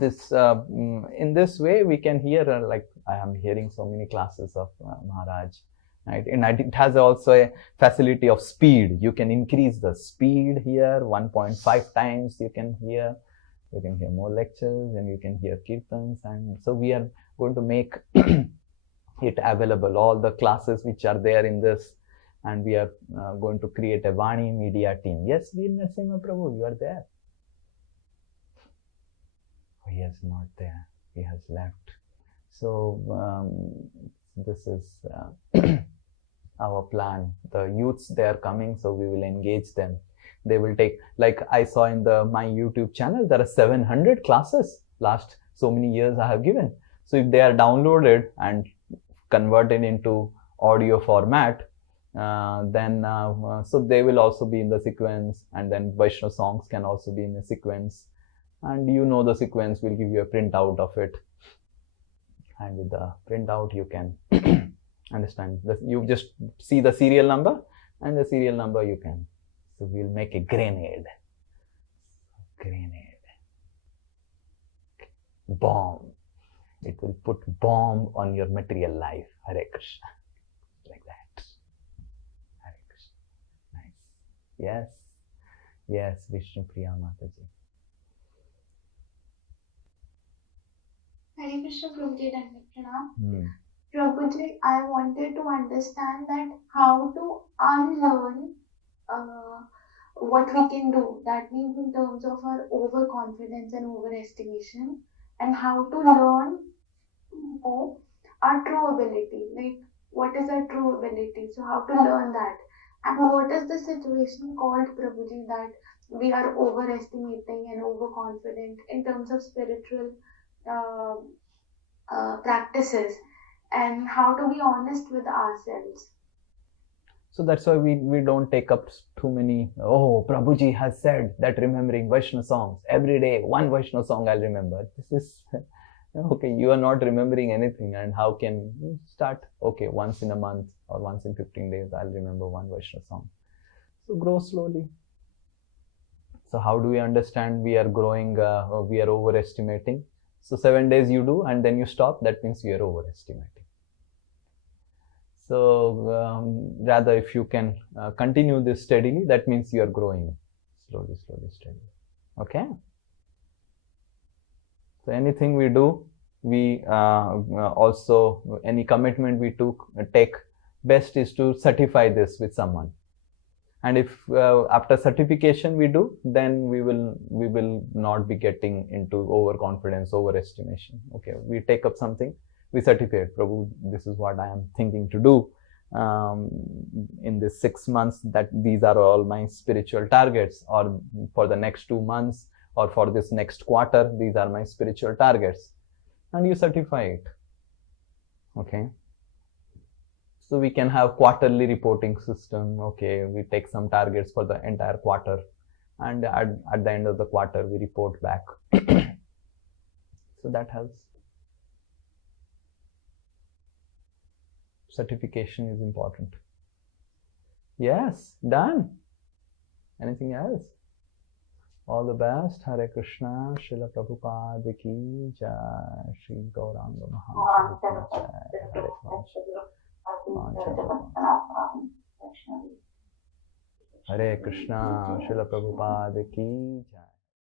this in this way we can hear like I am hearing so many classes of Maharaj, right? And it has also a facility of speed. You can increase the speed here 1.5 times. You can hear more lectures and you can hear kirtans. And so we are going to make it available, all the classes which are there in this, and we are going to create a Vani media team. Yes, Veer Narasimha Prabhu, you are there. Oh, he is not there. He has left. So this is our plan. The youths, they are coming, so we will engage them. They will take, like I saw in my YouTube channel, there are 700 classes last so many years I have given. So if they are downloaded and converted into audio format, then so they will also be in the sequence, and then Vaishnav songs can also be in the sequence. And you know the sequence, will give you a printout of it. And with the printout, you can understand. You just see the serial number, and the serial number you can. So we'll make a grenade. Bomb. It will put bomb on your material life. Hare Krishna. Like that. Hare Krishna. Nice. Yes. Yes, Vishnu Priya Mataji. Hare Krishna Prabhuji Pranam. Prabhuji, I wanted to understand that how to unlearn what we can do. That means in terms of our overconfidence and overestimation, and how to learn more our true ability. Like, what is our true ability? So how to learn that? And what is the situation called, Prabhuji, that we are overestimating and overconfident in terms of spiritual practices, and how to be honest with ourselves? So that's why we don't take up too many. Oh, Prabhuji has said that remembering Vaishnav songs every day, one Vaishnav song I'll remember. This is okay. You are not remembering anything, and how can you start? Okay, once in a month or once in 15 days, I'll remember one Vaishnav song. So grow slowly. So how do we understand we are growing? We are overestimating. So 7 days you do, and then you stop. That means we are overestimating. So rather, if you can continue this steadily, that means you are growing slowly, steadily. Okay. So anything we do, we also, any commitment we take, best is to certify this with someone. And if after certification we do, then we will not be getting into overconfidence, overestimation. Okay, we take up something, we certify, Prabhu, this is what I am thinking to do in this 6 months, that these are all my spiritual targets, or for the next 2 months, or for this next quarter, these are my spiritual targets, and you certify it. Okay. So we can have quarterly reporting system. Okay, we take some targets for the entire quarter, and at the end of the quarter, we report back. So that helps. Certification is important. Yes, done. Anything else? All the best. Hare Krishna. Srila Prabhupada ki jai. Shri Gauranga Mahaprabhu ki jai. Hare Krishna. Hare Krishna. Srila Prabhupada ki jai.